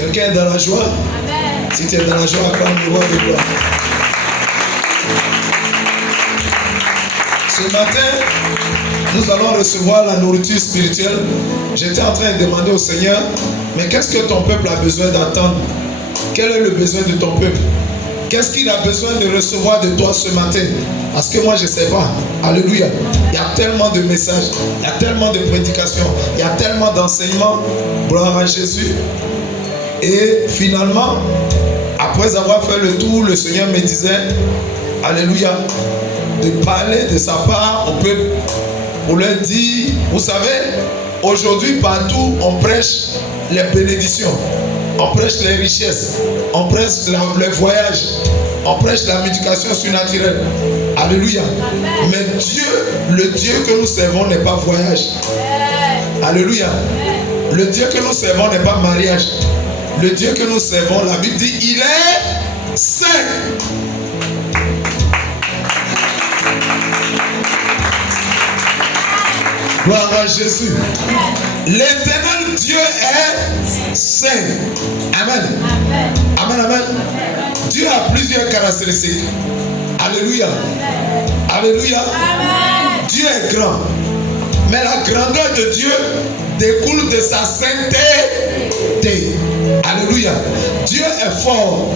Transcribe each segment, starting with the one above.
Quelqu'un est dans la joie? Amen. Si tu es dans la joie, acclame le roi de gloire. Ce matin, nous allons recevoir la nourriture spirituelle. J'étais en train de demander au Seigneur, mais qu'est-ce que ton peuple a besoin d'entendre? Quel est le besoin de ton peuple? Qu'est-ce qu'il a besoin de recevoir de toi ce matin? Parce que moi, je ne sais pas. Alléluia. Il y a tellement de messages, il y a tellement de prédications, il y a tellement d'enseignements. Gloire à Jésus. Et finalement, après avoir fait le tour, le Seigneur me disait, alléluia, de parler de sa part au peuple pour leur dire, vous savez, aujourd'hui partout on prêche les bénédictions, on prêche les richesses, on prêche le voyage, on prêche la médication surnaturelle. Alléluia. Amen. Mais Dieu, le Dieu que nous servons n'est pas voyage. Alléluia. Le Dieu que nous servons n'est pas mariage. Le Dieu que nous servons, la Bible dit, il est saint. Gloire à Jésus. L'éternel Dieu est saint. Amen. Amen, amen. Dieu a plusieurs caractéristiques. Alléluia. Alléluia. Dieu est grand. Mais la grandeur de Dieu découle de sa sainteté. Alléluia. Dieu est fort.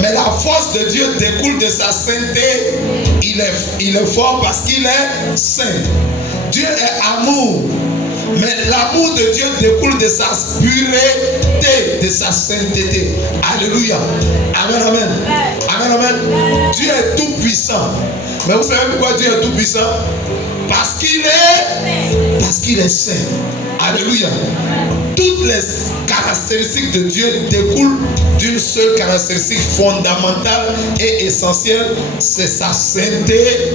Mais la force de Dieu découle de sa sainteté. Il est fort parce qu'il est saint. Dieu est amour. Mais l'amour de Dieu découle de sa pureté, de sa sainteté. Alléluia. Amen, amen. Amen, amen. Dieu est tout puissant. Mais vous savez pourquoi Dieu est tout puissant? Parce qu'il est saint. Alléluia. Toutes les caractéristiques de Dieu découlent d'une seule caractéristique fondamentale et essentielle, c'est sa sainteté,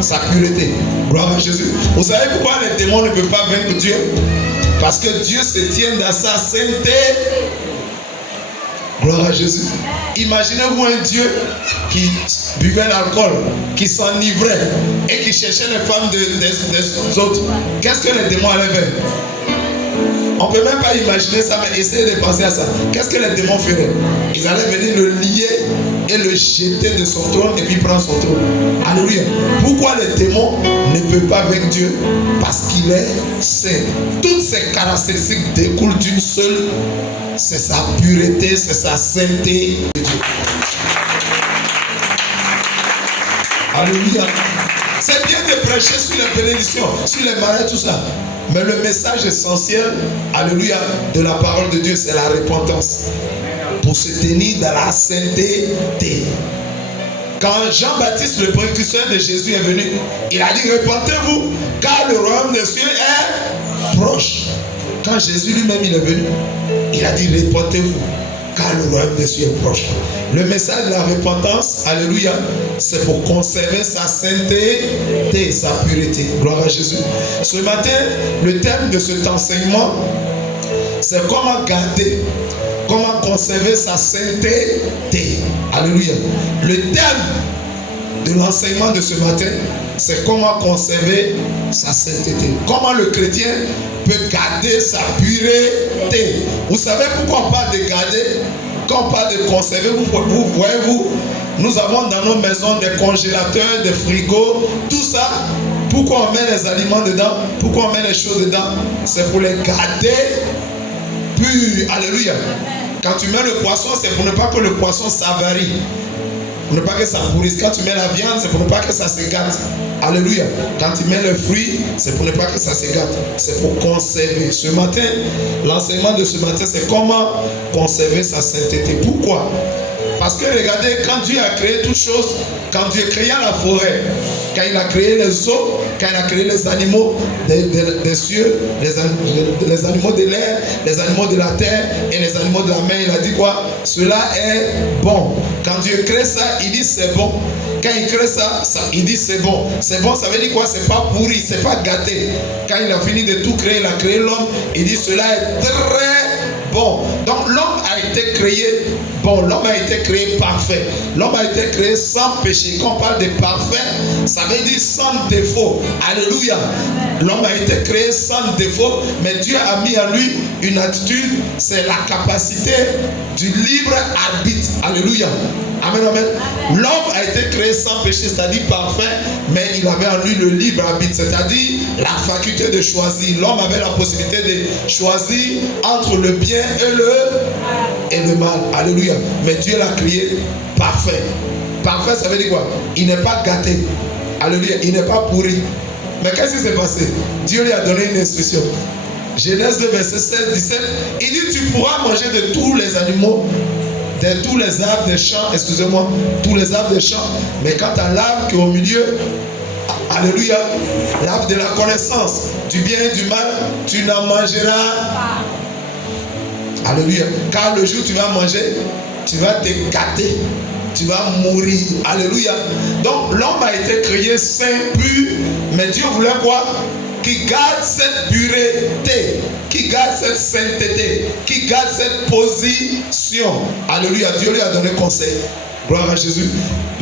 sa pureté. Gloire à Jésus. Vous savez pourquoi les démons ne peuvent pas vaincre Dieu? Parce que Dieu se tient dans sa sainteté. Gloire à Jésus. Imaginez-vous un Dieu qui buvait l'alcool, qui s'enivrait et qui cherchait les femmes des autres. Qu'est-ce que les démons allaient faire? On ne peut même pas imaginer ça, mais essayez de penser à ça. Qu'est-ce que les démons feraient? Ils allaient venir le lier et le jeter de son trône et puis prendre son trône. Alléluia. Pourquoi les démons ne peuvent pas vaincre Dieu? Parce qu'il est saint. Toutes ces caractéristiques découlent d'une seule. C'est sa pureté, c'est sa sainteté de Dieu. Alléluia. C'est bien de prêcher sur les bénédictions, sur les maladies, tout ça. Mais le message essentiel, alléluia, de la parole de Dieu, c'est la repentance. Pour se tenir dans la sainteté. Quand Jean-Baptiste, le précurseur de Jésus, est venu, il a dit, repentez-vous, car le royaume des cieux est proche. Quand Jésus lui-même il est venu, il a dit, repentez-vous, car le royaume des cieux est proche. Le message de la repentance, alléluia, c'est pour conserver sa sainteté, sa pureté. Gloire à Jésus. Ce matin, le thème de cet enseignement, c'est comment garder, comment conserver sa sainteté. Alléluia. Le thème de l'enseignement de ce matin, c'est comment conserver sa sainteté. Comment le chrétien peut garder sa pureté. Vous savez pourquoi on parle de garder? Quand on parle de conserver, voyez-vous, nous avons dans nos maisons des congélateurs, des frigos, tout ça. Pourquoi on met les aliments dedans? Pourquoi on met les choses dedans? C'est pour les garder purs. Alléluia. Quand tu mets le poisson, c'est pour ne pas que le poisson s'avarie. Pour ne pas que ça pourrisse. Quand tu mets la viande, c'est pour ne pas que ça se gâte. Alléluia. Quand tu mets le fruit, c'est pour ne pas que ça se gâte. C'est pour conserver. Ce matin, l'enseignement de ce matin, c'est comment conserver sa sainteté. Pourquoi? Parce que regardez, quand Dieu a créé toutes choses, quand Dieu créa la forêt, quand il a créé les eaux, quand il a créé les animaux des cieux, les animaux de l'air, les animaux de la terre et les animaux de la mer, il a dit quoi? Cela est bon. Quand Dieu crée ça, il dit c'est bon. Quand il crée ça, il dit c'est bon. C'est bon, ça veut dire quoi? C'est pas pourri, c'est pas gâté. Quand il a fini de tout créer, il a créé l'homme, il dit cela est très bon. Donc l'homme a été créé bon, l'homme a été créé parfait. L'homme a été créé sans péché. Quand on parle de parfait, ça veut dire sans défaut. Alléluia. L'homme a été créé sans défaut, mais Dieu a mis en lui une attitude, c'est la capacité du libre arbitre. Alléluia. Amen, amen. L'homme a été créé sans péché, c'est-à-dire parfait, mais il avait en lui le libre arbitre, c'est-à-dire la faculté de choisir. L'homme avait la possibilité de choisir entre le bien et le mal. Alléluia. Mais Dieu l'a créé parfait. Parfait, ça veut dire quoi? Il n'est pas gâté. Alléluia. Il n'est pas pourri. Mais qu'est-ce qui s'est passé? Dieu lui a donné une instruction. Genèse 2, verset 16, 17. Il dit, tu pourras manger de tous les animaux, de tous les arbres des champs, excusez-moi, tous les arbres des champs. Mais quant à l'arbre qui est au milieu, alléluia, l'arbre de la connaissance du bien et du mal, tu n'en mangeras. Alléluia. Car le jour où tu vas manger, tu vas te gâter. Tu vas mourir. Alléluia. Donc l'homme a été créé saint, pur, mais Dieu voulait quoi? Qui garde cette pureté, qui garde cette sainteté, qui garde cette position. Alléluia. Dieu lui a donné conseil. Gloire à Jésus.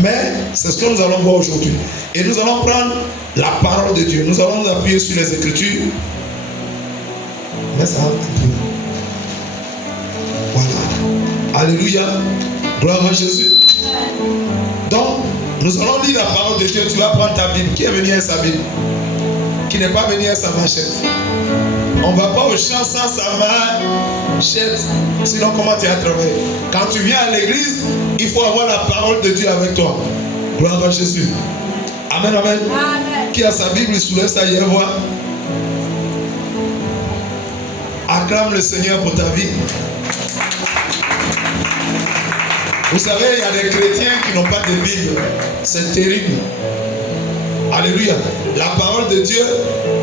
Mais c'est ce que nous allons voir aujourd'hui. Et nous allons prendre la parole de Dieu. Nous allons nous appuyer sur les Écritures. Mais ça va un peu. Voilà. Alléluia. Gloire à Jésus. Donc, nous allons lire la parole de Dieu. Tu vas prendre ta Bible. Qui est venu avec sa Bible? Qui n'est pas venu avec sa machette? On ne va pas au champ sans sa machette. Sinon, comment tu as travaillé? Quand tu viens à l'église, il faut avoir la parole de Dieu avec toi. Gloire à Jésus. Amen, amen. Amen. Qui a sa Bible, il soulève sa voix. Acclame le Seigneur pour ta vie. Vous savez, il y a des chrétiens qui n'ont pas de Bible. C'est terrible. Alléluia. La parole de Dieu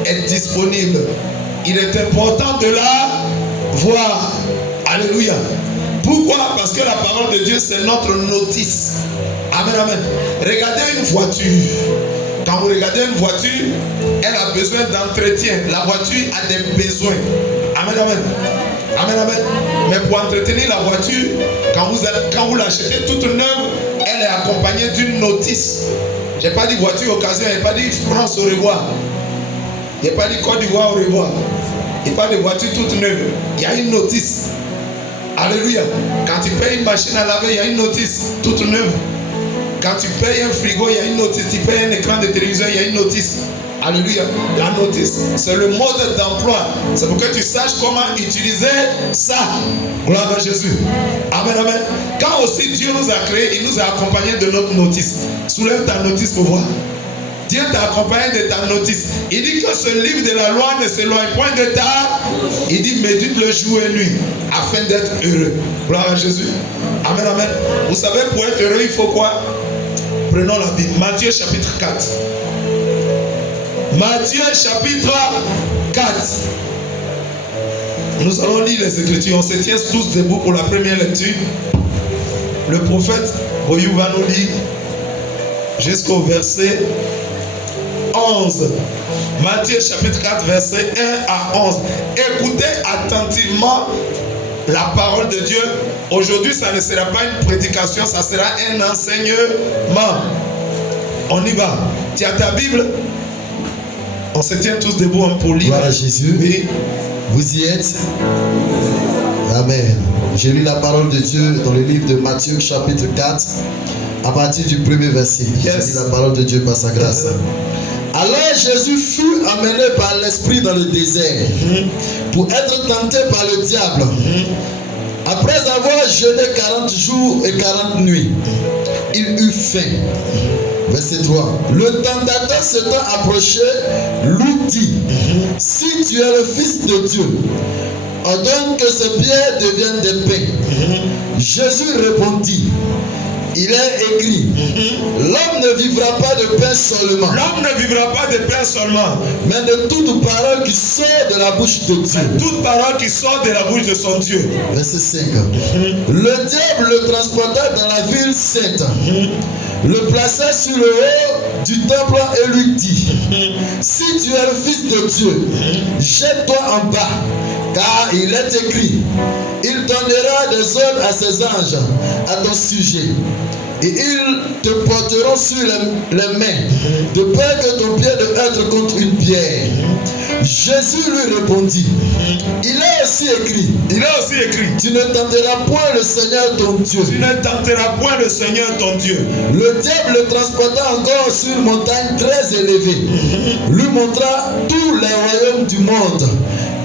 est disponible. Il est important de la voir. Alléluia. Pourquoi? Parce que la parole de Dieu, c'est notre notice. Amen, amen. Regardez une voiture. Quand vous regardez une voiture, elle a besoin d'entretien. La voiture a des besoins. Amen, amen. Amen, amen. Mais pour entretenir la voiture, quand vous l'achetez toute neuve, elle est accompagnée d'une notice. Je n'ai pas dit voiture occasion, je n'ai pas dit France au revoir. Je n'ai pas dit Côte d'Ivoire au revoir. Je n'ai pas de voiture toute neuve. Il y a une notice. Alléluia. Quand tu payes une machine à laver, il y a une notice toute neuve. Quand tu payes un frigo, il y a une notice. Tu payes un écran de télévision, il y a une notice. Alléluia. La notice, c'est le mode d'emploi. C'est pour que tu saches comment utiliser ça. Gloire à Jésus. Amen, amen. Quand aussi Dieu nous a créés, il nous a accompagnés de notre notice. Soulève ta notice pour voir. Dieu t'a accompagné de ta notice. Il dit que ce livre de la loi ne s'éloigne point de ta. Il dit médite le jour et nuit afin d'être heureux. Gloire à Jésus. Amen, amen. Vous savez, pour être heureux, il faut quoi? Prenons la Bible. Matthieu chapitre 4. Matthieu chapitre 4. Nous allons lire les Écritures. On se tient tous debout pour la première lecture. Le prophète Boyou va nous lire jusqu'au verset 11. Matthieu chapitre 4, verset 1 à 11. Écoutez attentivement la parole de Dieu. Aujourd'hui, ça ne sera pas une prédication, ça sera un enseignement. On y va. Tu as ta Bible? On se tient tous debout pour lire. Gloire à Jésus. Oui. Vous y êtes? Amen. Je lis la parole de Dieu dans le livre de Matthieu chapitre 4 à partir du premier verset. Yes. Je lis la parole de Dieu par sa grâce. Alors Jésus fut amené par l'Esprit dans le désert pour être tenté par le diable. Après avoir jeûné 40 jours et 40 nuits, il eut faim. Verset 3. Le tentateur s'étant approché, lui dit, si tu es le Fils de Dieu, ordonne que ces pierres deviennent des pains. Jésus répondit, il est écrit, l'homme ne vivra pas de pain seulement. L'homme ne vivra pas de pain seulement, mais de toute parole qui sort de la bouche de Dieu. Mais toute parole qui sort de la bouche de son Dieu. Verset 5. Le diable le transporta dans la ville sainte, le plaça sur le haut du temple et lui dit, si tu es le Fils de Dieu, jette-toi en bas, car il est écrit, il donnera des ordres à ses anges à ton sujet, et ils te porteront sur les mains, de peur que ton pied ne heurte contre une pierre. Jésus lui répondit, Il est aussi écrit. Il est aussi écrit. Tu ne tenteras point le Seigneur ton Dieu. Tu ne tenteras point le Seigneur ton Dieu. Le diable le transporta encore sur une montagne très élevée. Lui montra tous les royaumes du monde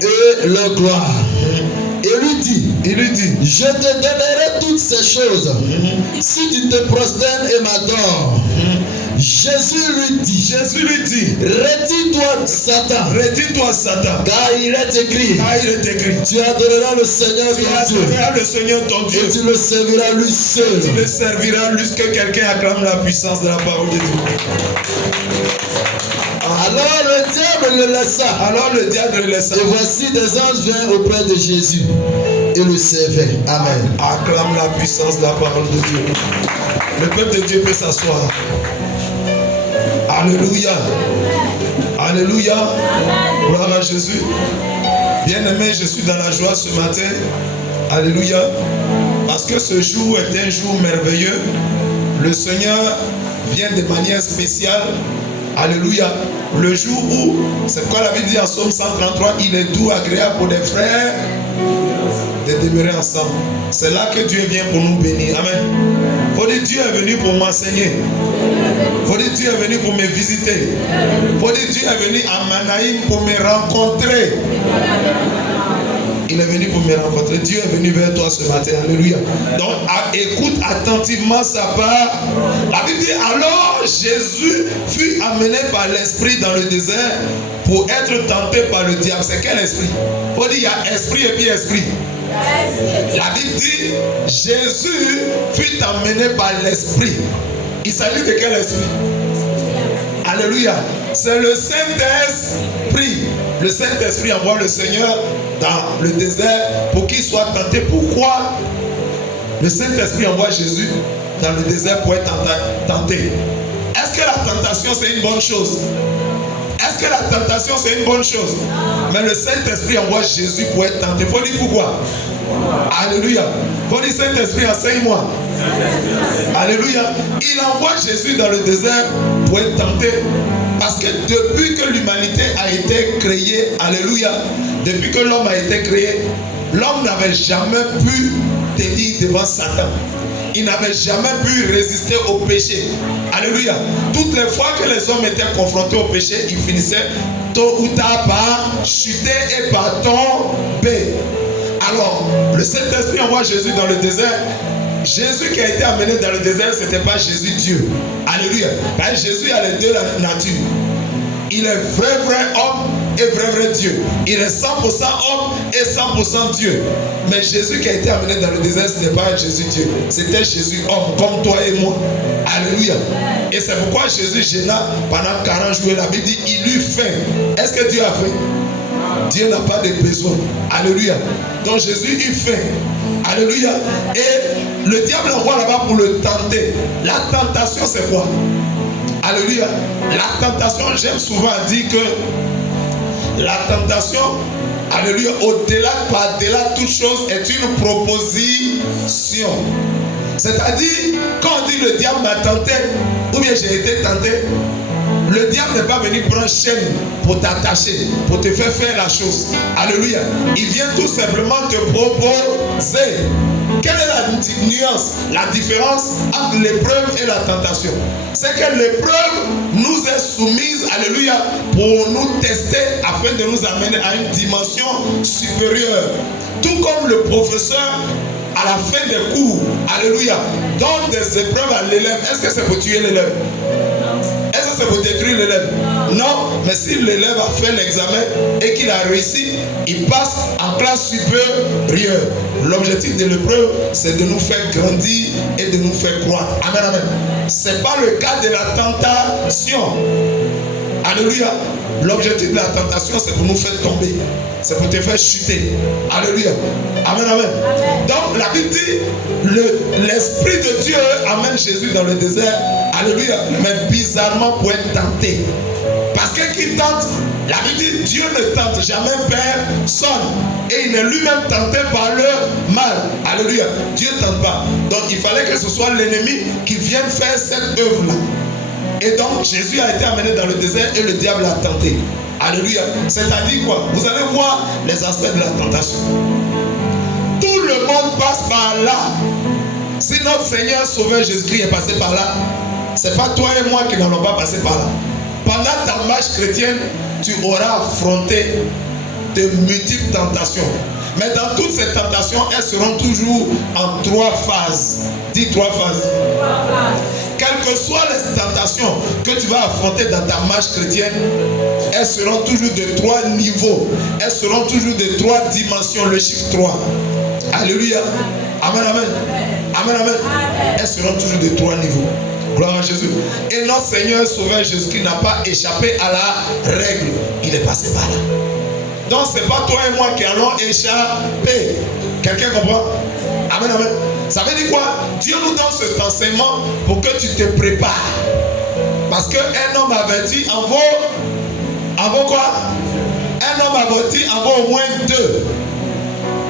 et leur gloire. Et lui dit, je te donnerai toutes ces choses si tu te prosternes et m'adores. Jésus lui dit, retire-toi Satan, car il est écrit, tu adoreras le Seigneur ton Dieu, et tu le serviras lui seul. Tu le serviras lui que quelqu'un acclame la puissance de la parole de Dieu. Alors le diable le laissa. Et voici des anges vinrent auprès de Jésus et le servaient. Amen. Acclame la puissance de la parole de Dieu. Le peuple de Dieu peut s'asseoir. Alléluia. Alléluia. Gloire à Jésus. Bien-aimé, je suis dans la joie ce matin. Alléluia. Parce que ce jour est un jour merveilleux. Le Seigneur vient de manière spéciale. Alléluia. Le jour où, c'est pourquoi la Bible dit en Psaume 133, il est doux, agréable pour des frères de demeurer ensemble. C'est là que Dieu vient pour nous bénir. Amen. Faut dire Dieu est venu pour m'enseigner. Faut dire Dieu est venu pour me visiter. Faut dire Dieu est venu à Manaïm pour me rencontrer. Il est venu pour me rencontrer. Dieu est venu vers toi ce matin. Alléluia. Donc, écoute attentivement sa part. La Bible dit, alors Jésus fut amené par l'Esprit dans le désert pour être tenté par le diable. C'est quel esprit? Il faut dire, il y a esprit et puis esprit. La Bible dit, Jésus fut amené par l'Esprit. Il s'agit de quel esprit? Alléluia. C'est le Saint-Esprit. Le Saint-Esprit envoie le Seigneur dans le désert pour qu'il soit tenté. Pourquoi le Saint-Esprit envoie Jésus dans le désert pour être tenté? Est-ce que la tentation c'est une bonne chose? Est-ce que la tentation c'est une bonne chose? Mais le Saint-Esprit envoie Jésus pour être tenté. Il faut dire pourquoi? Alléluia. Il faut dire Saint-Esprit, enseigne-moi. Alléluia. Il envoie Jésus dans le désert pour être tenté. Parce que depuis que l'humanité a été créée, alléluia, depuis que l'homme a été créé, l'homme n'avait jamais pu tenir devant Satan. Il n'avait jamais pu résister au péché. Alléluia. Toutes les fois que les hommes étaient confrontés au péché, ils finissaient tôt ou tard par chuter et par tomber. Alors, le Saint-Esprit envoie Jésus dans le désert. Jésus qui a été amené dans le désert, ce n'était pas Jésus Dieu. Alléluia. Parce que Jésus a les deux natures. Il est vrai homme et vrai Dieu. Il est 100% homme et 100% Dieu. Mais Jésus qui a été amené dans le désert, ce n'était pas Jésus Dieu. C'était Jésus homme, comme toi et moi. Alléluia. Et c'est pourquoi Jésus gêna pendant 40 jours. La Bible dit, il eut faim. Est-ce que Dieu a faim? Dieu n'a pas de besoin. Alléluia. Donc Jésus eut faim. Alléluia. Et le diable envoie là-bas pour le tenter. La tentation, c'est quoi? Alléluia. La tentation, j'aime souvent dire que la tentation, alléluia, au-delà, par-delà toute chose, est une proposition. C'est-à-dire, quand on dit le diable m'a tenté, ou bien j'ai été tenté, le diable n'est pas venu prendre chaîne pour t'attacher, pour te faire la chose. Alléluia. Il vient tout simplement te proposer. Quelle est la nuance, la différence entre l'épreuve et la tentation? C'est que l'épreuve nous est soumise, alléluia, pour nous tester afin de nous amener à une dimension supérieure. Tout comme le professeur, à la fin des cours, alléluia, donne des épreuves à l'élève. Est-ce que c'est pour tuer l'élève? Est-ce que c'est pour détruire l'élève? Non, mais si l'élève a fait l'examen et qu'il a réussi, il passe en classe supérieure. L'objectif de l'épreuve, c'est de nous faire grandir et de nous faire croître. Amen, amen. Ce n'est pas le cas de la tentation. Alléluia. L'objectif de la tentation, c'est pour nous faire tomber. C'est pour te faire chuter. Alléluia. Amen, amen. Donc, la Bible dit, l'Esprit de Dieu amène Jésus dans le désert. Alléluia. Mais bizarrement pour être tenté. Parce que qui tente, la Bible dit, Dieu ne tente jamais personne. Et il est lui-même tenté par le mal. Alléluia. Dieu ne tente pas. Donc, il fallait que ce soit l'ennemi qui vienne faire cette œuvre-là. Et donc Jésus a été amené dans le désert et le diable l'a tenté. Alléluia. C'est-à-dire quoi? Vous allez voir les aspects de la tentation. Tout le monde passe par là. Si notre Seigneur Sauveur Jésus-Christ est passé par là, ce n'est pas toi et moi qui n'allons pas passer par là. Pendant ta marche chrétienne, tu auras affronté de multiples tentations. Mais dans toutes ces tentations, elles seront toujours en 3 phases. Dis 3 phases. Quelles que soient les tentations que tu vas affronter dans ta marche chrétienne, elles seront toujours de 3 niveaux. Elles seront toujours de 3 dimensions, le chiffre 3. Alléluia. Amen, amen. Amen, amen. Elles seront toujours de 3 niveaux. Gloire à Jésus. Et notre Seigneur Sauveur Jésus-Christ n'a pas échappé à la règle. Il est passé par là. Donc ce n'est pas toi et moi qui allons échapper. Quelqu'un comprend? Amen, amen. Ça veut dire quoi? Dieu nous donne cet enseignement pour que tu te prépares. Parce qu'un homme averti en vaut quoi? Un homme averti en vaut au moins 2.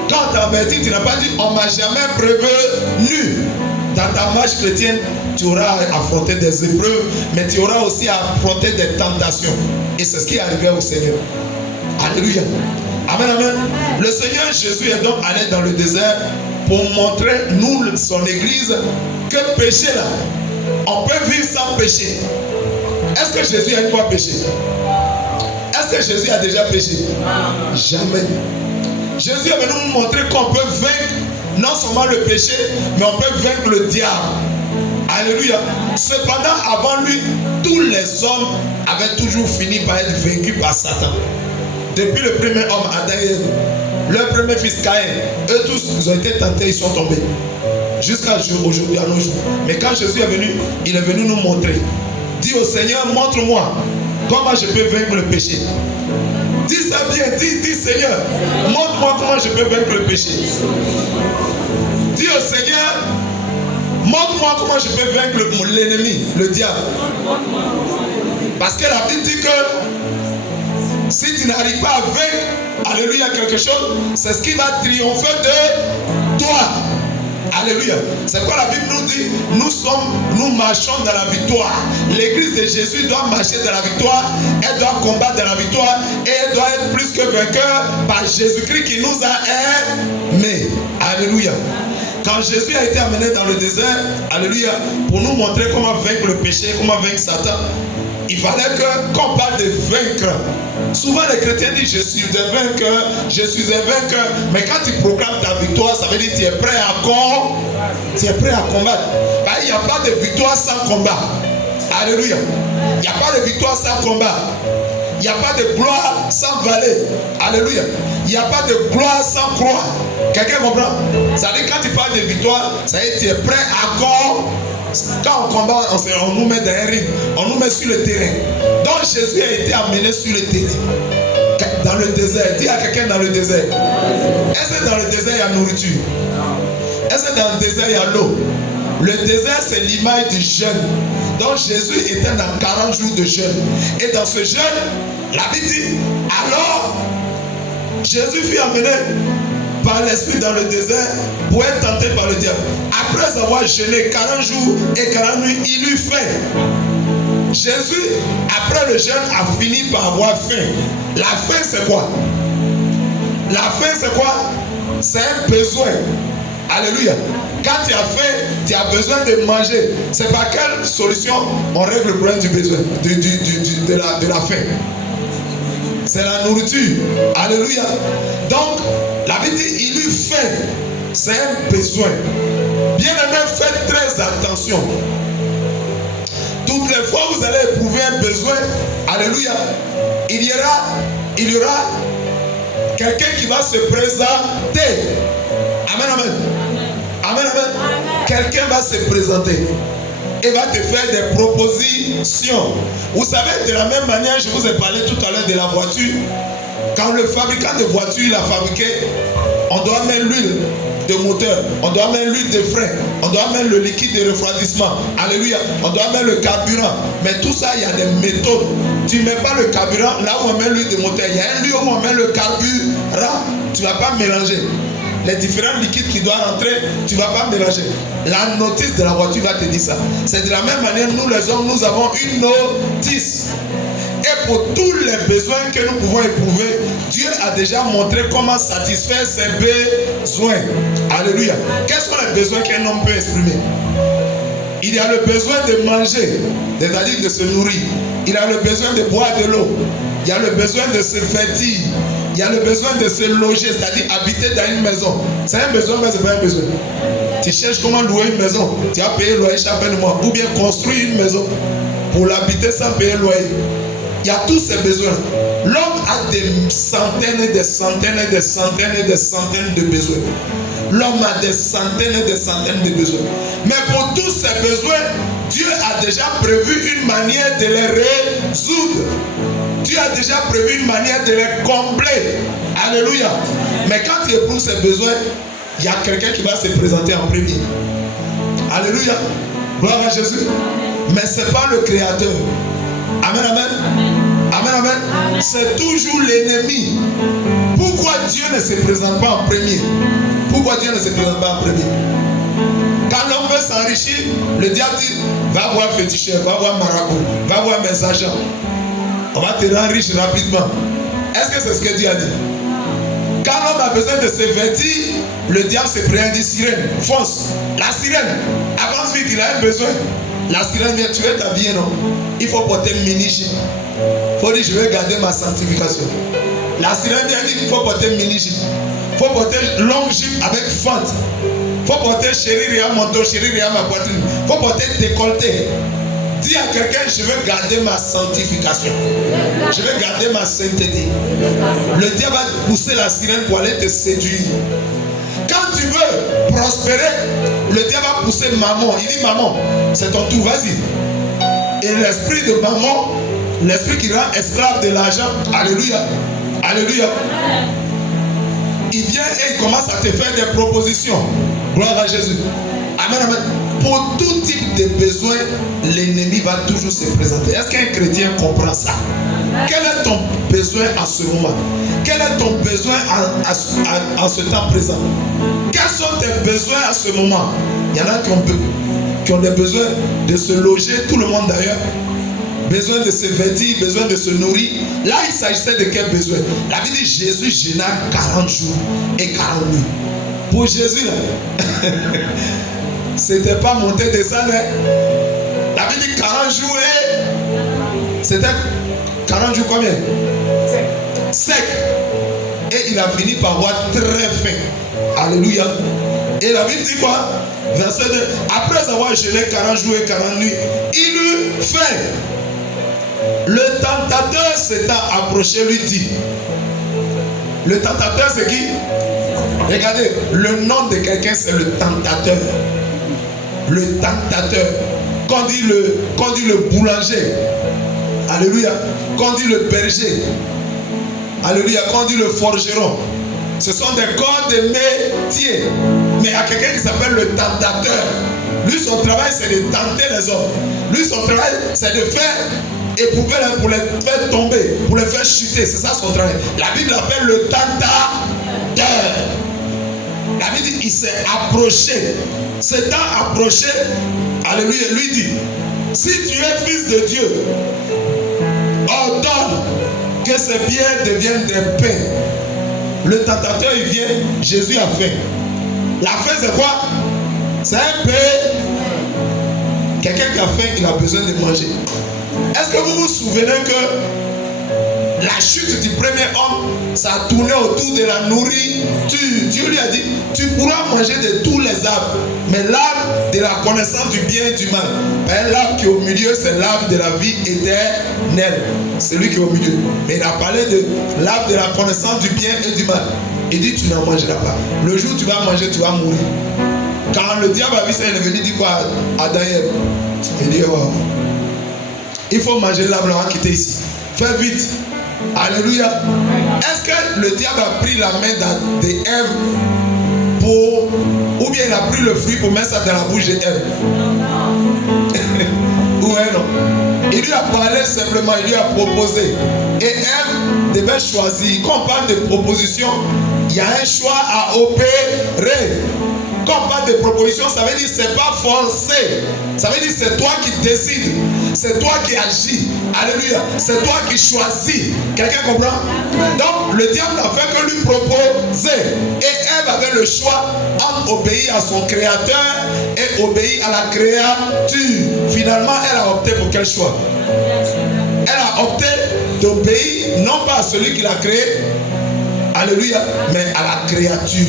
Quand tu avertis, tu n'as pas dit on ne m'a jamais prévenu. Dans ta marche chrétienne, tu auras affronté des épreuves, mais tu auras aussi affronté des tentations. Et c'est ce qui est arrivé au Seigneur. Alléluia. Amen, amen. Le Seigneur Jésus est donc allé dans le désert pour montrer, nous, son église, que péché là, on peut vivre sans péché. Est-ce que Jésus a une fois péché? Est-ce que Jésus a déjà péché? Jamais. Jésus est venu nous montrer qu'on peut vaincre non seulement le péché, mais on peut vaincre le diable. Alléluia. Cependant, avant lui, tous les hommes avaient toujours fini par être vaincus par Satan. Depuis le premier homme, Adam et Ève, leur premier fils Caïn, eux tous, ils ont été tentés, ils sont tombés. Jusqu'à aujourd'hui, à nos jours. Mais quand Jésus est venu, il est venu nous montrer. Dis au Seigneur, montre-moi comment je peux vaincre le péché. Dis ça bien, dis Seigneur, montre-moi comment je peux vaincre le péché. Dis au Seigneur, montre-moi comment je peux vaincre l'ennemi, le diable. Parce que la Bible dit que si tu n'arrives pas à vaincre, alléluia, quelque chose, c'est ce qui va triompher de toi. Alléluia. C'est quoi la Bible nous dit? Nous marchons dans la victoire. L'église de Jésus doit marcher dans la victoire. Elle doit combattre dans la victoire. Et elle doit être plus que vainqueur par Jésus-Christ qui nous a aimés. Alléluia. Quand Jésus a été amené dans le désert, alléluia, pour nous montrer comment vaincre le péché, comment vaincre Satan, il fallait qu'on parle de vaincre. Souvent les chrétiens disent je suis un vainqueur, je suis un vainqueur. Mais quand tu proclames ta victoire, ça veut dire que tu es prêt à combattre. Car il n'y a pas de victoire sans combat. Alléluia. Il n'y a pas de victoire sans combat. Il n'y a pas de gloire sans vallée. Alléluia. Il n'y a pas de gloire sans croix. Quelqu'un comprend? Ça veut dire quand tu parles de victoire, ça veut dire que tu es prêt à combattre. Quand on combat, on nous met dans un ring, on nous met sur le terrain. Donc Jésus a été amené sur le terrain. Dans le désert. Dis à quelqu'un dans le désert. Est-ce que dans le désert il y a nourriture? Est-ce que dans le désert il y a l'eau? Le désert c'est l'image du jeûne. Donc Jésus était dans 40 jours de jeûne. Et dans ce jeûne, la Bible dit, alors Jésus fut amené par l'esprit dans le désert pour être tenté par le diable. Après avoir jeûné 40 jours et 40 nuits, il eut faim. Jésus, après le jeûne, a fini par avoir faim. La faim, c'est quoi? La faim, c'est quoi? C'est un besoin. Alléluia. Quand tu as faim, tu as besoin de manger. C'est par quelle solution on règle le problème du besoin, de la faim? C'est la nourriture. Alléluia. Donc, la Bible dit, il eut faim. C'est un besoin. Bien-aimé, faites très attention. Toutes les fois que vous allez éprouver un besoin, alléluia, il y aura quelqu'un qui va se présenter. Amen, amen. Amen, amen. Quelqu'un va se présenter et va te faire des propositions. Vous savez, de la même manière, je vous ai parlé tout à l'heure de la voiture. Quand le fabricant de voiture l'a fabriqué, on doit mettre l'huile de moteur, on doit mettre l'huile de frein, on doit mettre le liquide de refroidissement. Alléluia. On doit mettre le carburant. Mais tout ça, il y a des méthodes. Tu ne mets pas le carburant là où on met l'huile de moteur. Il y a un lieu où on met le carburant. Tu ne vas pas mélanger. Les différents liquides qui doivent rentrer, tu ne vas pas mélanger. La notice de la voiture va te dire ça. C'est de la même manière, nous les hommes, nous avons une notice. Et pour tous les besoins que nous pouvons éprouver, Dieu a déjà montré comment satisfaire ses besoins. Alléluia. Quels sont les besoins qu'un homme peut exprimer? Il y a le besoin de manger, c'est-à-dire de se nourrir. Il a le besoin de boire de l'eau. Il y a le besoin de se vêtir. Il y a le besoin de se loger, c'est-à-dire habiter dans une maison. C'est un besoin, mais ce n'est pas un besoin. Tu cherches comment louer une maison. Tu as payé le loyer chaque fin de mois. Ou bien construire une maison pour l'habiter sans payer le loyer. Il y a tous ces besoins. L'homme a des centaines et des centaines et des centaines et des centaines de besoins. L'homme a des centaines et des centaines de besoins. Mais pour tous ces besoins, Dieu a déjà prévu une manière de les résoudre. Dieu a déjà prévu une manière de les combler. Alléluia. Mais quand tu éprouves ces besoins, il y a quelqu'un qui va se présenter en premier. Alléluia. Gloire à Jésus. Mais ce n'est pas le Créateur. Amen, amen. Amen, amen. C'est toujours l'ennemi. Pourquoi Dieu ne se présente pas en premier? Pourquoi Dieu ne se présente pas en premier? Quand l'homme veut s'enrichir, le diable dit, va voir féticheur, va voir marabout, va voir mes agents. On va te rendre riche rapidement. Est-ce que c'est ce que Dieu a dit? Quand l'homme a besoin de se vêtir, le diable se présente, dit sirène, fonce. La sirène, avance vite, il a un besoin. La sirène vient, tu veux t'habiller, non? Il faut porter mini-jupe. Il faut dire, je vais garder ma sanctification. La sirène vient dire, il faut porter mini-jupe. Il faut porter longue jupe avec fente. Il faut porter chérie à mon dos, chérie à ma poitrine. Il faut porter décolleté. Dis à quelqu'un, je veux garder ma sanctification. Je veux garder ma sainteté. Le diable va pousser la sirène pour aller te séduire. Quand tu veux prospérer, le diable va pousser maman. Il dit, maman, c'est ton tour, vas-y. Et l'esprit de maman, l'esprit qui rend esclave de l'argent, alléluia, alléluia. Il vient et il commence à te faire des propositions. Gloire à Jésus. Amen, amen. Pour tout type de besoin, l'ennemi va toujours se présenter. Est-ce qu'un chrétien comprend ça? Quel est ton besoin en ce moment? Quel est ton besoin en ce temps présent? Quels sont tes besoins à ce moment? Il y en a qui ont des besoins de se loger, tout le monde d'ailleurs. Besoin de se vêtir, besoin de se nourrir. Là, il s'agissait de quel besoin? La Bible dit Jésus jeûna 40 jours et 40 nuits. Pour Jésus, là, c'était pas monter descendre. La Bible dit 40 jours et c'était 40 jours combien? Sec. Et il a fini par avoir très faim. Alléluia. Et la Bible dit quoi? Verset 2. Après avoir jeûné 40 jours et 40 nuits, il eut faim. Le tentateur s'étant approché lui dit. Le tentateur c'est qui? Regardez, le nom de quelqu'un c'est le tentateur. Le tentateur. Quand dit le boulanger. Alléluia. Quand dit le berger. Alléluia. Quand dit le forgeron. Ce sont des corps de métier. Mais il y a quelqu'un qui s'appelle le tentateur. Lui, son travail, c'est de tenter les hommes. Lui, son travail, c'est de faire éprouver pour les faire tomber, pour les faire chuter. C'est ça son travail. La Bible l'appelle le tentateur. La Bible dit, il s'est approché. S'étant approché, alléluia, lui dit, si tu es fils de Dieu, ordonne que ces pierres deviennent des pains. Le tentateur, il vient, Jésus a faim. La faim, c'est quoi? C'est un pain. Quelqu'un qui a faim, il a besoin de manger. Est-ce que vous vous souvenez que la chute du premier homme, ça a tourné autour de la nourriture? Dieu lui a dit, tu pourras manger de tous les arbres, mais l'arbre de la connaissance du bien et du mal. L'arbre qui est au milieu, c'est l'arbre de la vie éternelle. C'est lui qui est au milieu. Mais il a parlé de l'arbre de la connaissance du bien et du mal. Il dit, tu n'en mangeras pas. Le jour où tu vas manger, tu vas mourir. Quand le diable a vu ça, il est venu dire quoi à Daniel? Il dit, oh, il faut manger l'arbre, on va quitter ici. Fais vite. Alléluia. Est-ce que le diable a pris la main d'Ève ou bien il a pris le fruit pour mettre ça dans la bouche d'Ève? Ouais, non. Il lui a parlé simplement, il lui a proposé. Et Ève devait choisir. Quand on parle de proposition, il y a un choix à opérer. Quand on parle de proposition, ça veut dire que ce n'est pas forcé. Ça veut dire que c'est toi qui décides. C'est toi qui agis. Alléluia. C'est toi qui choisis. Quelqu'un comprend? Donc, le diable n'a fait que lui proposer. Et Ève avait le choix entre obéir à son créateur et obéir à la créature. Finalement, elle a opté pour quel choix? Elle a opté d'obéir non pas à celui qui l'a créé, alléluia, mais à la créature.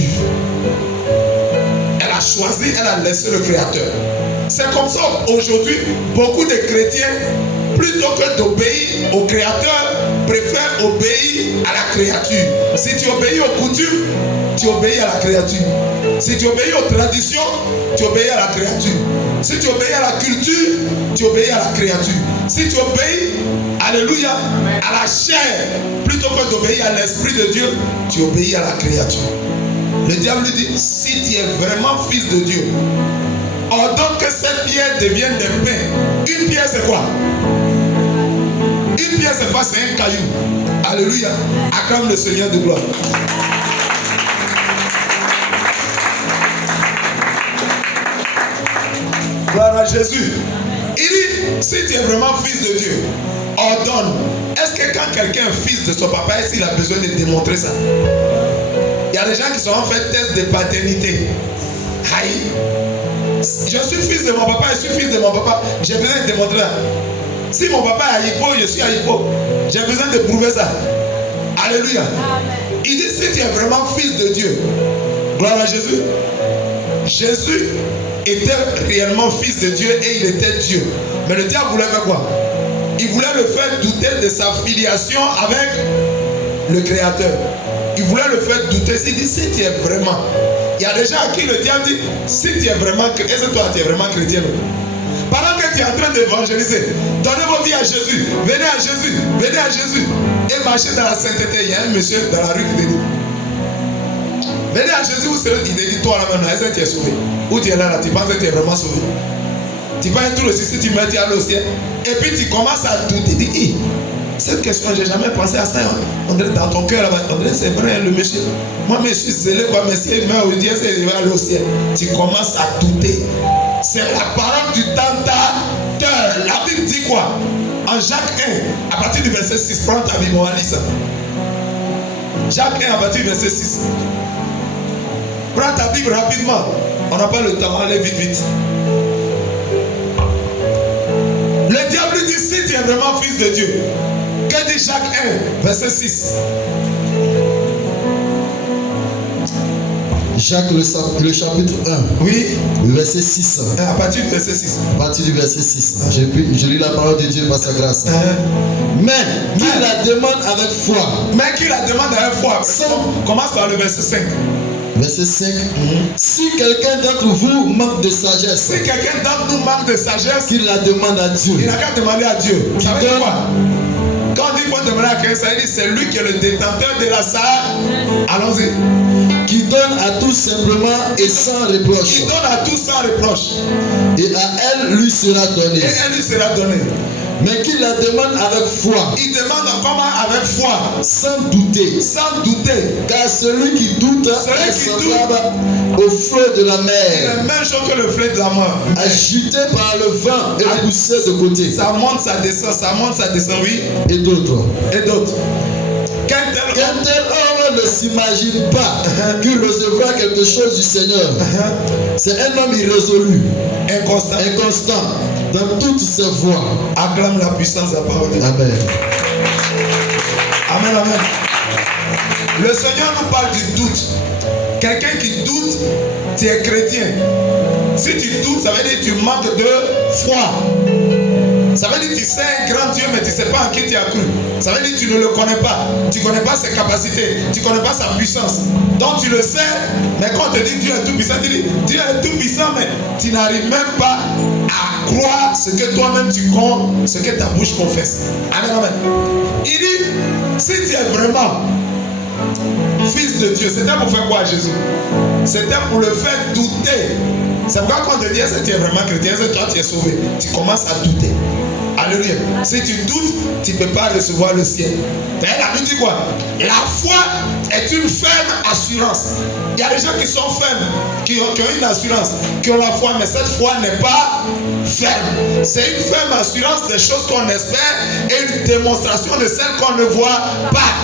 Elle a choisi, elle a laissé le créateur. C'est comme ça aujourd'hui, beaucoup de chrétiens, plutôt que d'obéir au créateur, préfèrent obéir à la créature. Si tu obéis aux coutumes, tu obéis à la créature. Si tu obéis aux traditions, tu obéis à la créature. Si tu obéis à la culture, tu obéis à la créature. Si tu obéis, alléluia, à la chair, plutôt que d'obéir à l'Esprit de Dieu, tu obéis à la créature. Le diable lui dit, si tu es vraiment fils de Dieu, ordonne que cette pierre devienne des pains. Une pierre c'est quoi? Une pierre c'est quoi? C'est un caillou. Alléluia. Acclame le Seigneur de gloire. Gloire à Jésus. Il dit, si tu es vraiment fils de Dieu, ordonne. Est-ce que quand quelqu'un est fils de son papa, est-ce qu'il a besoin de démontrer ça? Il y a des gens qui se sont fait test de paternité. Aïe. Je suis fils de mon papa, je suis fils de mon papa. J'ai besoin de démontrer ça. Si mon papa est à Hippo, je suis à Hippo. J'ai besoin de prouver ça. Alléluia. Amen. Il dit, si tu es vraiment fils de Dieu, gloire à Jésus. Jésus était réellement fils de Dieu et il était Dieu. Mais le diable voulait faire quoi? Il voulait le faire douter de sa filiation avec le Créateur. Il voulait le faire douter. Il dit, si tu es vraiment... Il y a des gens à qui le diable dit, si tu es vraiment... Est-ce que toi tu es vraiment chrétien? Pendant que tu es en train d'évangéliser, donnez vos vies à Jésus. Venez à Jésus. Venez à Jésus. Et marchez dans la sainteté. Il y a un monsieur dans la rue qui te dit, venez à Jésus, vous serez... Il te dit, toi là maintenant, est-ce que tu es sauvé? Ou tu es là, tu penses que tu es vraiment sauvé? Tu penses tout le si tu mets, tu as le ciel. Et puis tu commences à douter. Tu dis, cette question, j'ai jamais pensé à ça. On dirait dans ton cœur, on dirait c'est vrai, le monsieur. Moi, je suis zélé, quoi, mais si il meurt aujourd'hui, il va aller au ciel. Tu commences à douter. C'est la parole du tentateur. La Bible dit quoi? En Jacques 1, à partir du verset 6, prends ta Bible, on va lire ça. Jacques 1, à partir du verset 6. Prends ta Bible rapidement. On n'a pas le temps, allez vite, vite. Le diable dit, si tu es vraiment fils de Dieu, que dit Jacques 1, verset 6? Jacques, le chapitre 1. Oui. Le verset 6. À partir du verset 6. À partir du verset 6. Je lis la parole de Dieu par sa grâce. Mais qui la demande avec foi. Mais qui la demande avec foi. Commence par le verset 5. Verset 5. Si quelqu'un d'entre vous manque de sagesse. Si quelqu'un d'entre nous manque de sagesse. Qu'il la demande à Dieu. Il n'a qu'à demander à Dieu. Ça veut dire quoi? Quand on dit qu'il faut demander à quelqu'un, ça veut dire c'est lui qui est le détenteur de la sagesse. Allons-y. Qui donne à tous simplement et sans reproche. Qui donne à tous sans reproche. Et à elle lui sera donnée. Et elle lui sera donnée. Mais qui la demande avec foi. Il demande comment? Avec foi. Sans douter. Sans douter. Car celui qui doute est semblable au flot de la mer. C'est la même chose que le flot de la mer. Agité par le vent et poussé de côté. Ça monte, ça descend, ça monte, ça descend, oui. Et d'autres. Et d'autres. Qu'un tel homme ne s'imagine pas qu'il recevra quelque chose du Seigneur. C'est un homme irrésolu, inconstant dans toutes ses voies. Acclame la puissance de la parole de Dieu. Amen. Amen, amen. Le Seigneur nous parle du doute. Quelqu'un qui doute, tu es chrétien. Si tu doutes, ça veut dire que tu manques de foi. Ça veut dire que tu sais un grand Dieu, mais tu ne sais pas en qui tu as cru. Ça veut dire que tu ne le connais pas. Tu ne connais pas ses capacités. Tu ne connais pas sa puissance. Donc tu le sais, mais quand on te dit Dieu est tout puissant, tu dis Dieu est tout puissant, mais tu n'arrives même pas à croire ce que toi-même tu crois, ce que ta bouche confesse. Amen, amen. Il dit, si tu es vraiment fils de Dieu, c'était pour faire quoi à Jésus? C'était pour le faire douter. C'est pourquoi quand on te dit, est-ce que tu es vraiment chrétien, est-ce que toi tu es sauvé? Tu commences à douter. Alléluia. Si tu doutes, tu ne peux pas recevoir le ciel. Mais la Bible dit quoi? La foi est une ferme assurance. Il y a des gens qui sont fermes, qui ont une assurance, qui ont la foi, mais cette foi n'est pas ferme. C'est une ferme assurance des choses qu'on espère et une démonstration de celles qu'on ne voit pas.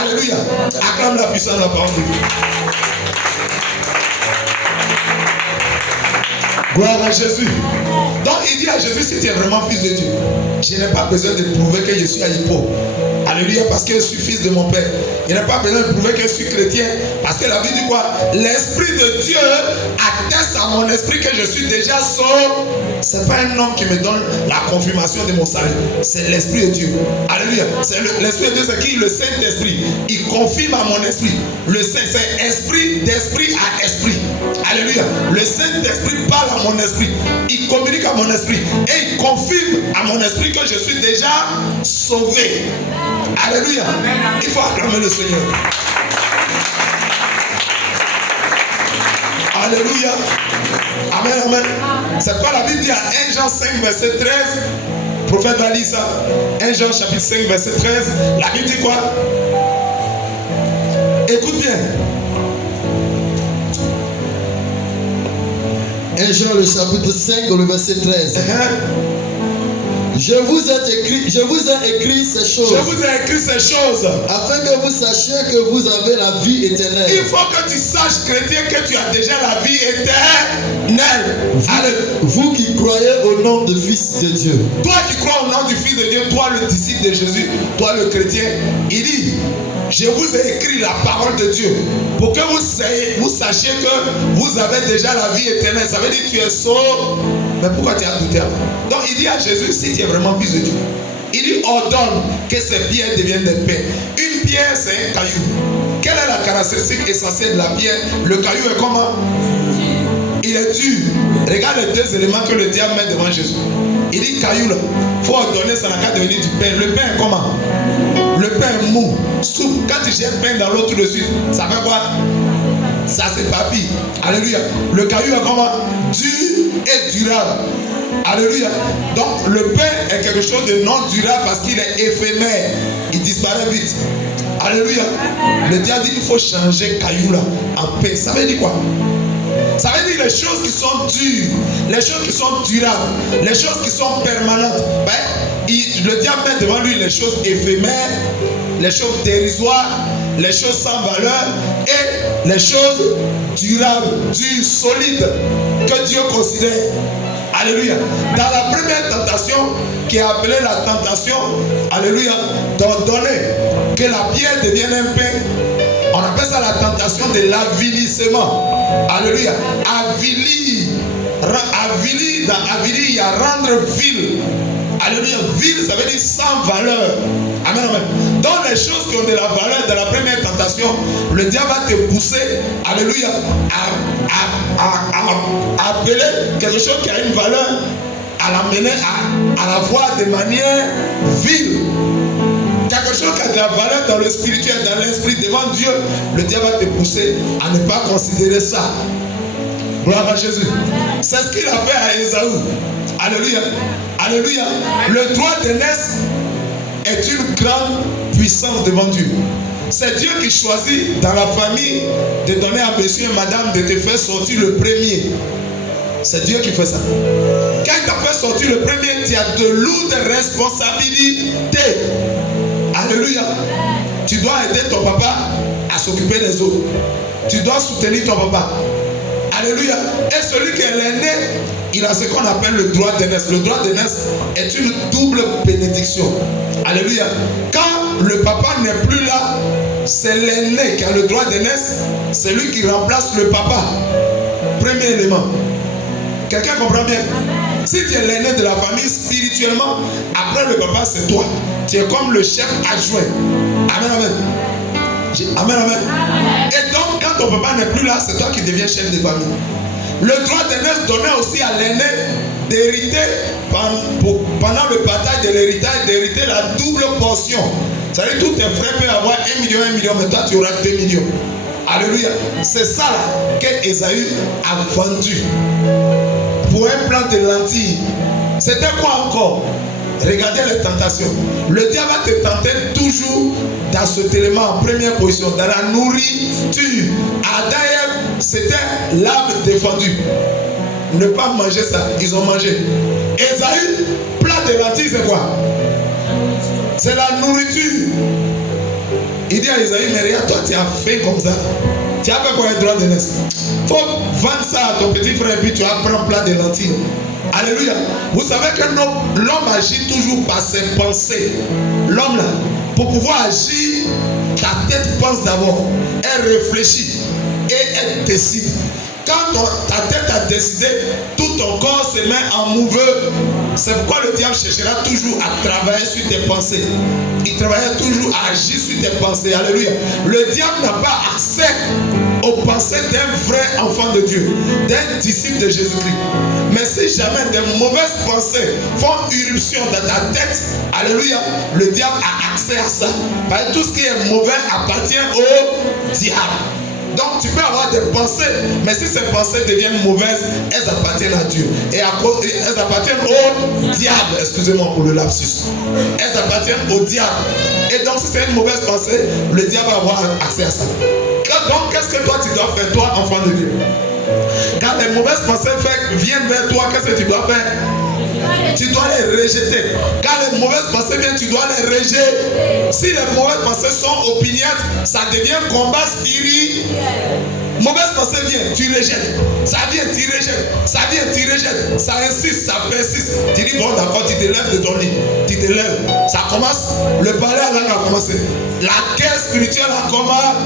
Alléluia. Acclame la puissance de la parole de Dieu. Gloire à Jésus. Donc il dit à Jésus, si tu es vraiment fils de Dieu, je n'ai pas besoin de prouver que je suis à Hippo. Alléluia, parce que je suis fils de mon Père. Il n'a pas besoin de prouver que je suis chrétien. Parce que la Bible dit quoi? L'Esprit de Dieu atteste à mon esprit que je suis déjà sauvé. Ce n'est pas un homme qui me donne la confirmation de mon salut. C'est l'Esprit de Dieu. Alléluia. L'Esprit de Dieu, c'est qui? Le Saint-Esprit. Il confirme à mon esprit. Le Saint, c'est esprit d'esprit à esprit. Alléluia. Le Saint-Esprit parle à mon esprit. Il communique à mon esprit. Et il confirme à mon esprit que je suis déjà sauvé. Alléluia. Il faut acclamer le Seigneur. Alléluia. Amen, amen. C'est quoi la Bible dit à 1 Jean 5, verset 13? Le prophète va dire ça. 1 Jean chapitre 5, verset 13. La Bible dit quoi? Écoute bien. 1 Jean le chapitre 5, le verset 13. Je vous ai écrit ces choses. Je vous ai écrit ces choses. Afin que vous sachiez que vous avez la vie éternelle. Il faut que tu saches, chrétien, que tu as déjà la vie éternelle. Vous qui croyez au nom du Fils de Dieu. Toi qui crois au nom du Fils de Dieu, toi le disciple de Jésus, toi le chrétien, il dit, je vous ai écrit la parole de Dieu pour que vous sachiez que vous avez déjà la vie éternelle. Ça veut dire que tu es sauvé. Mais pourquoi tu as douté avant? Donc il dit à Jésus, si tu es vraiment fils de Dieu, il dit ordonne que ces pierres deviennent des pains. Une pierre, c'est un caillou. Quelle est la caractéristique essentielle de la pierre? Le caillou est comment? Il est dur. Regarde les deux éléments que le diable met devant Jésus. Il dit caillou là, il faut ordonner, ça n'a qu'à devenir du pain. Le pain est comment? Le pain est mou, souple. Quand tu jettes pain dans l'eau tout de suite, ça fait quoi? Ça s'éparpille. Alléluia. Le caillou est comment? Dur et durable. Alléluia. Donc le pain est quelque chose de non durable parce qu'il est éphémère. Il disparaît vite. Alléluia. Le diable dit qu'il faut changer caillou là en pain. Ça veut dire quoi? Ça veut dire les choses qui sont dures, les choses qui sont durables, les choses qui sont permanentes. Le diable met devant lui les choses éphémères, les choses dérisoires, les choses sans valeur et les choses durables, dures, solides, que Dieu considère. Alléluia. Dans la première tentation, qui est appelée la tentation, alléluia, d'ordonner que la pierre devienne un pain, on appelle ça la tentation de l'avilissement. Alléluia. Avilir. Avilir, dans avilir, il y a rendre vil. Alléluia. Vil, ça veut dire sans valeur. Amen, amen. Dans les choses qui ont de la valeur de la première tentation, le diable va te pousser, alléluia, à appeler quelque chose qui a une valeur, à l'amener à la voir de manière vile. Quelque chose qui a de la valeur dans le spirituel, dans l'esprit, devant Dieu, le diable va te pousser à ne pas considérer ça. Gloire à Jésus. C'est ce qu'il a fait à Ésaü. Alléluia. Alléluia. Le droit d'aînesse est une grande puissance devant Dieu. C'est Dieu qui choisit dans la famille de donner à monsieur et madame de te faire sortir le premier. C'est Dieu qui fait ça. Quand il t'a fait sortir le premier, tu as de lourdes responsabilités. Alléluia. Tu dois aider ton papa à s'occuper des autres. Tu dois soutenir ton papa. Alléluia. Et celui qui est l'aîné, il a ce qu'on appelle le droit d'aînesse. Le droit d'aînesse est une double bénédiction. Alléluia. Quand le papa n'est plus là, c'est l'aîné qui a le droit d'aînesse. C'est lui qui remplace le papa. Premier élément. Quelqu'un comprend bien? Si tu es l'aîné de la famille spirituellement, après le papa, c'est toi. Tu es comme le chef adjoint. Amen, amen. Amen, amen. Et donc, quand ton papa n'est plus là, c'est toi qui deviens chef de famille. Le droit d'aînesse donnait aussi à l'aîné d'hériter, pendant le partage de l'héritage, d'hériter la double portion. C'est-à-dire que tous tes frères peuvent avoir 1 million, mais toi tu auras 2 millions. Alléluia. C'est ça qu'Ésaü a vendu pour un plant de lentilles. C'était quoi encore? Regardez les tentations. Le diable va te tenter toujours dans cet élément en première position, dans la nourriture. Adam et Ève, c'était l'arbre défendu. Ne pas manger ça, ils ont mangé. Ésaü, plat de lentilles, c'est quoi? C'est la nourriture. Il dit à Ésaü, mais regarde, toi tu as fait comme ça. Tu as pas quoi un droit de naissance. Il faut vendre ça à ton petit frère et puis tu vas prendre plat de lentilles. Alléluia. Vous savez que l'homme agit toujours par ses pensées. L'homme là, pour pouvoir agir, ta tête pense d'abord. Elle réfléchit et elle décide. Quand ta tête a décidé, tout ton corps se met en mouvement. C'est pourquoi le diable cherchera toujours à travailler sur tes pensées. Il travaillera toujours à agir sur tes pensées. Alléluia. Le diable n'a pas accès aux pensées d'un vrai enfant de Dieu, d'un disciple de Jésus-Christ. Mais si jamais de mauvaises pensées font irruption dans ta tête, alléluia, le diable a accès à ça. Parce que tout ce qui est mauvais appartient au diable. Donc tu peux avoir des pensées, mais si ces pensées deviennent mauvaises, elles appartiennent à Dieu. Et elles appartiennent au diable, excusez-moi pour le lapsus. Elles appartiennent au diable. Et donc si c'est une mauvaise pensée, le diable va avoir accès à ça. Donc qu'est-ce que toi tu dois faire, toi enfant de Dieu? Quand les mauvaises pensées viennent vers toi, qu'est-ce que tu dois faire? Tu dois les rejeter. Quand les mauvaises pensées viennent, tu dois les rejeter. Si les mauvaises pensées sont opiniâtres, ça devient combat spirituel. Mauvaise pensée vient, tu rejettes. Ça vient, tu rejettes. Ça vient, tu rejettes. Ça insiste, ça persiste. Tu dis bon d'accord, tu te lèves de ton lit. Tu te lèves. Ça commence, le palais à langue a commencé. La guerre spirituelle a commencé.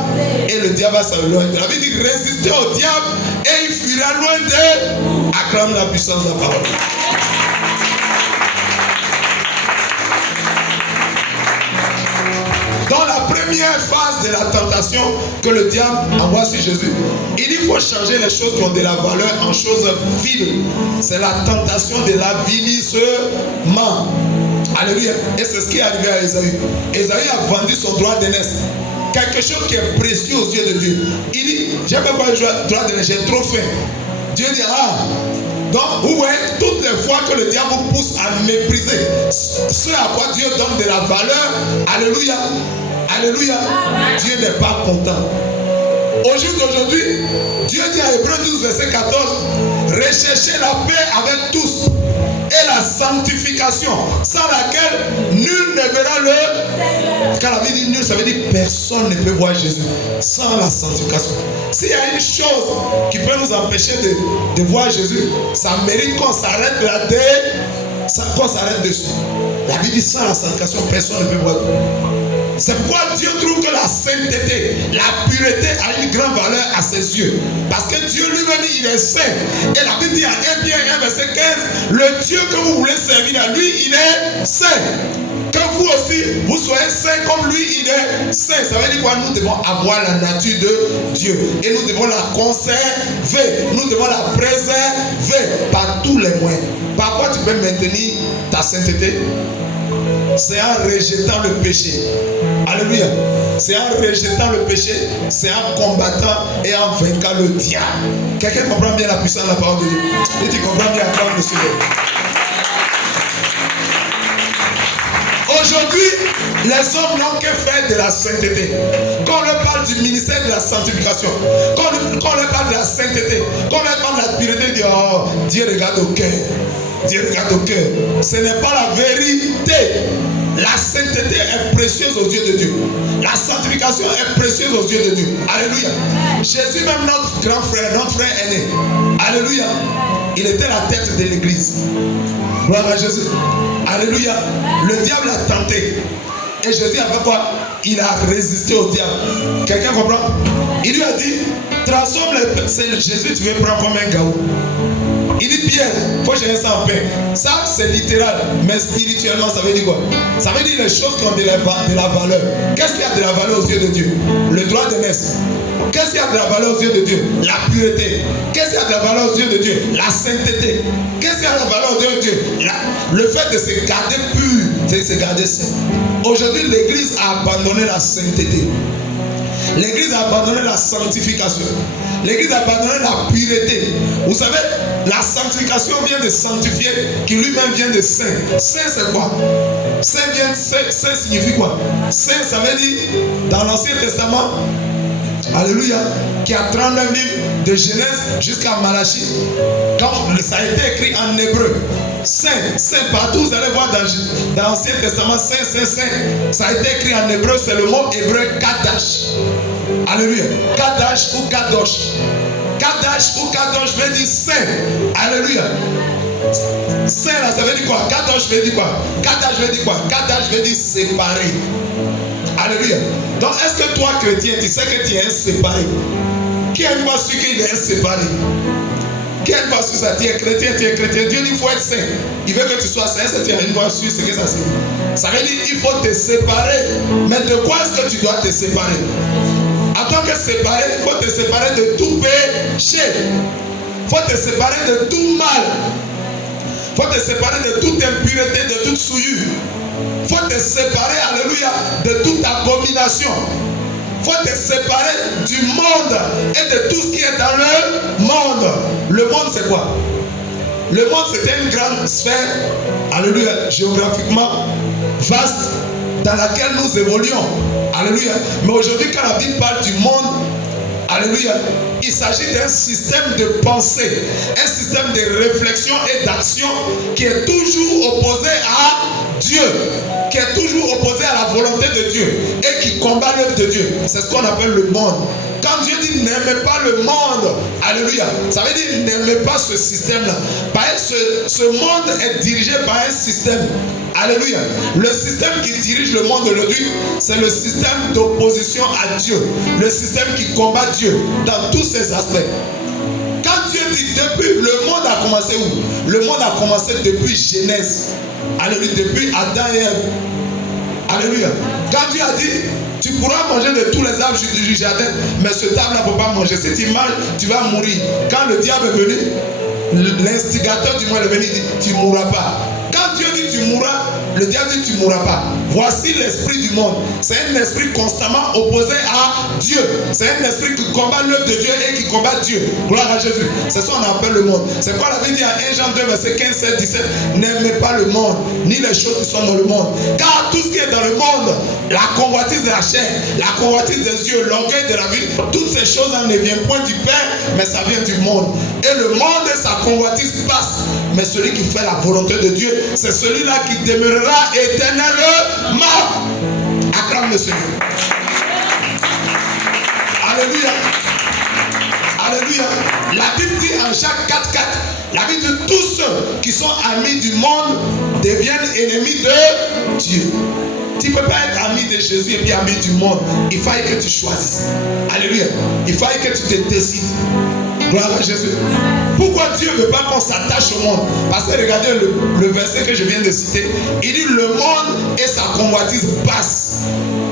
Et le diable va s'éloigner. La Bible dit résister au diable et il fuira loin d'eux. Acclame la puissance de la parole. Dans la première phase de la tentation que le diable envoie sur Jésus, il faut changer les choses qui ont de la valeur en choses viles. C'est la tentation de l'avilissement. Alléluia. Et c'est ce qui est arrivé à Ésaü. Ésaü a vendu son droit d'aînesse. Quelque chose qui est précieux aux yeux de Dieu. Il dit, j'ai pas quoi le droit d'aînesse, j'ai trop faim. Dieu dit, donc, vous voyez, toutes les fois que le diable vous pousse à mépriser ce à quoi Dieu donne de la valeur, alléluia, alléluia, Dieu n'est pas content. Au jour d'aujourd'hui, Dieu dit à Hébreux 12, verset 14, recherchez la paix avec tous et la sanctification, sans laquelle nul ne verra le. Quand la Bible dit nul, ça veut dire personne ne peut voir Jésus sans la sanctification. S'il y a une chose qui peut nous empêcher de voir Jésus, ça mérite qu'on s'arrête qu'on s'arrête dessus. La Bible dit sans la sanctification, personne ne peut voir. C'est pourquoi Dieu trouve que la sainteté, la pureté a une grande valeur à ses yeux. Parce que Dieu lui-même, il est saint. Et la Bible dit en 1 Pierre 1, verset 15, le Dieu que vous voulez servir à lui, il est saint. Que vous aussi, vous soyez saints comme lui, il est saint. Ça veut dire quoi? Nous devons avoir la nature de Dieu. Et nous devons la conserver. Nous devons la préserver par tous les moyens. Par quoi tu peux maintenir ta sainteté? C'est en rejetant le péché. Alléluia. C'est en rejetant le péché, c'est en combattant et en vainquant le diable. Quelqu'un comprend bien la puissance de la parole de Dieu? Et tu comprends bien la parole de Dieu? Aujourd'hui, les hommes n'ont que faire de la sainteté. Quand on leur parle du ministère de la sanctification, quand on leur parle de la sainteté, quand on leur parle de la pureté, ils disent oh, Dieu regarde au cœur. Dieu regarde au cœur. Ce n'est pas la vérité. La sainteté est précieuse aux yeux de Dieu. La sanctification est précieuse aux yeux de Dieu. Alléluia. Jésus, même notre grand frère, notre frère aîné. Alléluia. Il était la tête de l'église. Gloire à Jésus. Alléluia. Le diable a tenté. Et Jésus a fait quoi? Il a résisté au diable. Quelqu'un comprend? Il lui a dit, transforme les... Jésus, tu veux prendre comme un gaou. Il dit Pierre, il faut que j'ai ça en paix. Ça c'est littéral, mais spirituellement ça veut dire quoi? Ça veut dire les choses qui ont de la valeur. Qu'est-ce qu'il y a de la valeur aux yeux de Dieu? Le droit d'aînesse. Qu'est-ce qu'il y a de la valeur aux yeux de Dieu? La pureté. Qu'est-ce qu'il y a de la valeur aux yeux de Dieu? La sainteté. Qu'est-ce qu'il y a de la valeur aux yeux de Dieu? Le fait de se garder pur, c'est de se garder saint. Aujourd'hui l'église a abandonné la sainteté. L'église a abandonné la sanctification. L'église a abandonné la pureté. Vous savez, La sanctification vient de sanctifier, qui lui-même vient de saint. Saint, c'est quoi? Saint signifie quoi? Saint, ça veut dire, dans l'Ancien Testament, alléluia, qui a 39 livres de Genèse jusqu'à Malachie, quand ça a été écrit en hébreu. Saint, saint, partout vous allez voir dans l'Ancien Testament, saint, saint, saint, ça a été écrit en hébreu, c'est le mot hébreu Kadash. Alléluia. Kadash ou Kadosh. Kadash ou Kadosh veut dire saint. Alléluia. Saint là, ça veut dire quoi? Kadosh veut dire quoi? Kadash veut dire quoi? Kadash veut dire séparé. Alléluia. Donc est-ce que toi chrétien, tu sais que tu es un séparé? Qui a une fois su qu'il est un séparé? Qui a une fois su ça? Tu es chrétien, tu es chrétien. Dieu dit qu'il faut être saint. Il veut que tu sois saint. Tu as une fois su ce que ça signifie. Ça veut dire qu'il faut te séparer. Mais de quoi est-ce que tu dois te séparer? En tant que séparé, il faut te séparer de tout péché. Il faut te séparer de tout mal. Il faut te séparer de toute impureté, de toute souillure. Il faut te séparer, alléluia, de toute abomination. Il faut te séparer du monde et de tout ce qui est dans le monde. Le monde, c'est quoi? Le monde, c'était une grande sphère, alléluia, géographiquement vaste, dans laquelle nous évoluons. Alléluia. Mais aujourd'hui, quand la Bible parle du monde, alléluia, il s'agit d'un système de pensée, un système de réflexion et d'action qui est toujours opposé à Dieu, qui est toujours opposé à la volonté de Dieu et qui combat l'œuvre de Dieu. C'est ce qu'on appelle le monde. Quand Dieu dit n'aimez pas le monde, alléluia, ça veut dire n'aimez pas ce système-là. Ce monde est dirigé par un système. Alléluia. Le système qui dirige le monde aujourd'hui, c'est le système d'opposition à Dieu. Le système qui combat Dieu dans tous ses aspects. Quand Dieu dit depuis, le monde a commencé où? Le monde a commencé depuis Genèse. Alléluia. Depuis Adam et Ève. Alléluia. Quand Dieu a dit, tu pourras manger de tous les arbres du jardin, mais ce arbre-là ne peut pas manger. Si tu manges, tu vas mourir. Quand le diable est venu, l'instigateur du monde est venu, il dit, tu ne mourras pas. Quand Dieu dit tu mourras, le diable dit tu ne mourras pas. Voici l'esprit du monde. C'est un esprit constamment opposé à Dieu. C'est un esprit qui combat l'œuvre de Dieu et qui combat Dieu. Gloire à Jésus. C'est ça qu'on appelle le monde. C'est quoi la Bible dit en 1 Jean 2, verset 15, 16, 17. N'aimez pas le monde, ni les choses qui sont dans le monde. Car tout ce qui est dans le monde, la convoitise de la chair, la convoitise des yeux, l'orgueil de la vie, toutes ces choses ne viennent point du Père, mais ça vient du monde. Et le monde et sa convoitise passent. Mais celui qui fait la volonté de Dieu, c'est celui-là qui demeurera éternellement. Acclame le Seigneur. Alléluia. Alléluia. La Bible dit en Jacques 4:4, la Bible dit tous ceux qui sont amis du monde deviennent ennemis de Dieu. Tu ne peux pas être ami de Jésus et puis ami du monde. Il faut que tu choisisses. Alléluia. Il faut que tu te décides. Gloire à Jésus. Pourquoi Dieu ne veut pas qu'on s'attache au monde? Parce que regardez le verset que je viens de citer. Il dit le monde et sa convoitise passent.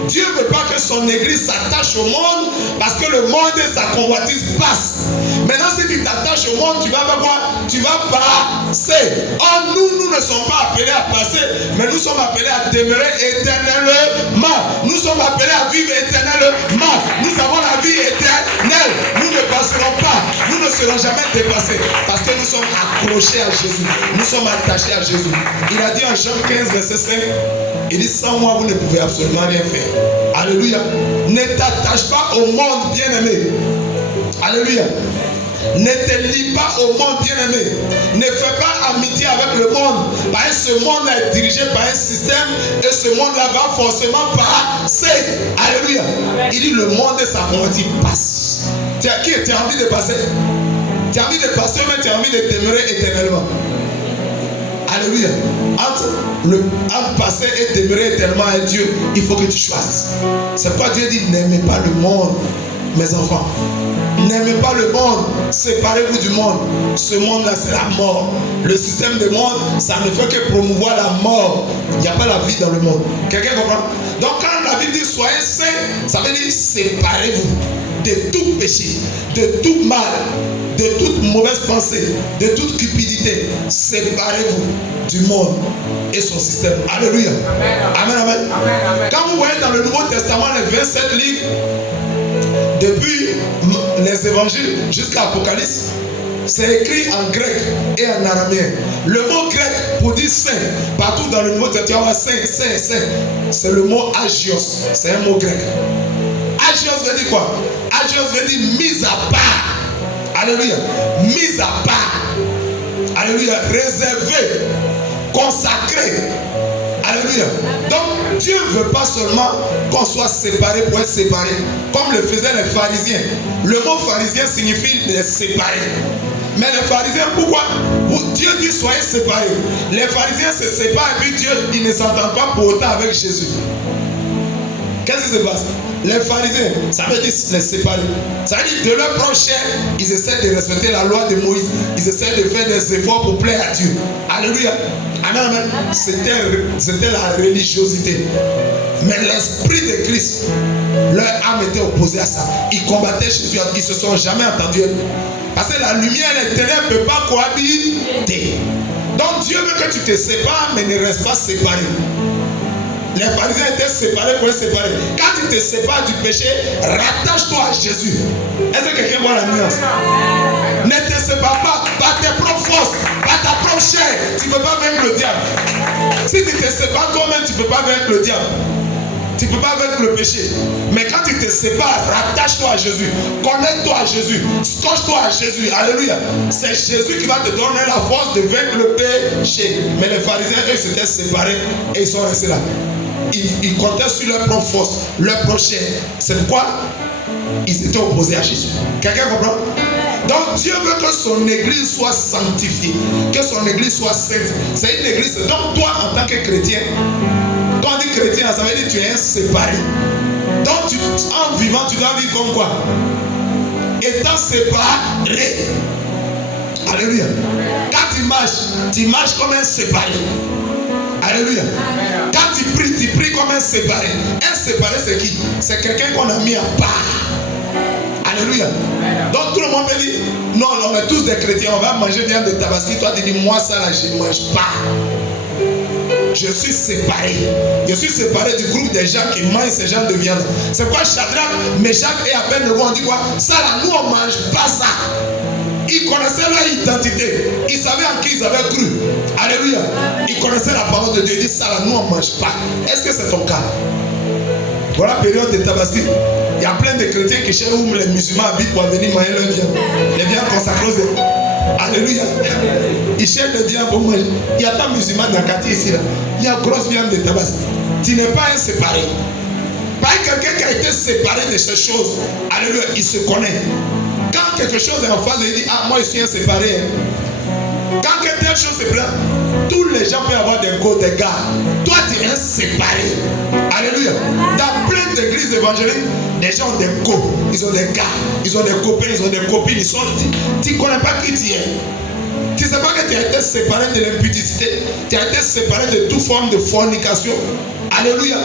Dieu ne veut pas que son église s'attache au monde parce que le monde et sa convoitise passent. Maintenant, si tu t'attaches au monde, tu vas pas quoi? Tu vas passer. Or, nous ne sommes pas appelés à passer, mais nous sommes appelés à demeurer éternellement. Nous sommes appelés à vivre éternellement. Nous avons la vie éternelle. Nous ne passerons pas. Nous ne serons jamais dépassés parce que nous sommes accrochés à Jésus. Nous sommes attachés à Jésus. Il a dit en Jean 15, verset 5, il dit sans moi, vous ne pouvez absolument rien faire. Alléluia. Ne t'attache pas au monde, bien-aimé. Alléluia. Ne te lie pas au monde, bien-aimé. Ne fais pas amitié avec le monde. Parce que ce monde est dirigé par un système et ce monde-là va forcément passer. Alléluia. Il dit le monde et sa convoitise passe. Tu as envie de passer? Tu as envie de passer, mais tu as envie de demeurer éternellement. Alléluia. Entre passer et demeurer éternellement à Dieu, il faut que tu choisisses. C'est pourquoi Dieu dit n'aimez pas le monde, mes enfants. N'aimez pas le monde, séparez-vous du monde. Ce monde-là, c'est la mort. Le système du monde, ça ne fait que promouvoir la mort. Il n'y a pas la vie dans le monde. Quelqu'un comprend? Donc quand la Bible dit soyez saints, ça veut dire séparez-vous de tout péché, de tout mal, de toute mauvaise pensée, de toute cupidité. Séparez-vous du monde et son système. Alléluia. Amen, amen. Quand vous voyez dans le Nouveau Testament les 27 livres, depuis les évangiles jusqu'à Apocalypse, C'est écrit en grec et en araméen. Le mot grec pour dire saint, partout dans le Nouveau Testament, saint. C'est le mot agios. C'est un mot grec. Agios veut dire quoi? Agios veut dire mise à part. Alléluia. Mise à part. Alléluia. Réservé. Consacré. Alléluia. Donc Dieu ne veut pas seulement qu'on soit séparé pour être séparé, comme le faisaient les pharisiens. Le mot pharisien signifie les séparer. Mais les pharisiens, pourquoi? Dieu dit soyez séparés. Les pharisiens se séparent et puis Dieu, ils ne s'entendent pas pour autant avec Jésus. Qu'est-ce qui se passe? Les pharisiens, ça veut dire les séparer. Ça veut dire de leur propre chair, ils essaient de respecter la loi de Moïse. Ils essaient de faire des efforts pour plaire à Dieu. Alléluia. Amen, amen. C'était la religiosité. Mais l'esprit de Christ, leur âme était opposée à ça. Ils combattaient Jésus. Ils ne se sont jamais entendus. Parce que la lumière et les ténèbres ne peuvent pas cohabiter. Donc Dieu veut que tu te sépares, mais ne reste pas séparé. Les pharisiens étaient séparés pour être séparés. Quand tu te sépares du péché, rattache-toi à Jésus. Est-ce que quelqu'un voit la nuance? Ne te sépare pas par tes propres forces, par ta propre chair. Tu ne peux pas vaincre le diable. Si tu te sépares toi-même, tu ne peux pas vaincre le diable. Tu ne peux pas vaincre le péché. Mais quand tu te sépares, rattache-toi à Jésus. Connecte-toi à Jésus. Scotche-toi à Jésus. Alléluia. C'est Jésus qui va te donner la force de vaincre le péché. Mais les pharisiens, eux, s'étaient séparés et ils sont restés là. Ils comptaient sur leur propre force, leur propre chair. C'est pourquoi ils étaient opposés à Jésus. Quelqu'un comprend? Donc Dieu veut que son église soit sanctifiée, que son église soit sainte. C'est une église. Donc toi, en tant que chrétien, quand on dit chrétien, ça veut dire que tu es séparé. Donc en vivant, tu dois vivre comme quoi? Étant séparé. Alléluia. Quand tu marches comme un séparé. Alléluia. Quand tu pries comme un séparé. Un séparé, c'est qui? C'est quelqu'un qu'on a mis à part. Alléluia. Donc tout le monde peut dire, non, on est tous des chrétiens, on va manger viande de tabaski. Toi tu dis, moi ça là, je ne mange pas. Je suis séparé. Je suis séparé du groupe des gens qui mangent ces genres de viande. C'est quoi Shadrach, Meshach et Abednego, on dit quoi? Ça là, nous on ne mange pas ça. Ils connaissaient leur identité. Ils savaient en qui ils avaient cru. Alléluia. Ils connaissaient la parole de Dieu. Ils disent ça là, nous on ne mange pas. Est-ce que c'est ton cas? Voilà la période de Tabaski. Il y a plein de chrétiens qui cherchent où les musulmans habitent pour venir manger leur viande. Les viandes consacrées. Alléluia. Ils cherchent des viandes pour manger. Il n'y a pas de musulmans dans le quartier ici. Là. Il y a grosse viande de Tabaski. Tu n'es pas un séparé. Pas quelqu'un qui a été séparé de ces choses. Alléluia. Il se connaît. Quand quelque chose est en face, il dit, ah, moi je suis un séparé. Quand quelque chose se prend, tous les gens peuvent avoir des go, des gars. Toi, tu es un séparé. Alléluia. Dans plein d'églises évangéliques, les gens ont des go, ils ont des gars, ils ont des copains, ils ont des copines. Tu ne connais pas qui tu es. Tu ne sais pas que tu as été séparé de l'impudicité. Tu as été séparé de toute forme de fornication. Alléluia.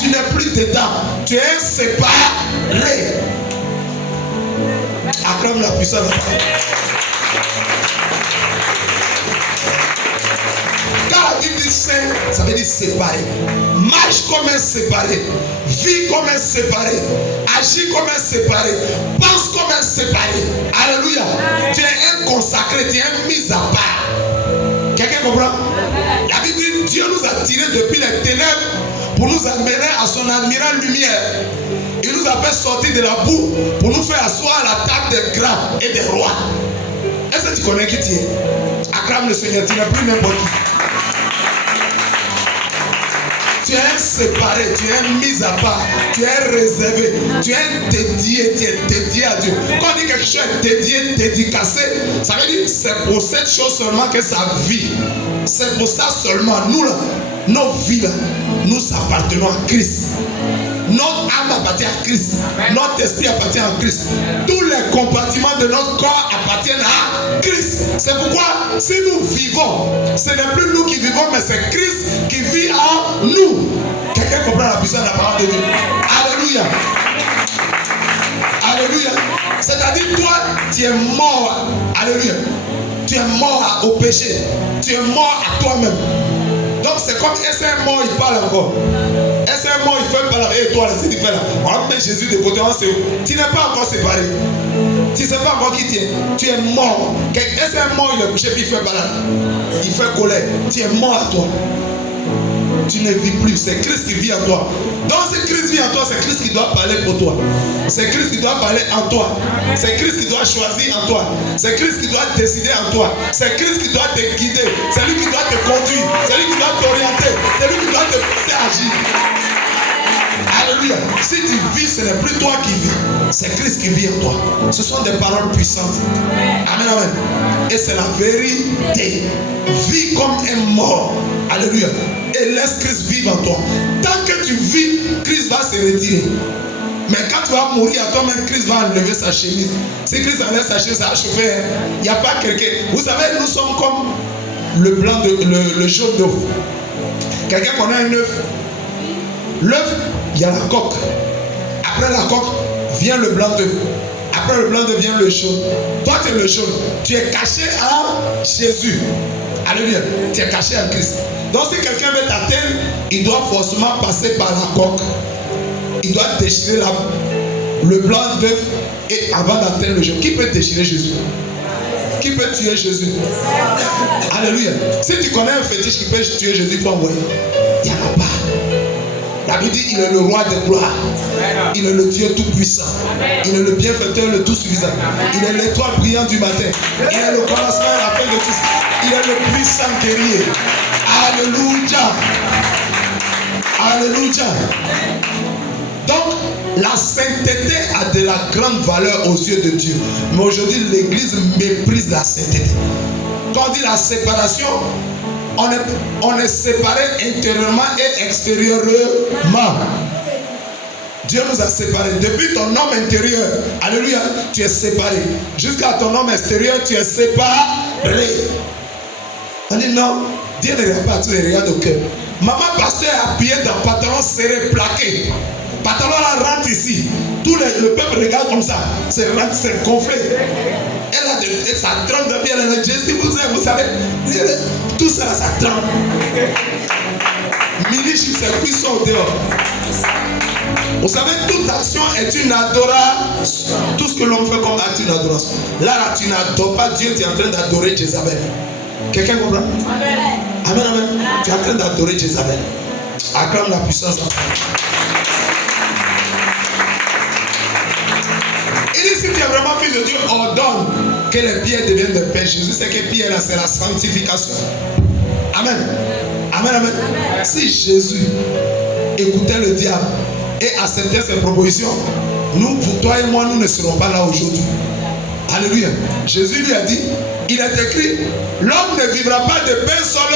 Tu n'es plus dedans. Tu es un séparé. Acclame la puissance. Quand la Bible dit saint, ça veut dire séparé. Marche comme un séparé. Vis comme un séparé. Agis comme un séparé. Pense comme un séparé. Alléluia. Tu es un consacré. Tu es un mis à part. Quelqu'un comprend? La Bible dit Dieu nous a tirés depuis les ténèbres pour nous amener à son admirable lumière. Il nous a fait sortir de la boue pour nous faire asseoir à la table des grands et des rois. Est-ce que tu connais qui tu es? Acclame le Seigneur, tu n'es plus n'importe qui. Tu es un séparé, tu es un mis à part, tu es réservé, tu es un dédié, tu es dédié à Dieu. Quand on dit quelque chose est dédié, dédicacé, ça veut dire c'est pour cette chose seulement que ça vit. C'est pour ça seulement, nous là, nos vies là, nous appartenons à Christ. Notre âme appartient à Christ. Notre esprit appartient à Christ. Tous les compartiments de notre corps appartiennent à Christ. C'est pourquoi si nous vivons, ce n'est plus nous qui vivons, mais c'est Christ qui vit en nous. Quelqu'un comprend la puissance de la parole de Dieu? Alléluia. Alléluia. C'est-à-dire toi, tu es mort. Alléluia. Tu es mort au péché. Tu es mort à toi-même. Donc c'est comme un mort, il parle encore. Est-ce un mort, il fait pas là, et toi, là, c'est tu fais là. On va mettre Jésus de côté, tu n'es pas encore séparé. Tu ne sais pas encore qui tu es. Tu es mort. Est-ce un mort, il est couché, puis il fait pas là. Il fait colère. Tu es mort à toi. Tu ne vis plus. C'est Christ qui vit en toi. Donc si Christ vit en toi, c'est Christ qui doit parler pour toi. C'est Christ qui doit parler en toi. C'est Christ qui doit choisir en toi. C'est Christ qui doit décider en toi. C'est Christ qui doit te guider. C'est lui qui doit te conduire. C'est lui qui doit t'orienter. C'est lui qui doit te faire agir. Alléluia. Si tu vis, ce n'est plus toi qui vis. C'est Christ qui vit en toi. Ce sont des paroles puissantes. Amen, amen. Et c'est la vérité. Vis comme un mort. Alléluia. Et laisse Christ vivre en toi. Tant que tu vis, Christ va se retirer. Mais quand tu vas mourir à toi-même, Christ va enlever sa chemise. Si Christ enlève sa chemise, ça va chauffer. Il n'y a pas quelqu'un. Vous savez, nous sommes comme le blanc le jaune d'œuf. Quelqu'un connaît un œuf. L'œuf, il y a la coque. Après la coque, vient le blanc d'œuf. Après le blanc d'œuf vient le jaune. Toi, tu es le jaune. Tu es caché en Jésus. Alléluia. Tu es caché en Christ. Donc si quelqu'un veut t'atteindre, il doit forcément passer par la coque. Il doit déchirer le blanc d'œuf et avant d'atteindre le jaune. Qui peut déchirer Jésus? Qui peut tuer Jésus? Alléluia. Si tu connais un fétiche qui peut tuer Jésus, il faut envoyer. Il n'y en a pas. La Bible dit, il est le roi de gloire. Il est le Dieu tout-puissant. Il est le bienfaiteur, le tout-suffisant. Il est l'étoile brillante du matin. Il est le commencement et la fin de tous. Il est le puissant guerrier. Alléluia. Alléluia. Donc, la sainteté a de la grande valeur aux yeux de Dieu. Mais aujourd'hui, l'Église méprise la sainteté. Quand on dit la séparation, on est séparé intérieurement et extérieurement. Dieu nous a séparés. Depuis ton homme intérieur, alléluia, tu es séparé. Jusqu'à ton homme extérieur, tu es séparé. On dit non, Dieu ne regarde pas, tu les regardes au cœur. Maman pasteur est habillée dans pantalon serré, plaqué. Pantalon là rentre ici. Tout le peuple regarde comme ça. C'est gonflé. Elle a ça trempe de bien. Elle a dit, Jésus vous savez, tout ça, ça trempe. Midi, c'est puissant dehors. Vous savez, toute action est une adoration. Tout ce que l'on fait comme acte, une adoration. Là, tu n'adores pas Dieu, tu es en train d'adorer Jézabel. Quelqu'un comprend? Amen. Amen, amen. Tu es en train d'adorer Jézabel. Acclame la puissance. Il dit, si tu es vraiment fils de Dieu, ordonne que les pierres deviennent des pains. Jésus sait que pierre là, c'est la sanctification. Amen. Amen, amen. Si Jésus écoutait le diable et acceptait ses propositions, nous, toi et moi, nous ne serons pas là aujourd'hui. Alléluia. Jésus lui a dit, il est écrit, l'homme ne vivra pas de pain seul,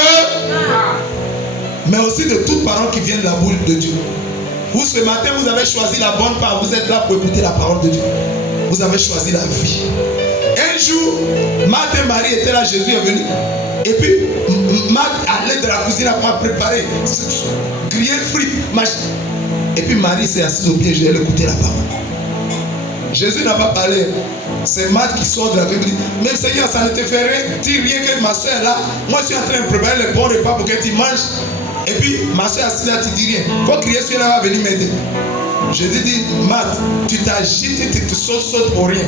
mais aussi de toute parole qui vient de la bouche de Dieu. Vous, ce matin, vous avez choisi la bonne part. Vous êtes là pour écouter la parole de Dieu. Vous avez choisi la vie. Un jour, Marthe et Marie étaient là, Jésus est venu. Et puis, Marthe allait de la cuisine à préparer, griller le fruit. Et puis Marie s'est assise au pied, je vais écouter la parole. Jésus n'a pas parlé. C'est Marthe qui sort de la cuisine. Mais Seigneur, ça ne te fait rien. Dis rien que ma soeur est là. Moi, je suis en train de préparer le bon repas pour que tu manges. Et puis, ma soeur est assise là, tu dis rien. Il faut crier, celui-là va venir m'aider. Jésus dit, Marthe, tu t'agites, tu te sautes pour rien.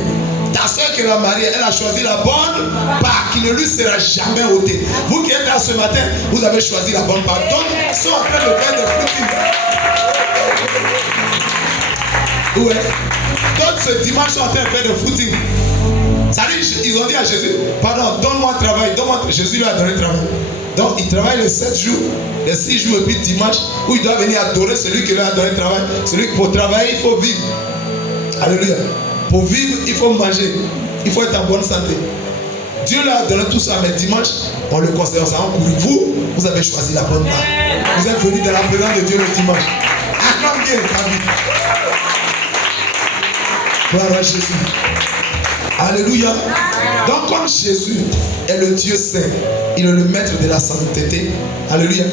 Ta soeur qui est la mariée, elle a choisi la bonne part qui ne lui sera jamais ôtée. Vous qui êtes là ce matin, vous avez choisi la bonne part. Donc, ils sont en train de faire des footing. Ouais. Donc, ce dimanche, ils sont en train de faire des footing. Ça dit, ils ont dit à Jésus, pardon, donne-moi travail, donne-moi. Jésus lui a donné travail. Donc, il travaille les 7 jours, les 6 jours et puis dimanche, où il doit venir adorer celui qui lui a donné travail. Celui qui pour travailler, il faut vivre. Alléluia. Pour vivre, il faut manger. Il faut être en bonne santé. Dieu leur a donné tout ça, mais dimanche, on le considère ça en courir. Vous avez choisi la bonne part. Vous êtes venus dans la présence de Dieu le dimanche. Acclame bien ta vie. Gloire à Jésus. Alléluia. Donc comme Jésus est le Dieu saint, il est le maître de la sainteté. Alléluia.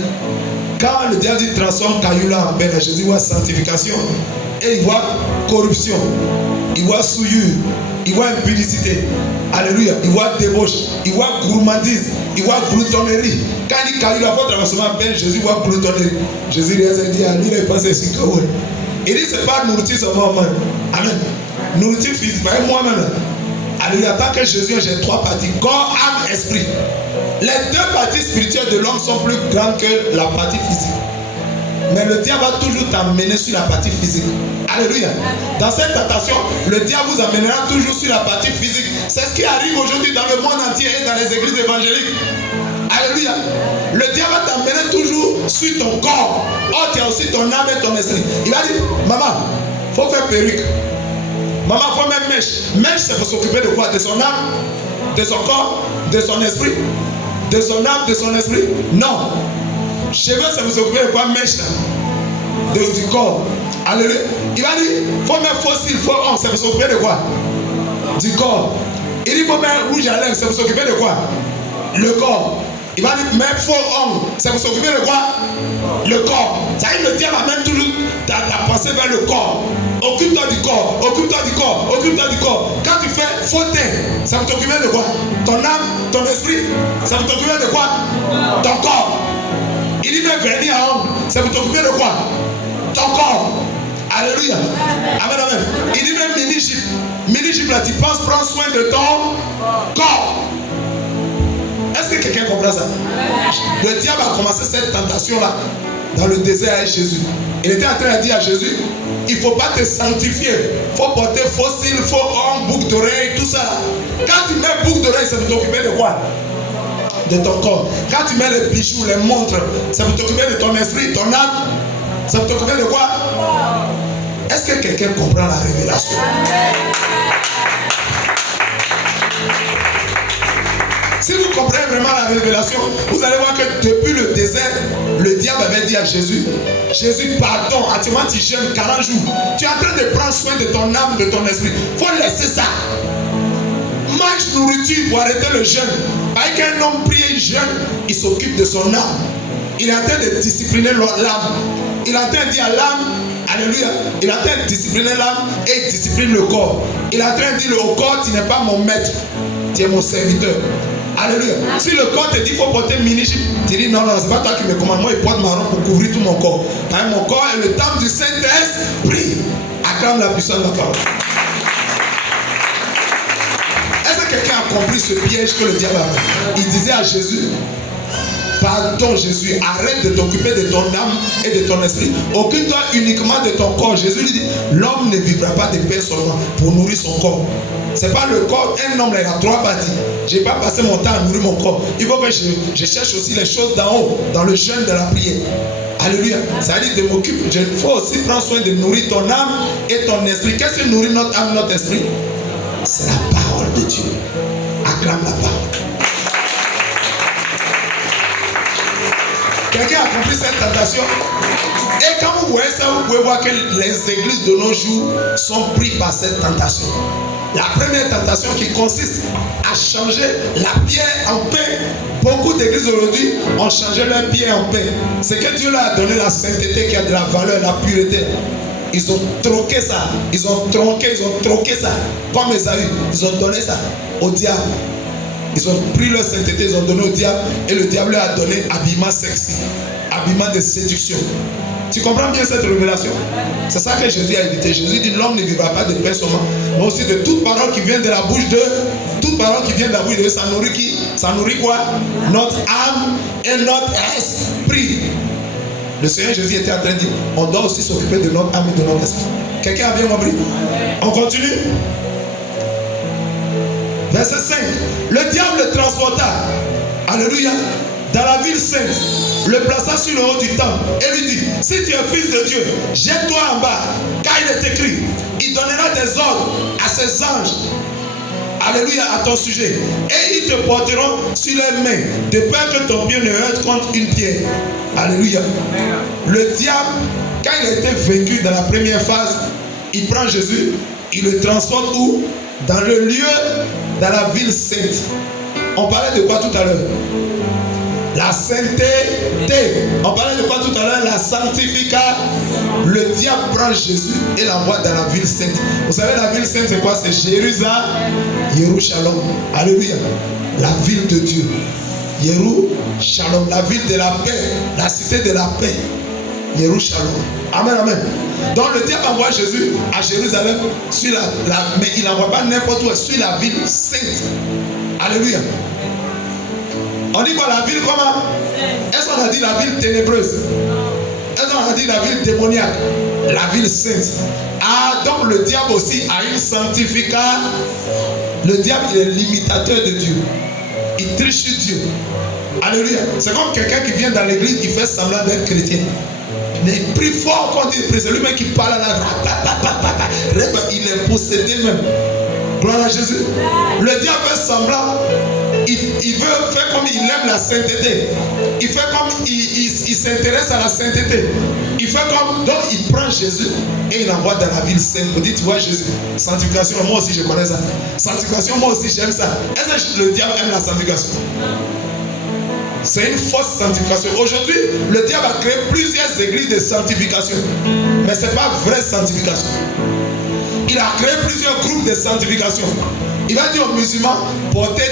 Quand le diable dit transforme caillou là en belle, Jésus voit sanctification et il voit corruption, il voit souillure, il voit impudicité. Alléluia. Il voit débauche. Il voit gourmandise. Il voit gloutonnerie. Quand il dit qu'il a fait avancement peine, Jésus voit gloutonnerie. Jésus lui a dit, lui il pense ici que oui. Il dit, c'est pas nourriture seulement. Amen. Nourriture physique. Moi-même. Alléluia. Tant que Jésus, j'ai 3 parties. Corps, âme, esprit. Les 2 parties spirituelles de l'homme sont plus grandes que la partie physique. Mais le diable va toujours t'amener sur la partie physique. Alléluia. Dans cette tentation, le diable vous amènera toujours sur la partie physique. C'est ce qui arrive aujourd'hui dans le monde entier et dans les églises évangéliques. Alléluia. Le diable va t'amener toujours sur ton corps. Oh, tu as aussi ton âme et ton esprit. Il va dire, maman, il faut faire perruque. Maman, il faut mettre mèche. Mèche, c'est pour s'occuper de quoi? De son âme, de son corps, de son esprit. De son âme, de son esprit. Non. Cheveux, c'est pour s'occuper de quoi? Mèche là. Du corps. Alléluia. Il va dire, il faut mettre fossile, faut on, c'est pour s'occuper de quoi? Du corps. Il dit, il faut mettre rouge à lèvres, c'est pour s'occuper de quoi? Le corps. Il va dire, mettre faux homme, c'est pour s'occuper de quoi? Le corps. Ça veut dire, le diable amène toujours ta pensée vers le corps. Occupe-toi du corps, occupe-toi du corps, occupe-toi du corps. Quand tu fais fauter, ça va t'occuper de quoi? Ton âme, ton esprit, ça va t'occuper de quoi? Ton corps. Il dit même venir à homme, ça va t'occuper de quoi? Ton corps. Alléluia. Amen, amen. Il dit même mini-jupe. Mini-jupe là, tu penses prendre soin de ton corps. Est-ce que quelqu'un comprend ça? Le diable a commencé cette tentation là dans le désert avec Jésus. Il était en train de dire à Jésus, il ne faut pas te sanctifier. Il faut porter faux cils, faux hommes, boucles d'oreilles, tout ça. Quand tu mets boucles d'oreilles, ça va t'occuper de quoi? De ton corps. Quand tu mets les bijoux, les montres, ça va t'occuper de ton esprit, ton âme. Ça va t'occuper de quoi? Est-ce que quelqu'un comprend la révélation? Si vous comprenez vraiment la révélation, vous allez voir que depuis le désert, le diable avait dit à Jésus, Jésus, pardon, actuellement tu jeûnes 40 jours. Tu es en train de prendre soin de ton âme, de ton esprit. Il faut laisser ça. Mange nourriture pour arrêter le jeûne. Avec un homme prie et jeûne, il s'occupe de son âme. Il est en train de discipliner l'âme. Il est en train de dire à l'âme, alléluia, il est en train de discipliner l'âme et il discipline le corps. Il est en train de dire au corps, tu n'es pas mon maître, tu es mon serviteur. Alléluia. Si le corps te dit qu'il faut porter mini-jupe, tu dis non, non, c'est pas toi qui me commande. Moi, il porte ma robe pour couvrir tout mon corps. Parce que mon corps est le temple du Saint-Esprit. Acclame la puissance de la parole. Est-ce que quelqu'un a compris ce piège que le diable a fait? Il disait à Jésus, pardon Jésus, arrête de t'occuper de ton âme et de ton esprit. Occupe-toi uniquement de ton corps. Jésus lui dit, l'homme ne vivra pas de pain seulement pour nourrir son corps. C'est pas le corps, un homme là, il a 3 parties. Je n'ai pas passé mon temps à nourrir mon corps. Il faut que je cherche aussi les choses d'en haut, dans le jeûne de la prière. Alléluia. Ça veut dire de m'occuper. Il faut aussi prendre soin de nourrir ton âme et ton esprit. Qu'est-ce qui nourrit notre âme, notre esprit? C'est la parole de Dieu. Acclame la parole. Quelqu'un a compris cette tentation? Et quand vous voyez ça, vous pouvez voir que les églises de nos jours sont prises par cette tentation. La première tentation qui consiste à changer la pierre en pain. Beaucoup d'églises aujourd'hui ont changé leur pierre en pain. C'est que Dieu leur a donné la sainteté qui a de la valeur, la pureté. Ils ont troqué ça. Ils ont troqué ça. Comme Esaü, ils ont donné ça au diable. Ils ont pris leur sainteté, ils ont donné au diable. Et le diable leur a donné habillement sexy, habillement de séduction. Tu comprends bien cette révélation? C'est ça que Jésus a évité. Jésus dit, l'homme ne vivra pas de pain seulement, mais aussi de toute parole qui vient de la bouche de... Toute parole qui vient de la bouche de Dieu, ça nourrit qui? Ça nourrit quoi? Notre âme et notre esprit. Le Seigneur Jésus était en train de dire, on doit aussi s'occuper de notre âme et de notre esprit. Quelqu'un a bien compris? On continue? Verset 5. Le diable le transporta, alléluia, dans la ville sainte, le plaça sur le haut du temple et lui dit, si tu es fils de Dieu, jette-toi en bas, car il est écrit, il donnera des ordres à ses anges, alléluia, à ton sujet, et ils te porteront sur les mains, de peur que ton pied ne heurte contre une pierre. Alléluia. Le diable, quand il a été vaincu dans la première phase, il prend Jésus, il le transporte où? Dans le lieu, dans la ville sainte. On parlait de quoi tout à l'heure? La sainteté. On parlait de quoi tout à l'heure? La sanctification. Le diable prend Jésus et l'envoie dans la ville sainte. Vous savez, la ville sainte, c'est quoi? C'est Jérusalem. Shalom. Alléluia. La ville de Dieu. Shalom. La ville de la paix. La cité de la paix. Shalom. Amen, amen. Donc le diable envoie Jésus à Jérusalem, sur mais il n'envoie pas n'importe où, sur la ville sainte. Alléluia. On dit quoi, la ville comment? Est-ce qu'on a dit la ville ténébreuse? Est-ce qu'on a dit la ville démoniaque? La ville sainte. Ah, donc le diable aussi a une sanctification. Le diable, il est l'imitateur de Dieu. Il triche sur Dieu. Alléluia. C'est comme quelqu'un qui vient dans l'église, il fait semblant d'être chrétien. Mais prie fort quand il prie, c'est lui-même qui parle à la il est possédé même. Gloire à Jésus. Le diable fait semblant. Il veut faire comme il aime la sainteté. Il fait comme il s'intéresse à la sainteté. Il fait comme, donc il prend Jésus et il l'envoie dans la ville sainte. Vous dites, tu vois Jésus, sanctification, moi aussi je connais ça. Sanctification, moi aussi j'aime ça. Est-ce que le diable aime la sanctification? C'est une fausse sanctification. Aujourd'hui, le diable a créé plusieurs églises de sanctification. Mais ce n'est pas vraie sanctification. Il a créé plusieurs groupes de sanctification. Il va dire aux musulmans, portez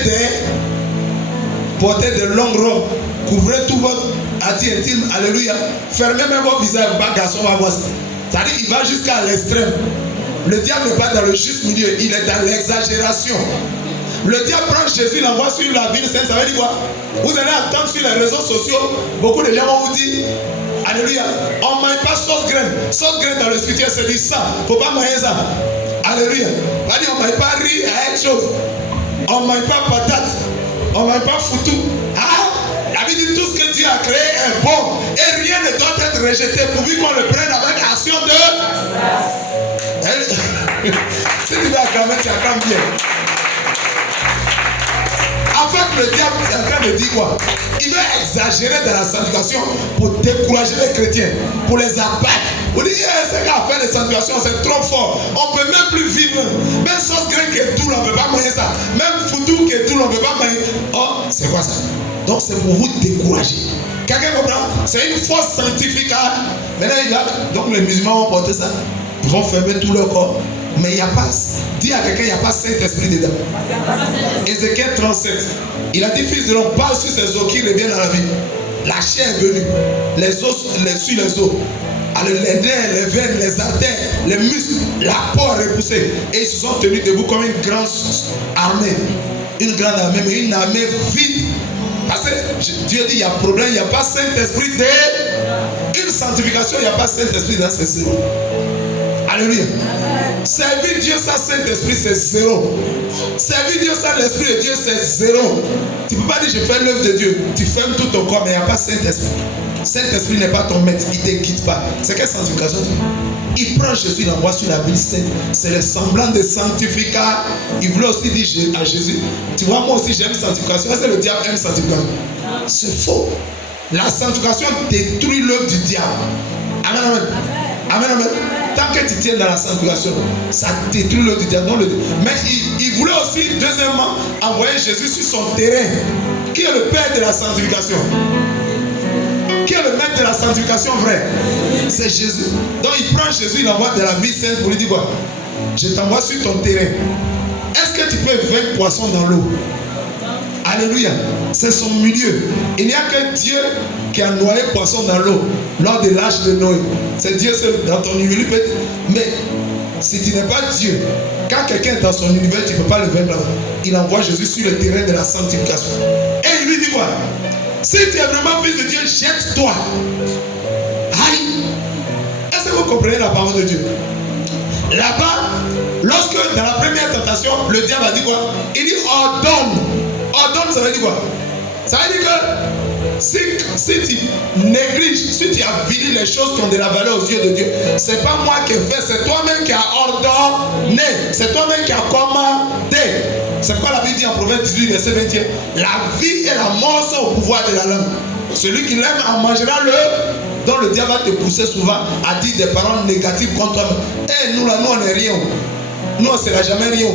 des longues robes, couvrez tout votre partie intime, alléluia. Fermez même vos visages, pas garçon va voir ça. C'est-à-dire qu'il va jusqu'à l'extrême. Le diable n'est pas dans le juste milieu, il est dans l'exagération. Le diable prend Jésus, l'envoie sur la ville sainte, ça veut dire quoi? Vous allez entendre sur les réseaux sociaux, beaucoup de gens vont vous dire, alléluia, on ne mange pas sauce graine. Sauce graine dans le spirituel, c'est du sang. Il ne faut pas manger ça. Alléluia. On ne mange pas riz à une chose. On ne mange pas patate. On ne mange pas foutou. Ah, la Bible dit tout ce que Dieu a créé est bon. Et rien ne doit être rejeté pourvu qu'on le prenne avec action de... Si tu veux acclamer, tu acclames bien. En fait, le diable est en train de dire quoi? Il veut exagérer dans la sanctification pour décourager les chrétiens, pour les abattre. Vous dites, c'est qu'à faire des sanctifications, c'est trop fort. On ne peut même plus vivre. Même sauce graine qui est tout, on ne peut pas manger ça. Même foutou qui est tout, on ne peut pas manger. Oh, c'est quoi ça? Donc c'est pour vous décourager. Quelqu'un comprend? C'est une fausse sanctification. Maintenant, donc les musulmans vont porter ça. Ils vont fermer tout leur corps. Mais il n'y a pas, dis à quelqu'un, il n'y a pas Saint-Esprit dedans. Ézéchiel 37, il a dit, fils de l'homme, parle sur ces os qui reviennent dans la vie. La chair est venue, les os, sur les os, les nerfs, les veines, les artères, les muscles, la peau a repoussé. Et ils se sont tenus debout comme une grande armée. Une grande armée, mais une armée vide. Parce que Dieu dit, il y a problème, il n'y a pas Saint-Esprit de... Une sanctification, il n'y a pas Saint-Esprit dans ces zéros. Alléluia. Servir Dieu sans Saint-Esprit, c'est zéro. Servir Dieu sans l'Esprit de Dieu, c'est zéro. Tu ne peux pas dire, je fais l'œuvre de Dieu. Tu fermes tout ton corps, mais il n'y a pas Saint-Esprit. Saint-Esprit n'est pas ton maître, il ne te quitte pas. C'est quelle sanctification? Il prend Jésus, il l'envoie sur la ville sainte. C'est le semblant de sanctification. Il voulait aussi dire à Jésus, tu vois, moi aussi j'aime sanctification. Est-ce que le diable aime sanctification? C'est faux. La sanctification détruit l'œuvre du diable. Amen, amen. Amen, amen. Tant que tu tiens dans la sanctification, ça détruit le diable. Mais il voulait aussi, deuxièmement, envoyer Jésus sur son terrain. Qui est le père de la sanctification? Qui est le maître de la sanctification vrai? C'est Jésus. Donc il prend Jésus, il l'envoie de la vie sainte pour lui dire quoi? Je t'envoie sur ton terrain. Est-ce que tu peux vaincre poisson dans l'eau? Alléluia. C'est son milieu. Il n'y a que Dieu qui a noyé poisson dans l'eau lors de l'âge de Noé. C'est Dieu seul dans ton univers. Mais si tu n'es pas Dieu, quand quelqu'un est dans son univers, tu ne peux pas le vaincre là-bas. Il envoie Jésus sur le terrain de la sanctification. Et il lui dit quoi? Si tu es vraiment fils de Dieu, jette-toi. Aïe. Est-ce que vous comprenez la parole de Dieu? Là-bas, lorsque dans la première tentation, le diable a dit quoi? Il dit ordonne. Ordonne, ça veut dire quoi? Ça veut dire que si tu négliges, si tu avilis les choses qui ont de la valeur aux yeux de Dieu, c'est pas moi qui ai fait, c'est toi-même qui as ordonné, c'est toi-même qui as commandé. C'est pourquoi la Bible dit en Proverbe 18, verset 21, la vie et la mort sont au pouvoir de la langue. Celui qui l'aime en mangera le... Donc le diable va te pousser souvent à dire des paroles négatives contre toi. Eh, nous là, nous on n'est rien. Nous on ne sera jamais rien.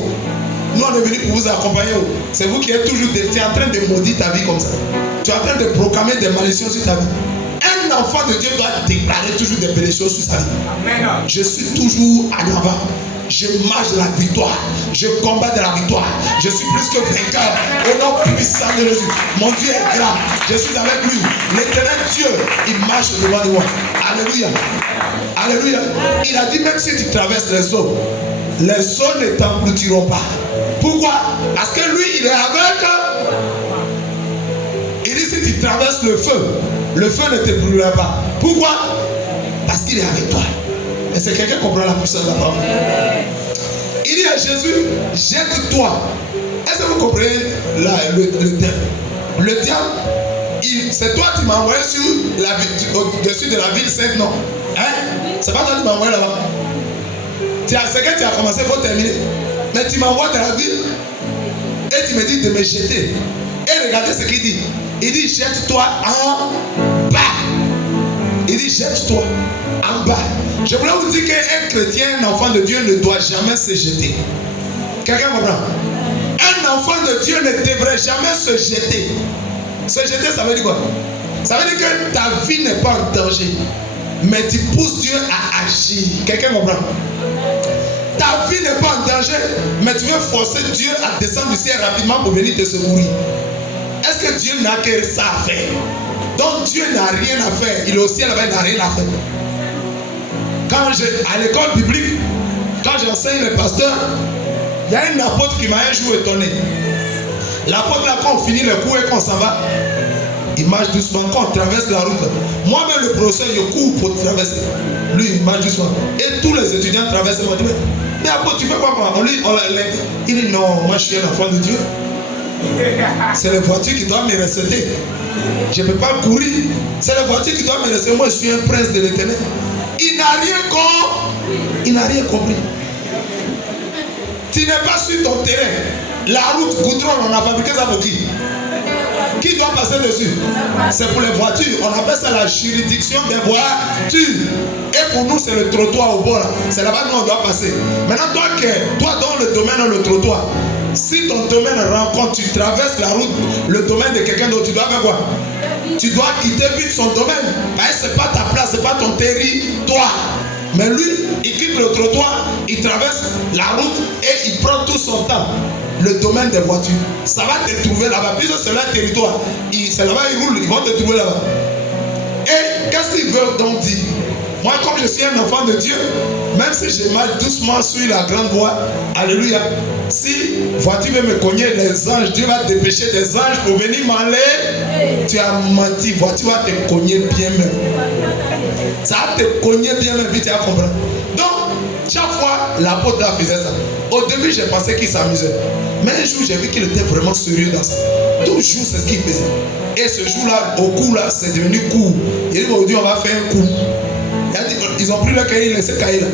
Nous on est venus pour vous accompagner. C'est vous qui êtes toujours tu es en train de maudire ta vie comme ça. Tu es en train de proclamer des malédictions sur ta vie. Un enfant de Dieu doit déclarer toujours des bénédictions sur sa vie. Amen. Je suis toujours en avant. Je marche de la victoire. Je combats de la victoire. Je suis plus que vainqueur. Au nom puissant de Jésus. Mon Dieu est grand. Je suis avec lui. L'éternel Dieu, il marche devant moi. Alléluia. Alléluia. Il a dit même si tu traverses les eaux ne t'engloutiront pas. Pourquoi? Parce que lui, il est avec. Il dit si tu traverses le feu ne te brûlera pas. Pourquoi? Parce qu'il est avec toi. Et c'est quelqu'un qui comprend la puissance de la parole. Il dit à Jésus, jette-toi. Est-ce que vous comprenez le diable? Le diable, c'est toi qui m'as envoyé au-dessus de la ville sainte, non? Hein? C'est pas toi qui m'as envoyé là-bas. C'est que tu as commencé, il faut terminer. Mais tu m'envoies dans la ville et tu me dis de me jeter. Et regardez ce qu'il dit. Il dit, jette-toi en bas. Il dit, jette-toi en bas. Je voulais vous dire qu'un chrétien, un enfant de Dieu ne doit jamais se jeter. Quelqu'un comprend? Un enfant de Dieu ne devrait jamais se jeter. Se jeter, ça veut dire quoi? Ça veut dire que ta vie n'est pas en danger. Mais tu pousses Dieu à agir. Quelqu'un comprend? Ta vie n'est pas en danger. Mais tu veux forcer Dieu à descendre du ciel rapidement pour venir te secourir. Est-ce que Dieu n'a que ça à faire? Donc Dieu n'a rien à faire. Il est au ciel là-bas, il n'a rien à faire. À l'école biblique, quand j'enseigne les pasteurs, il y a un apôtre qui m'a un jour étonné. L'apôtre là, quand on finit le cours et qu'on s'en va, il marche doucement. Quand on traverse la route, moi-même le professeur, je cours pour traverser. Lui, il marche doucement. Et tous les étudiants traversent. Moi, je dis, mais apôtre, tu fais quoi? Il dit, non, moi je suis un enfant de Dieu. C'est la voiture qui doit me receter. Je ne peux pas courir. C'est la voiture qui doit me receter. Moi, je suis un prince de l'Éternel. Il n'a rien compris. Tu n'es pas sur ton terrain. La route, goudron, on a fabriqué ça pour qui? Qui doit passer dessus? C'est pour les voitures. On appelle ça la juridiction des voitures. Et pour nous, c'est le trottoir au bord. C'est là-bas que nous on doit passer. Maintenant, toi dans le domaine, le trottoir. Si ton domaine rencontre, tu traverses la route, le domaine de quelqu'un d'autre, tu dois faire quoi? Tu dois quitter vite son domaine. Parce que ce n'est pas ta place, ce n'est pas ton territoire. Mais lui, il quitte le trottoir, il traverse la route et il prend tout son temps. Le domaine des voitures. Ça va te trouver là-bas. Puisque c'est leur territoire. C'est là-bas, ils roulent, ils vont te trouver là-bas. Et qu'est-ce qu'ils veulent donc dire? Moi, comme je suis un enfant de Dieu, même si je marche doucement sur la grande voie, alléluia, si voiture veut me cogner, les anges, Dieu va dépêcher des anges pour venir m'enlever. Tu as menti, voiture va te cogner bien même. Ça va te cogner bien même, puis tu vas comprendre. Donc, chaque fois, l'apôtre là faisait ça. Au début, j'ai pensé qu'il s'amusait. Mais un jour, j'ai vu qu'il était vraiment sérieux dans ça. Toujours, c'est ce qu'il faisait. Et ce jour-là, au coup là, c'est devenu court. Il dit, aujourd'hui, on va faire un coup. Ils ont pris le cahier, laissé le cahier là.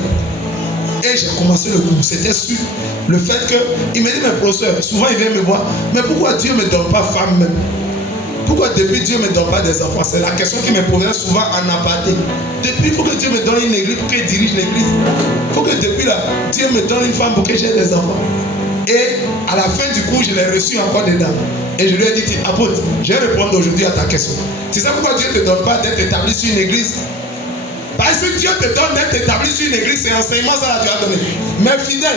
Et j'ai commencé le cours. C'était sur le fait que, il me dit, mais professeur, souvent il vient me voir, mais pourquoi Dieu ne me donne pas femme même? Pourquoi depuis Dieu ne me donne pas des enfants? C'est la question qui me posait souvent en aparté. Depuis, il faut que Dieu me donne une église pour qu'il dirige l'église. Il faut que depuis là, Dieu me donne une femme pour que j'ai des enfants. Et à la fin du cours, je l'ai reçu encore dedans. Et je lui ai dit, apôtre, je vais répondre aujourd'hui à ta question. Tu sais pourquoi Dieu ne te donne pas d'être établi sur une église? Parce que Dieu te donne d'être établi sur une église, c'est enseignement ça là tu as donné. Mais fidèle,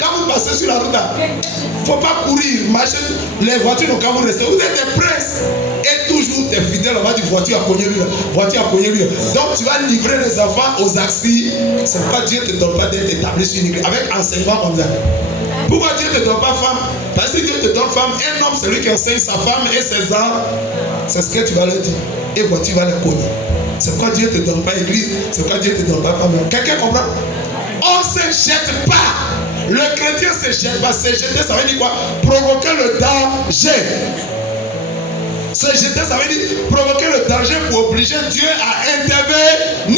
quand vous passez sur la route là, il ne faut pas courir, marcher, les voitures n'ont qu'à vous rester. Vous êtes des princes. Et toujours tes fidèles, on va dire voiture à cogner lui, voiture à cogner lui. Donc tu vas livrer les enfants aux accidents. C'est pourquoi Dieu ne te donne pas d'être établi sur une église, avec enseignement comme ça. Pourquoi Dieu ne te donne pas femme? Parce que Dieu te donne femme, un homme c'est lui qui enseigne sa femme et ses enfants. C'est ce que tu vas leur dire. Et voiture va les cogner. C'est pourquoi Dieu ne te donne pas église, c'est pourquoi Dieu ne te donne pas femme. Quelqu'un comprend? On ne se jette pas. Le chrétien se jette pas. Se jeter, ça veut dire quoi? Provoquer le danger. Se jeter, ça veut dire provoquer le danger pour obliger Dieu à intervenir.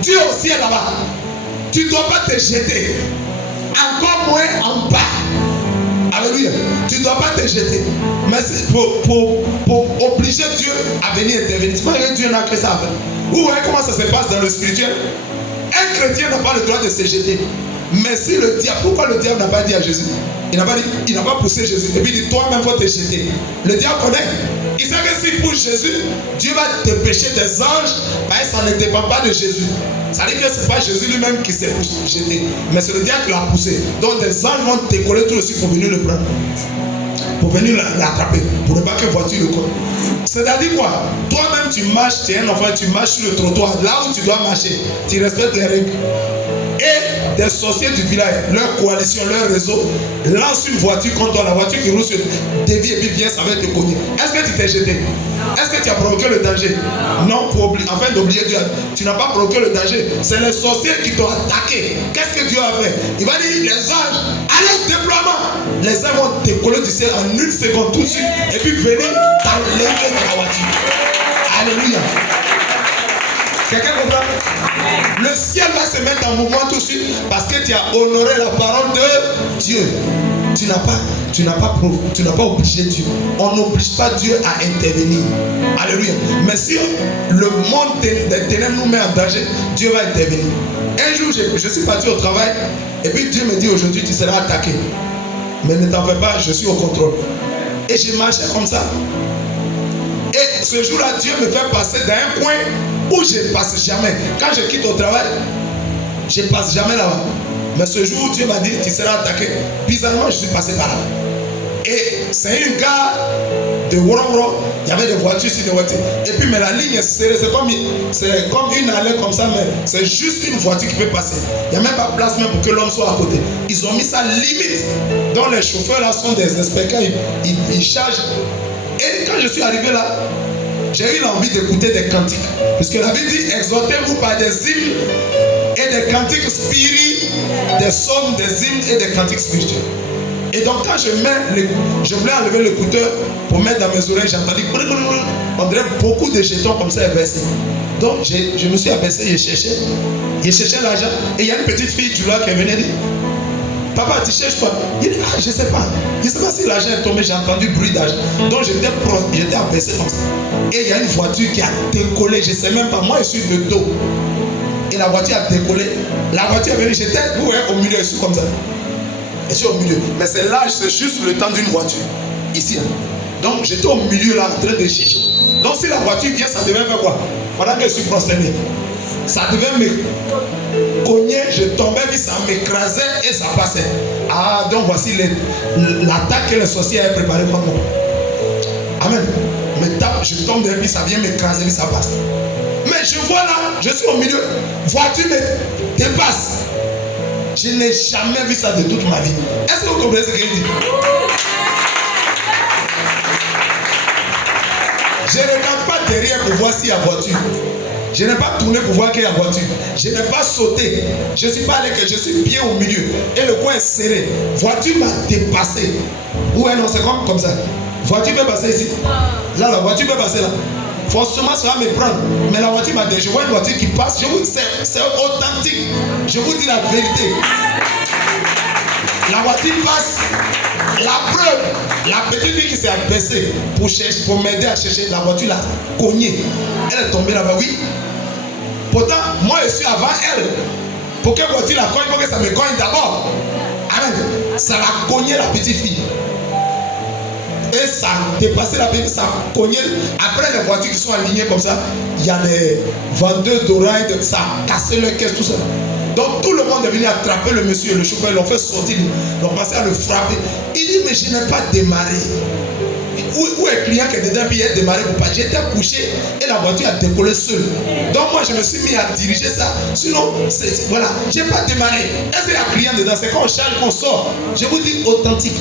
Dieu aussi est là-bas. Tu ne dois pas te jeter. Encore moins en bas. Alléluia. Tu ne dois pas te jeter. Mais c'est pour obliger Dieu à venir intervenir. C'est pas que Dieu n'a que ça à faire. Vous voyez comment ça se passe dans le spirituel? Un chrétien n'a pas le droit de se jeter. Mais si le diable, pourquoi le diable n'a pas dit à Jésus? Il n'a pas dit, il n'a pas poussé Jésus. Et puis il dit, toi-même, il faut te jeter. Le diable connaît. Il sait que s'il pousse Jésus, Dieu va dépêcher des anges, parce que ça ne dépend pas de Jésus. Ça veut dire que ce n'est pas Jésus lui-même qui s'est jeté, mais c'est le diable qui l'a poussé. Donc des anges vont décoller tout de suite pour venir le prendre, pour venir l'attraper, pour ne pas que voiture le colle. C'est-à-dire quoi? Toi-même tu marches, tu es un enfant, tu marches sur le trottoir, là où tu dois marcher, tu respectes les règles. Et des sorciers du village, leur coalition, leur réseau, lance une voiture contre toi, la voiture qui roule sur dévie et puis vient, ça va te cogner. Est-ce que tu t'es jeté? Est-ce que tu as provoqué le danger? Non, afin d'oublier Dieu. Tu n'as pas provoqué le danger. C'est les sorciers qui t'ont attaqué. Qu'est-ce que Dieu a fait? Il va dire, les anges, allez au déploiement. Les anges vont décoller du ciel en une seconde tout de suite et puis venir t'enlever de la voiture. Alléluia. Quelqu'un comprend? Le ciel va se mettre en mouvement tout de suite parce que tu as honoré la parole de Dieu. Tu n'as pas obligé Dieu. On n'oblige pas Dieu à intervenir. Alléluia. Mais si le monde des ténèbres nous met en danger, Dieu va intervenir. Un jour, je suis parti au travail et puis Dieu me dit aujourd'hui tu seras attaqué. Mais ne t'en fais pas, je suis au contrôle. Et j'ai marché comme ça. Et ce jour-là, Dieu me fait passer dans un coin où je ne passe jamais. Quand je quitte au travail, je ne passe jamais là-bas. Mais ce jour où Dieu m'a dit, tu seras attaqué, bizarrement, je suis passé par là. Et c'est une gare de Woro. Il y avait des voitures sur des voitures. Et puis, mais la ligne est serrée. C'est comme une allée comme ça, mais c'est juste une voiture qui peut passer. Il n'y a même pas de place même pour que l'homme soit à côté. Ils ont mis ça limite. Donc les chauffeurs là sont des inspecteurs. Ils chargent. Et quand je suis arrivé là, j'ai eu l'envie d'écouter des cantiques. Puisque la Bible dit, exhortez-vous par des hymnes et des cantiques spirituels, des psaumes, des hymnes et des cantiques spirituels. Et donc quand je voulais enlever l'écouteur pour mettre dans mes oreilles, j'ai entendu, on dirait beaucoup de jetons comme ça versés. Donc je me suis abaissé, j'ai cherché l'argent. Et il y a une petite fille du lac qui est venue dire, papa, tu cherches quoi? Il dit, je ne sais pas. Je ne sais pas si l'argent est tombé, j'ai entendu bruit d'argent. Donc j'étais abaissé comme ça. Et il y a une voiture qui a décollé, je ne sais même pas, moi je suis de dos. Et la voiture a décollé. La voiture est venue, j'étais au milieu, je suis comme ça. Je suis au milieu. Mais c'est là, c'est juste le temps d'une voiture. Ici. Donc j'étais au milieu là, en train de chercher. Donc si la voiture vient, ça devait faire quoi? Pendant que je suis prosterné. Ça devait me cogner, je tombais, puis ça m'écrasait et ça passait. Ah, donc voici l'attaque que les sorciers avaient préparée pour moi. Amen. Je tombe et puis ça vient m'écraser, puis ça passe. Mais je vois là, je suis au milieu, voiture me dépasse. Je n'ai jamais vu ça de toute ma vie. Est-ce que vous comprenez ce que je dis? Je ne regarde pas derrière pour voir s'il y a voiture. Je n'ai pas tourné pour voir qu'il y a voiture. Je n'ai pas sauté. Je ne suis pas allé que je suis bien au milieu. Et le coin est serré. Voiture m'a dépassé. Ouais, non, c'est comme ça. Voiture peut passer ici. Là, la voiture peut passer là. Forcément, ça va me prendre. Mais la voiture m'a dit, je vois une voiture qui passe. Je vous dis, c'est authentique. Je vous dis la vérité. La voiture passe. La preuve, la petite fille qui s'est abaissée pour m'aider à chercher, la voiture l'a cognée. Elle est tombée là-bas, oui. Pourtant, moi je suis avant elle. Pour que la voiture la cogne, pour que ça me cogne d'abord. Amen. Ça l'a cogné la petite fille. Et ça a dépassé la petite, ça a cogné. Après les voitures qui sont alignées comme ça, il y a des vendeurs d'oreilles, ça a cassé le caisse, tout ça. Donc tout le monde est venu attraper le monsieur et le chauffeur, ils l'ont fait sortir, ils ont commencé à le frapper. Il dit, mais je n'ai pas démarré. Où est le client qui est dedans, puis il a démarré pour pas. J'étais couché et la voiture a décollé seule. Donc moi je me suis mis à diriger ça. Sinon, voilà, je n'ai pas démarré. Est-ce qu'il y a un client dedans? C'est quand on charge qu'on sort. Je vous dis authentique.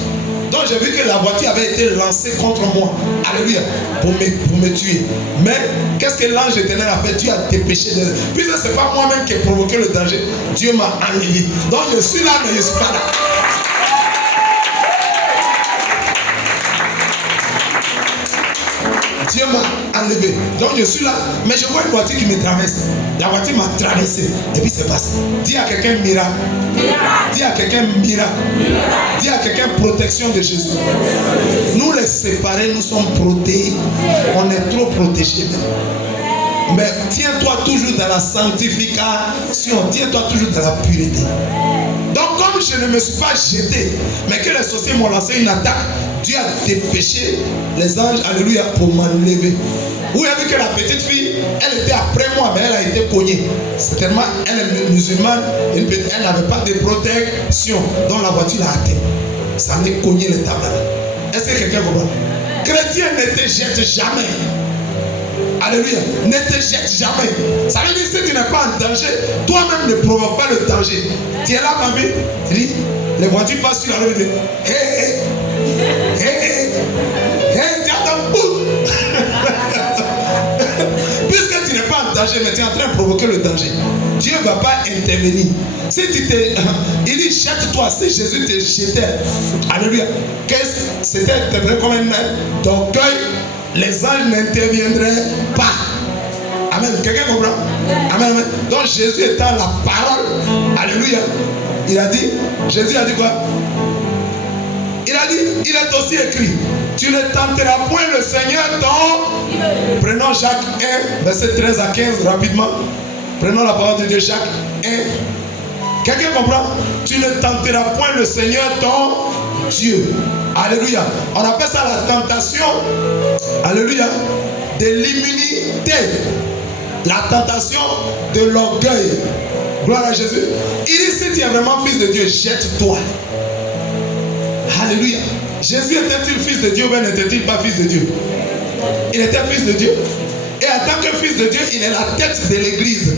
Donc j'ai vu que la voiture avait été lancée contre moi. Alléluia. Pour me tuer. Mais qu'est-ce que l'ange éternel a fait? Dieu a dépêché. Puis ce n'est pas moi-même qui ai provoqué le danger. Dieu m'a enlevé. Donc je suis là, mais je ne suis pas là. Dieu m'a enlevé. Donc je suis là, mais je vois une voiture qui me traverse. La voiture m'a traversé. Et puis c'est passé. Dis à quelqu'un miracle. Dis à quelqu'un miracle. Dis à quelqu'un protection de Jésus. Nous les séparés, nous sommes protégés. On est trop protégés. Mais tiens-toi toujours dans la sanctification. Tiens-toi toujours dans la pureté. Donc comme je ne me suis pas jeté, mais que les sorciers m'ont lancé une attaque, Dieu a dépêché les anges, alléluia, pour m'enlever. Vous avez vu que la petite fille, elle était après moi, mais elle a été cognée. Certainement, elle est musulmane, elle n'avait pas de protection. Donc la voiture l'a atteint. Ça en est cogné les tables. Est-ce que quelqu'un comprend? Chrétien ne te jette jamais. Alléluia. Ne te jette jamais. Ça veut dire que si tu n'es pas en danger, toi-même ne provoque pas le danger. Tu es là, mamie. Tu dis, les voitures passent sur la rue. Hé, hé, hé, hé, tu as ton bout. Puisque tu n'es pas en danger, mais tu es en train de provoquer le danger. Dieu ne va pas intervenir. Si tu t'es. Il dit, jette-toi. Si Jésus te jetait. Alléluia. C'était comme un acte d'orgueil. Les anges n'interviendraient pas. Amen. Quelqu'un comprend? Amen, amen. Donc Jésus étant la parole, alléluia, il a dit, Jésus a dit quoi? Il a dit, il est aussi écrit, tu ne tenteras point le Seigneur ton... Prenons Jacques 1, verset 13 à 15 rapidement. Prenons la parole de Dieu, Jacques 1. Quelqu'un comprend? Tu ne tenteras point le Seigneur ton Dieu. Alléluia. On appelle ça la tentation, alléluia, de l'immunité. La tentation de l'orgueil. Gloire à Jésus. Il dit, si tu es vraiment fils de Dieu, jette-toi. Alléluia. Jésus était-il fils de Dieu ou n'était-il pas fils de Dieu? Il était fils de Dieu. Et en tant que fils de Dieu, il est la tête de l'église.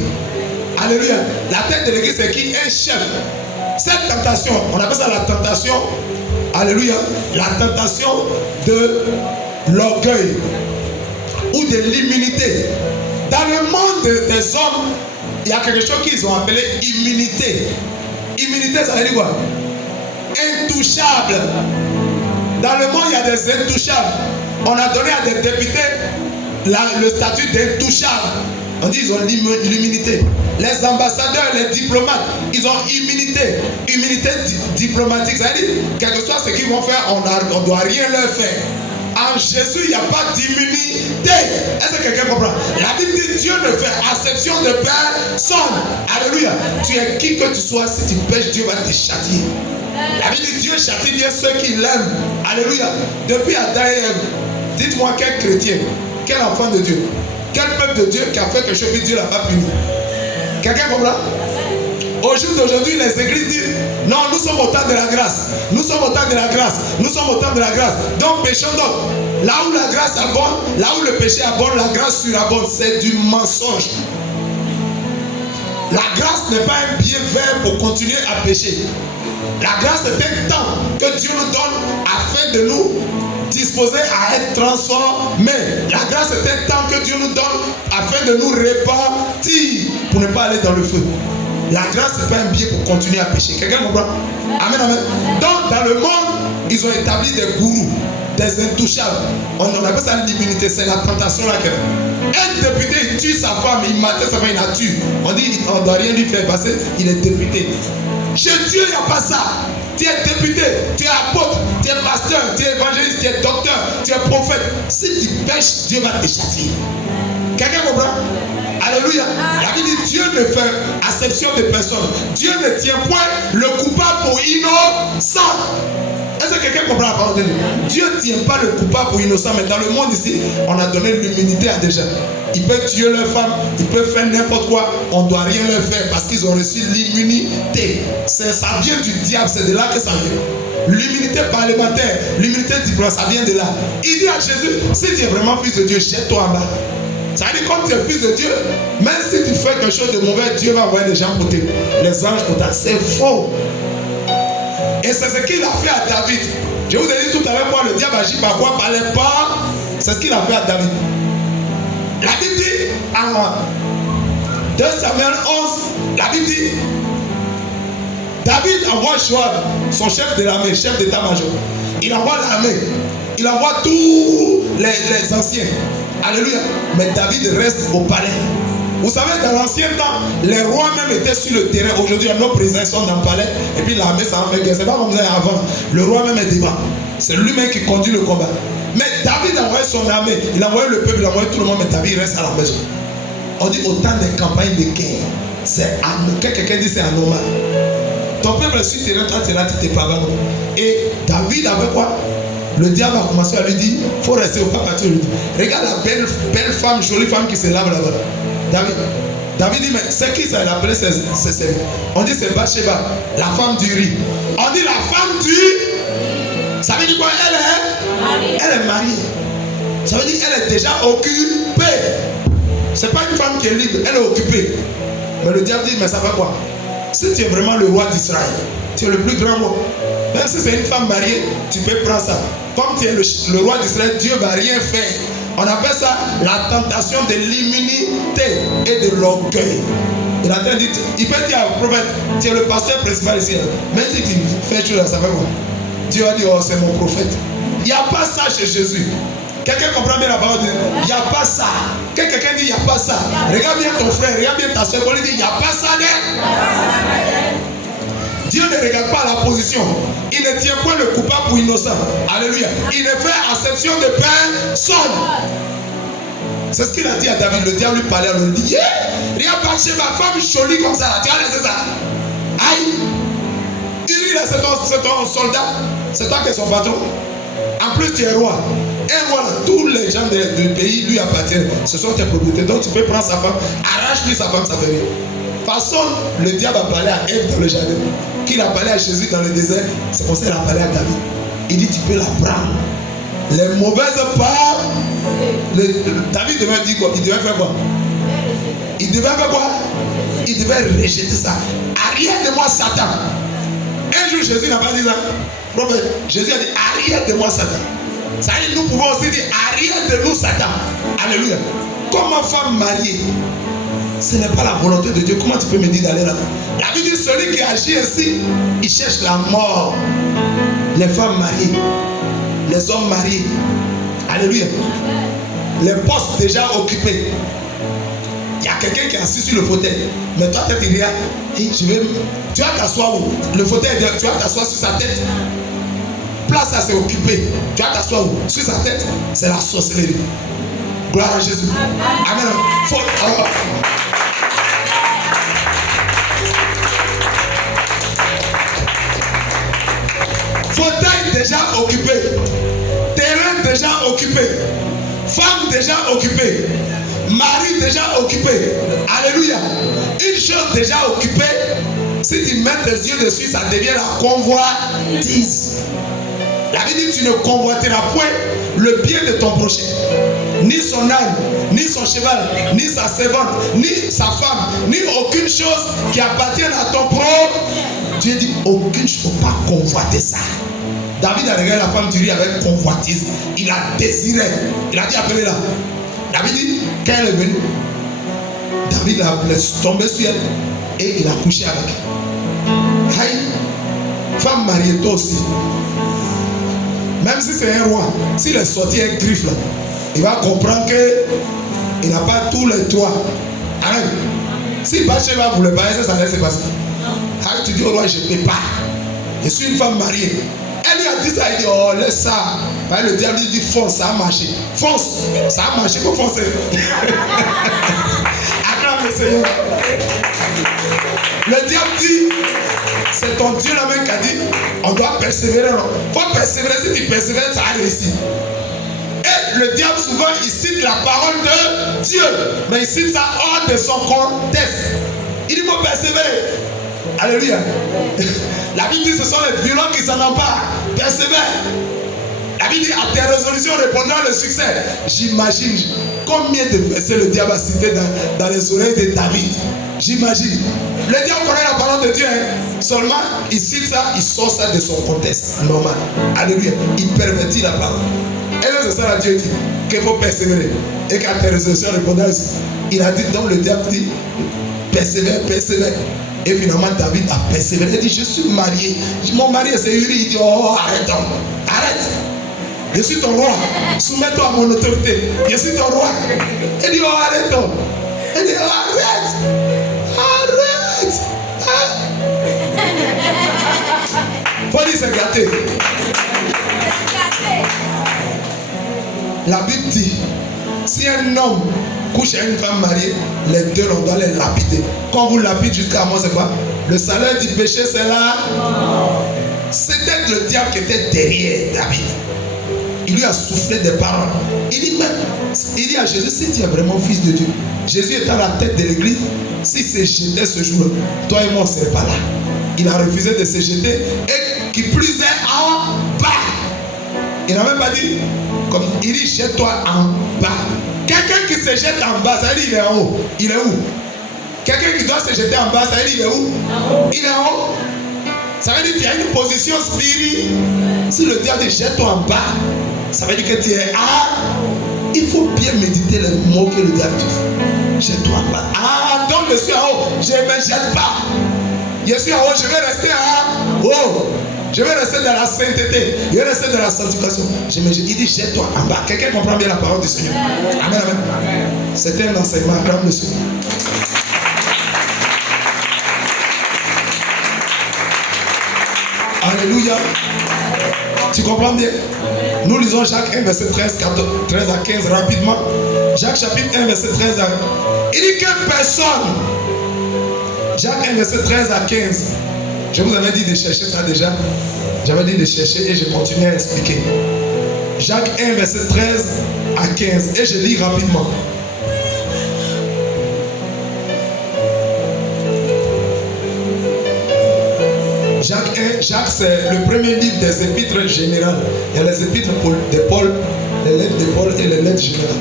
Alléluia. La tête de l'église, c'est qui? Un chef. Cette tentation, on appelle ça la tentation, alléluia, la tentation de l'orgueil ou de l'immunité. Dans le monde des hommes, il y a quelque chose qu'ils ont appelé immunité. Immunité, ça veut dire quoi? Intouchable. Dans le monde, il y a des intouchables. On a donné à des députés le statut d'intouchable. On dit qu'ils ont l'immunité. Les ambassadeurs, les diplomates, ils ont immunité. Immunité diplomatique. Ça veut dire, quel que soit ce qu'ils vont faire, on ne doit rien leur faire. En Jésus, il n'y a pas d'immunité. Est-ce que quelqu'un comprend? La Bible dit, Dieu ne fait acception de personne. Alléluia. Tu es qui que tu sois, si tu pêches, Dieu va te châtier. La Bible dit, Dieu châtie bien ceux qui l'aiment. Alléluia. Depuis Adam et Ève, dites-moi quel chrétien, quel enfant de Dieu, quel peuple de Dieu qui a fait quelque chose que Dieu n'a pas puni. Quelqu'un comprend? Au jour d'aujourd'hui, les églises disent, non, nous sommes au temps de la grâce. Nous sommes au temps de la grâce. Nous sommes au temps de la grâce. Donc péchons donc. Là où la grâce abonde, là où le péché abonde, la grâce surabonde. C'est du mensonge. La grâce n'est pas un billet vert pour continuer à pécher. La grâce est un temps que Dieu nous donne afin de nous disposer à être transformés. La grâce est un temps que Dieu nous donne afin de nous repentir pour ne pas aller dans le feu. La grâce n'est pas un billet pour continuer à pécher. Quelqu'un comprend? Amen, amen. Donc dans le monde, ils ont établi des gourous, des intouchables. On appelle ça l'immunité, c'est la tentation là. Un député, il tue sa femme, il matait sa femme, il la tue. On dit, on ne doit rien lui faire passer, il est député. Chez Dieu, il n'y a pas ça. Tu es député, tu es apôtre, tu es pasteur, tu es évangéliste, tu es docteur, tu es prophète. Si tu pêches, Dieu va te châtier. Quelqu'un comprend? Alléluia. La Bible dit, Dieu ne fait acception de personne. Dieu ne tient point le coupable pour innocent. Est-ce que quelqu'un comprend la parole de Dieu? Dieu ne tient pas le coupable pour innocent, mais dans le monde ici, on a donné l'immunité à des gens. Ils peuvent tuer leur femme, ils peuvent faire n'importe quoi, on ne doit rien leur faire parce qu'ils ont reçu l'immunité. Ça vient du diable, c'est de là que ça vient. L'immunité parlementaire, l'immunité diplomatique, ça vient de là. Il dit à Jésus, si tu es vraiment fils de Dieu, jette-toi en bas. Ça veut dire comme tu es fils de Dieu, même si tu fais quelque chose de mauvais, Dieu va envoyer des gens pour les anges pour toi. C'est faux. Et c'est ce qu'il a fait à David. Je vous ai dit tout à l'heure, le diable agit par quoi? Par les pas. C'est ce qu'il a fait à David. La Bible dit, en 2 Samuel 11, la Bible dit, David envoie Joab, son chef de l'armée, chef d'état-major. Il envoie l'armée. Il envoie tous les anciens. Alléluia. Mais David reste au palais. Vous savez, dans l'ancien temps, les rois même étaient sur le terrain. Aujourd'hui, nos présidents sont dans le palais. Et puis l'armée s'en fait guerre. C'est pas comme ça avant. Le roi même est devant. C'est lui-même qui conduit le combat. Mais David a envoyé son armée. Il a envoyé le peuple, il a envoyé tout le monde. Mais David reste à la maison. On dit au temps des campagnes de guerre. C'est quelqu'un dit c'est anormal. Ton peuple suit terrain, toi tu es là, tu t'es pas là. Et David avait quoi? Le diable a commencé à lui dire, il faut rester au papa. Regarde la belle femme, jolie femme qui se lave là-bas. David dit, mais c'est qui ça? Il appelait on dit c'est Bathsheba, la femme du riz. On dit la femme du... Ça veut dire quoi? Elle est mariée. Ça veut dire qu'elle est déjà occupée. C'est pas une femme qui est libre, elle est occupée. Mais le diable dit, mais ça va quoi? Si tu es vraiment le roi d'Israël, tu es le plus grand roi. Même si c'est une femme mariée, tu peux prendre ça. Comme tu es le roi d'Israël, Dieu ne va rien faire. On appelle ça la tentation de l'immunité et de l'orgueil. Il peut dire au prophète, tu es le pasteur principal ici. Même si tu fais chose, ça va quoi? Dieu a dit, oh c'est mon prophète. Il n'y a pas ça chez Jésus. Quelqu'un comprend bien la parole de Dieu? Il n'y a pas ça. Quelqu'un dit, il n'y a pas ça. Regarde bien ton frère, regarde bien ta soeur. Il dit, il n'y a pas ça. Dieu ne regarde pas la position. Il ne tient point le coupable pour innocent. Alléluia. Il ne fait acception de personne. C'est ce qu'il a dit à David. Le diable lui parlait. Il lui dit, yeah, regarde pas chez ma femme jolie comme ça. Tu vas laisser ça. Aïe. Uri, c'est ton soldat. C'est toi qui es son patron. En plus, tu es roi. Et voilà, tous les gens du pays lui appartiennent. Ce sont tes propriétés. Donc tu peux prendre sa femme. Arrache-lui sa femme, ça fait rien. De toute façon, le diable a parlé à Ève dans le jardin. Qu'il a parlé à Jésus dans le désert. C'est pour ça qu'il a parlé à David. Il dit, tu peux la prendre. Les mauvaises parts. David devait dire quoi? Il devait faire quoi? Il devait faire quoi? Il devait rejeter ça. Arrière de moi, Satan. Un jour, Jésus n'a pas dit ça. Prophète, Jésus a dit, arrière de moi, Satan. Ça veut dire, nous pouvons aussi dire, arrière de nous, Satan. Alléluia. Comme ma femme mariée, ce n'est pas la volonté de Dieu. Comment tu peux me dire d'aller là-bas? La Bible dit, celui qui agit ainsi, il cherche la mort. Les femmes mariées, les hommes mariés. Alléluia. Les postes déjà occupés. Il y a quelqu'un qui est assis sur le fauteuil. Mais toi, tu te dis, tu vas t'asseoir où? Le fauteuil, tu vas t'asseoir sur sa tête. Place, ça c'est occupé. Tu vas t'asseoir où? Sur sa tête. C'est la sorcellerie. Gloire à Jésus. Amen. Fauteuil déjà occupé. Terrain déjà occupé. Femme déjà occupée. Mari déjà occupé. Alléluia. Une chose déjà occupée, si tu mets tes yeux dessus, ça devient la convoitise. La Bible dit, tu ne convoiteras point le bien de ton prochain. Ni son âne, ni son cheval, ni sa servante, ni sa femme, ni aucune chose qui appartienne à ton prochain. Dieu dit, aucune chose, il ne faut pas convoiter ça. David a regardé la femme du riz avec convoitise. Il a désiré. Il a dit, appelez-la. David dit, quand elle est venue, David a tombé sur elle et il a couché avec elle. Aïe, femme mariée, toi aussi. Même si c'est un roi, s'il est sorti un griffe là, il va comprendre qu'il n'a pas tous les droits. Aïe. Si Bathsheba voulait pas, ça laisse passer. Aïe, tu dis au roi, je ne peux pas. Je suis une femme mariée. Elle lui a dit ça, il dit, oh, laisse ça. Le diable lui dit, fonce, ça a marché. Fonce, ça a marché, il faut foncer. Acclame le Seigneur. Le diable dit, c'est ton Dieu là-même qui a dit, on doit persévérer. Il faut persévérer, si tu persévères, ça a réussi. Et le diable, souvent, il cite la parole de Dieu. Mais il cite ça hors de son contexte. Il dit, il faut persévérer. Alléluia. La Bible dit, ce sont les violents qui s'en emparent. Persévère. La Bible dit, à tes résolutions répondra le succès. J'imagine combien de versets le diable a cité dans les oreilles de David. J'imagine. Le diable connaît la parole de Dieu. Seulement, il cite ça, il sort ça de son contexte normal. Alléluia. Il pervertit la parole. Et là, c'est ça que Dieu dit, qu'il faut persévérer. Et qu'à tes résolutions répondra aussi. Il a dit, donc le diable dit, persévère, persévère. Et finalement, David a persévéré. Il dit, je suis marié. Mon mari, c'est Uri. Il dit, oh, arrête donc. Arrête. Je suis ton roi. Soumets-toi à mon autorité. Je suis ton roi. Il dit, oh, arrête donc. Il dit, oh, arrête. Arrête. Faut dire, c'est gâté. La Bible dit, Si un homme couche avec une femme mariée, les deux, on doit les lapider. Quand vous lapidez jusqu'à moi, c'est quoi? Le salaire du péché, c'est là. C'était le diable qui était derrière David. Il lui a soufflé des paroles. Il dit à Jésus, si tu es vraiment fils de Dieu, Jésus est à la tête de l'église. S'il se jetait ce jour-là, toi et moi, on ne serait pas là. Il a refusé de se jeter et qui plus est en bas. Il n'a même pas dit, comme il dit, jette-toi en bas. Quelqu'un qui se jette en bas, ça veut dire il est en haut. Il est où? Quelqu'un qui doit se jeter en bas, ça veut dire il est où? Il est en haut. Ça veut dire qu'il y a une position spirituelle. Si le diable dit jette-toi en bas, ça veut dire que tu es à. Il faut bien méditer les mots que le diable dit. Jette-toi en bas. Ah, donc je suis en haut. Je ne me jette pas. Je suis en haut, je vais rester en haut. Je vais rester dans la sainteté. Je vais rester dans la sanctification. Il dit jette-toi en bas. Quelqu'un comprend bien la parole du Seigneur. Amen, amen. C'était un enseignement. Acclame le Seigneur. Alléluia. Tu comprends bien? Nous lisons Jacques 1, verset 13 à 15 rapidement. Jacques chapitre 1, verset 13 à 15. Il dit que personne. Jacques 1, verset 13 à 15. Je vous avais dit de chercher ça déjà. J'avais dit de chercher et je continue à expliquer. Jacques 1, verset 13 à 15. Et je lis rapidement. Jacques, c'est le premier livre des épîtres générales. Il y a les épîtres de Paul, les lettres de Paul et les lettres générales.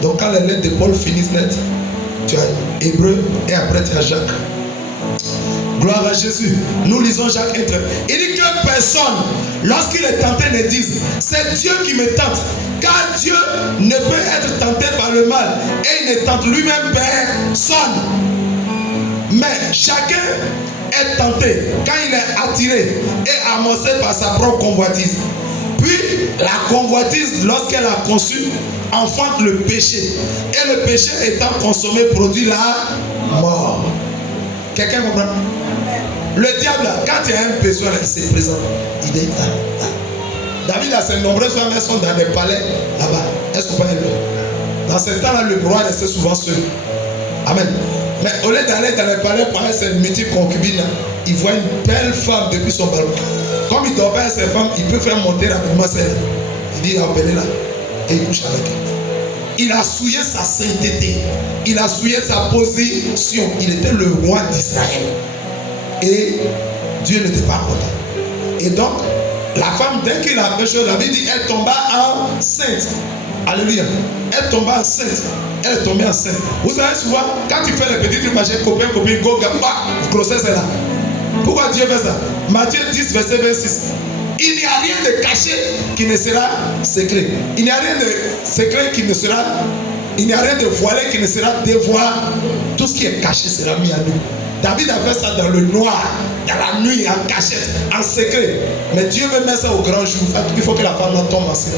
Donc quand les lettres de Paul finissent net, tu as Hébreu et après tu as Jacques. Gloire à Jésus. Nous lisons Jacques 1. Il dit que personne, lorsqu'il est tenté, ne dise c'est Dieu qui me tente. Car Dieu ne peut être tenté par le mal et il ne tente lui-même personne. Mais chacun est tenté quand il est attiré et amorcé par sa propre convoitise. Puis la convoitise, lorsqu'elle a conçu, enfante le péché. Et le péché étant consommé produit la mort. Quelqu'un comprend? Le diable, quand il y a un besoin, il se présente. Il est là. David a ses nombreuses femmes, elles sont dans des palais là-bas. Est-ce qu'on peut aller? Dans ce temps-là, le roi restait souvent seul. Amen. Mais au lieu d'aller dans les palais pour avoir ses multiples concubines, il voit une belle femme depuis son balcon. Comme il dort avec ses femmes, il peut faire monter rapidement celle-là. Il dit, appelez-la. Et il couche avec elle. Il a souillé sa sainteté. Il a souillé sa position. Il était le roi d'Israël. Et Dieu n'était pas content. Et donc, la femme, dès qu'il a péché, la Bible dit, elle tomba enceinte. Alléluia. Elle tomba enceinte. Elle est tombée enceinte. Vous savez souvent, quand tu fais les petits trucs, copain, go, grossesse est là. Pourquoi Dieu fait ça? Matthieu 10, verset 26. Il n'y a rien de caché qui ne sera secret. Il n'y a rien de secret qui ne sera. Il n'y a rien de voilé qui ne sera dévoilé. Tout ce qui est caché sera mis à nous. David a fait ça dans le noir, dans la nuit, en cachette, en secret. Mais Dieu veut mettre ça au grand jour. Il faut que la femme tombe enceinte.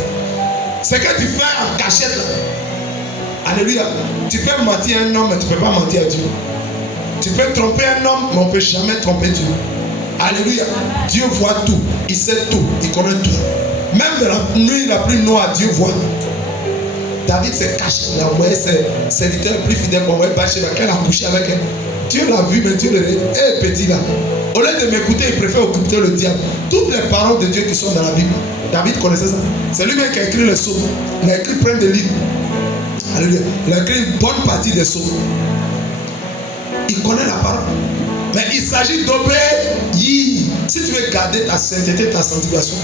Ce que tu fais en cachette là. Alléluia. Tu peux mentir à un homme, mais tu ne peux pas mentir à Dieu. Tu peux tromper un homme, mais on ne peut jamais tromper Dieu. Alléluia. Dieu voit tout. Il sait tout. Il connaît tout. Même dans la nuit la plus noire, Dieu voit. David s'est caché. Il a envoyé ses serviteurs plus fidèles pour envoyer Bathsheba. Quand elle a couché avec elle, Dieu l'a vu, mais Dieu le dit, hé petit là. Au lieu de m'écouter, il préfère occulter le diable. Toutes les paroles de Dieu qui sont dans la Bible, David connaissait ça. C'est lui-même qui a écrit les psaumes. Il a écrit plein de livres. Alléluia. Il a écrit une bonne partie des psaumes. Il connaît la parole. Mais il s'agit d'obéir. Si tu veux garder ta sainteté, ta sanctification,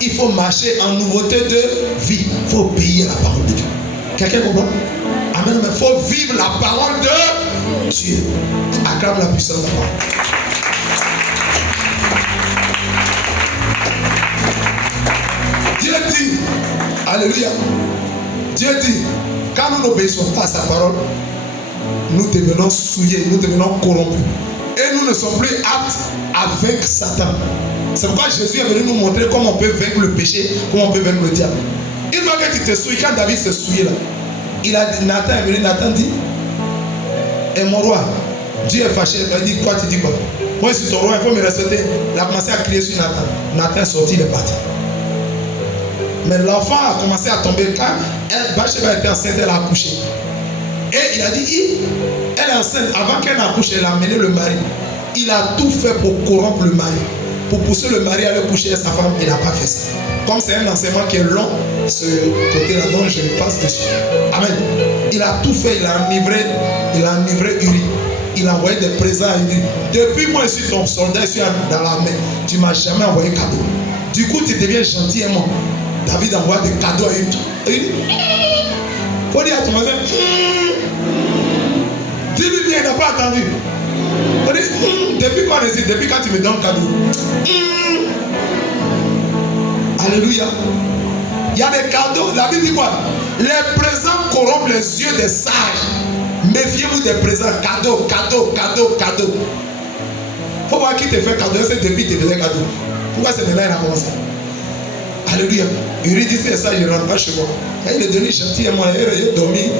il faut marcher en nouveauté de vie. Il faut obéir à la parole de Dieu. Quelqu'un comprend? Amen. Il faut vivre la parole de Dieu. Acclame la puissance de la parole. Dieu dit, alléluia. Dieu dit, quand nous n'obéissons pas à sa parole, nous devenons souillés, nous devenons corrompus. Et nous ne sommes plus aptes à vaincre Satan. C'est pourquoi Jésus est venu nous montrer comment on peut vaincre le péché, comment on peut vaincre le diable. Une fois que tu te souilles, quand David s'est souillé là, il a dit, Nathan est venu, Nathan dit, et mon roi, Dieu est fâché. Il a dit, toi tu dis quoi? Moi je suis ton roi, il faut me respecter. Il a commencé à crier sur Nathan. Nathan est sorti, il est parti. Mais l'enfant a commencé à tomber. Quand Bathsheba était enceinte, elle a accouché. Et il a dit, elle est enceinte. Avant qu'elle n'accouche, elle a amené le mari. Il a tout fait pour corrompre le mari. Pour pousser le mari à aller coucher avec sa femme, il n'a pas fait ça. Comme c'est un enseignement qui est long, ce côté-là, donc je passe dessus. Amen. Il a tout fait, il a enivré Uri. Il a envoyé des présents à Uri. Depuis moi, je suis ton soldat, je suis dans l'armée. Tu ne m'as jamais envoyé cadeau. Du coup, tu deviens gentil et moi. David envoie des cadeaux à Uri. Il faut dire à ton voisin, dis-lui bien, il n'a pas attendu. Depuis quand on est ici, depuis quand tu me donnes cadeau. Alléluia. Il y a des cadeaux. La Bible dit quoi? Les présents corrompent les yeux des sages. Méfiez-vous des présents. Cadeau. Faut voir qui te fait cadeau. C'est depuis qu'il te faisait cadeau. Pourquoi c'est maintenant qu'il a commencé? Alléluia. Uri dit c'est ça, je ne rentre pas chez moi. Quand il est devenu gentil, il a dormi.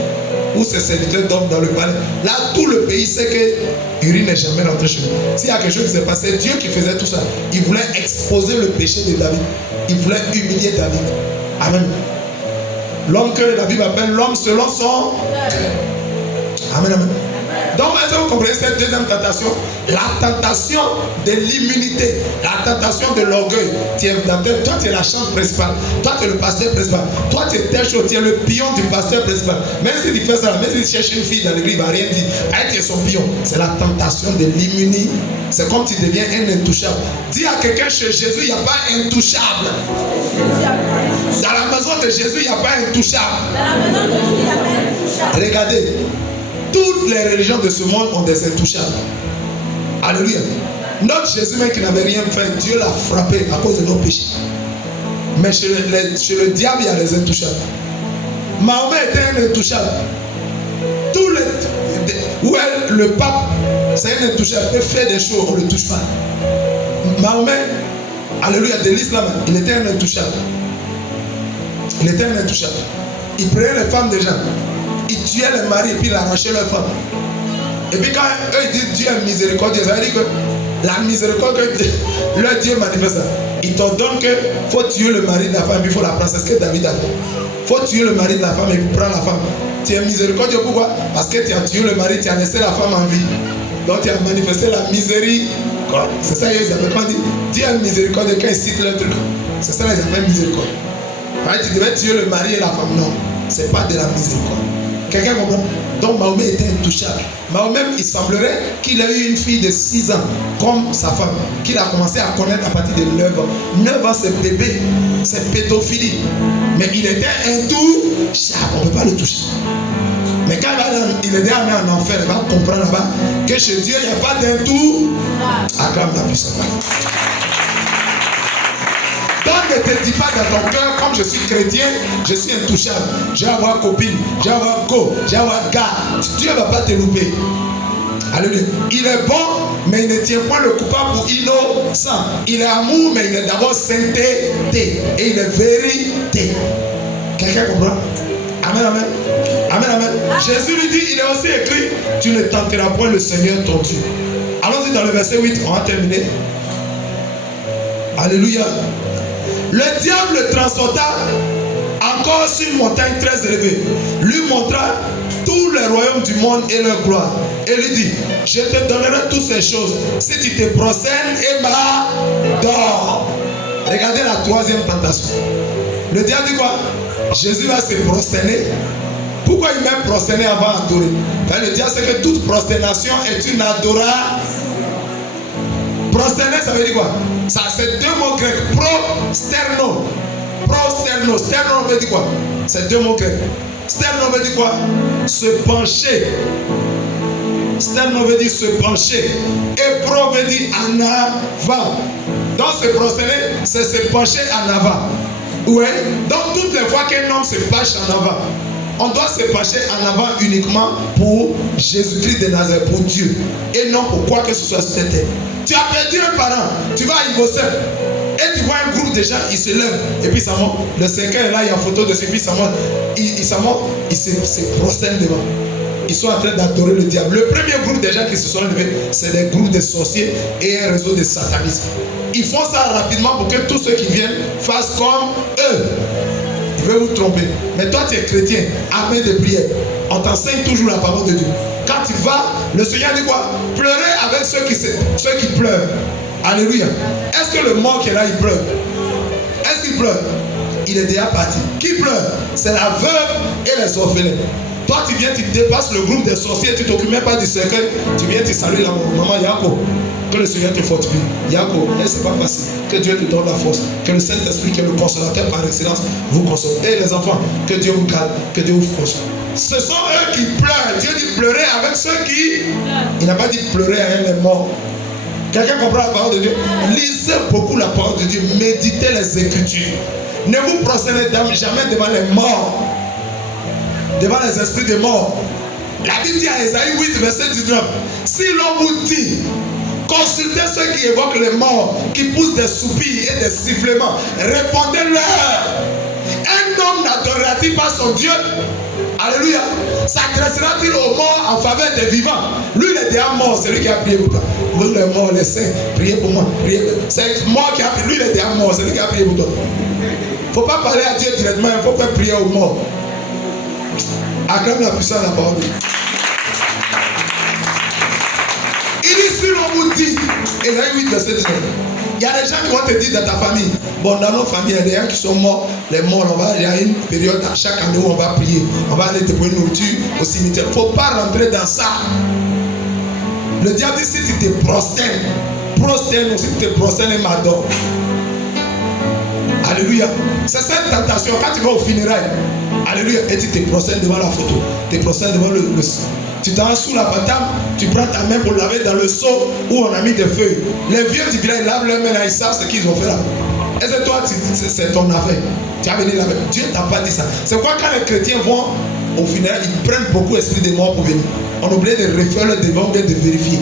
Où ses serviteurs dorment dans le palais. Là, tout le pays sait que Uri n'est jamais rentré chez lui. S'il y a quelque chose qui s'est passé, Dieu qui faisait tout ça, il voulait exposer le péché de David. Il voulait humilier David. Amen. L'homme que la Bible appelle l'homme selon son cœur. Amen, amen. Donc, est-ce que vous comprenez cette deuxième tentation? La tentation de l'immunité, la tentation de l'orgueil. Toi, tu es la chambre principale. Toi, tu es le pasteur principal. Toi, tu es tel chose, tu es le pion du pasteur principal. Même si tu fais ça, même si tu cherches une fille dans l'église, il ne va rien dire. Tu es son pion. C'est la tentation de l'immunité. C'est comme tu deviens un intouchable. Dis à quelqu'un, chez Jésus, il n'y a pas intouchable. Dans la maison de Jésus, il n'y a pas intouchable. Regardez. Toutes les religions de ce monde ont des intouchables. Alléluia. Notre Jésus même qui n'avait rien fait, Dieu l'a frappé à cause de nos péchés. Mais chez le diable, il y a des intouchables. Mahomet était un intouchable. Le pape, c'est un intouchable. Il peut faire des choses, on ne le touche pas. Mahomet, alléluia, de l'islam, il était un intouchable. Il était un intouchable. Il prenait les femmes des gens. Il tuait les maris et puis il arrachait leurs femmes. Et puis quand eux ils disent Dieu est miséricordieux, ça veut dire que la miséricorde que leur Dieu manifeste, il t'ordonne qu'il faut tuer le mari de la femme et puis il faut la prendre. C'est ce que David a fait. Il faut tuer le mari de la femme et puis prendre la femme. Tu es miséricordieux, pourquoi? Parce que tu as tué le mari, tu as laissé la femme en vie. Donc tu as manifesté la miséricorde. C'est ça qu'ils appellent quand on dit Dieu est miséricordieux quand ils citent leur truc. C'est ça qu'ils appellent miséricorde. Tu devais tuer le mari et la femme. Non, ce n'est pas de la miséricorde. Quelqu'un comprend? Donc Mahomet était intouchable. Mahomet, il semblerait qu'il a eu une fille de 6 ans, comme sa femme, qu'il a commencé à connaître à partir de 9 ans. 9 ans, c'est bébé, c'est pédophilie. Mais il était intouchable, on ne peut pas le toucher. Mais quand il est amené en enfer, il va comprendre là-bas que chez Dieu, il n'y a pas d'intouchable. Acclame la puissance. Donc ne te dis pas dans ton cœur, comme je suis chrétien, je suis intouchable. Je vais avoir copine, je vais avoir go, je vais avoir gars. Dieu ne va pas te louper. Alléluia. Il est bon, mais il ne tient pas le coupable pour innocent. Il est amour, mais il est d'abord sainteté. Et il est vérité. Quelqu'un comprend? Amen, amen. Amen, amen. Jésus lui dit, il est aussi écrit, tu ne tenteras point le Seigneur ton Dieu. Allons-y dans le verset 8, on va terminer. Alléluia. Le diable le transporta encore sur une montagne très élevée, lui montra tous les royaumes du monde et leur gloire, et lui dit, je te donnerai toutes ces choses si tu te prosternes et m'adores. Regardez la troisième tentation. Le diable dit quoi? Jésus va se prosterner. Pourquoi il met prosterner avant adorer? Le diable sait que toute prosternation est une adoration. Prosterner, ça veut dire quoi? Ça, c'est deux mots grecs. Prosterno. Prosterno. Sterno veut dire quoi? C'est deux mots grecs. Sterno veut dire quoi? Se pencher. Sterno veut dire se pencher. Et pro veut dire en avant. Donc se prosterner, c'est se pencher en avant. Ouais. Donc toutes les fois qu'un homme se penche en avant, on doit se pencher en avant uniquement pour Jésus-Christ de Nazareth, pour Dieu. Et non pour quoi que ce soit sur cette terre. Tu as perdu un parent, tu vas à Ivosen, et tu vois un groupe de gens, ils se lèvent, et puis ça monte. Le 5 est là, il y a une photo de ce, puis ça monte. Ils se prosternent devant. Ils sont en train d'adorer le diable. Le premier groupe de gens qui se sont levés, c'est des groupes de sorciers et un réseau de satanistes. Ils font ça rapidement pour que tous ceux qui viennent fassent comme eux. vais vous tromper. Mais toi, tu es chrétien, armé de prière. On t'enseigne toujours la parole de Dieu. Quand tu vas, le Seigneur dit quoi? Pleurez avec ceux qui pleurent. Alléluia. Est-ce que le mort qui est là, il pleure? Est-ce qu'il pleure? Il est déjà parti. Qui pleure? C'est la veuve et les orphelins. Toi, tu viens, tu dépasses le groupe des sorciers, tu ne t'occupes même pas du cercueil. Tu viens, tu salues la maman Yako. Que le Seigneur te fortifie. Yako, c'est pas facile. Que Dieu te donne la force. Que le Saint-Esprit, qui est le consolateur par excellence, vous console. Et les enfants, que Dieu vous calme, que Dieu vous force. Ce sont eux qui pleurent. Dieu dit pleurer avec ceux qui... Il n'a pas dit pleurer avec les morts. Quelqu'un comprend la parole de Dieu? Lisez beaucoup la parole de Dieu. Méditez les Écritures. Ne vous prosternez jamais devant les morts. Devant les esprits des morts. La Bible dit à Ésaïe 8, verset 19. Si l'on vous dit, consultez ceux qui évoquent les morts, qui poussent des soupirs et des sifflements, répondez-leur. Un homme n'adorera-t-il pas son Dieu? Alléluia. S'adressera-t-il aux morts en faveur des vivants? Lui, il est déjà mort, c'est lui qui a prié pour toi. Vous, les morts, les saints, priez pour moi. C'est mort qui a prié. Lui, il est déjà mort, c'est lui qui a prié pour toi. Il ne faut pas parler à Dieu directement, il faut pas prier aux morts. Acclame la puissance de la parole. Il dit, si l'on vous dit, Ésaïe 8, verset 19, il y a des gens qui vont te dire dans ta famille, bon, dans nos familles, il y a des gens qui sont morts, les morts, il y a une période à chaque année où on va prier, on va aller déployer une nourriture au cimetière. Il ne faut pas rentrer dans ça. Le diable dit, si tu te prosternes, si tu te prosternes et m'adores. Alléluia. C'est cette tentation. Quand tu vas au funérailles, alléluia, et tu te prosternes devant la photo, tu te prosternes devant le tu t'en vas sous la patame, tu prends ta main pour laver dans le seau où on a mis des feuilles. Les vieux du village, ils lavent leurs mains là, ils savent ce qu'ils ont fait là. Et c'est toi, c'est ton affaire. Tu as venu laver. Dieu ne t'a pas dit ça. C'est pourquoi quand les chrétiens vont au funérailles, ils prennent beaucoup d'esprit de mort pour venir. On oublie de refaire le débat ou bien de vérifier.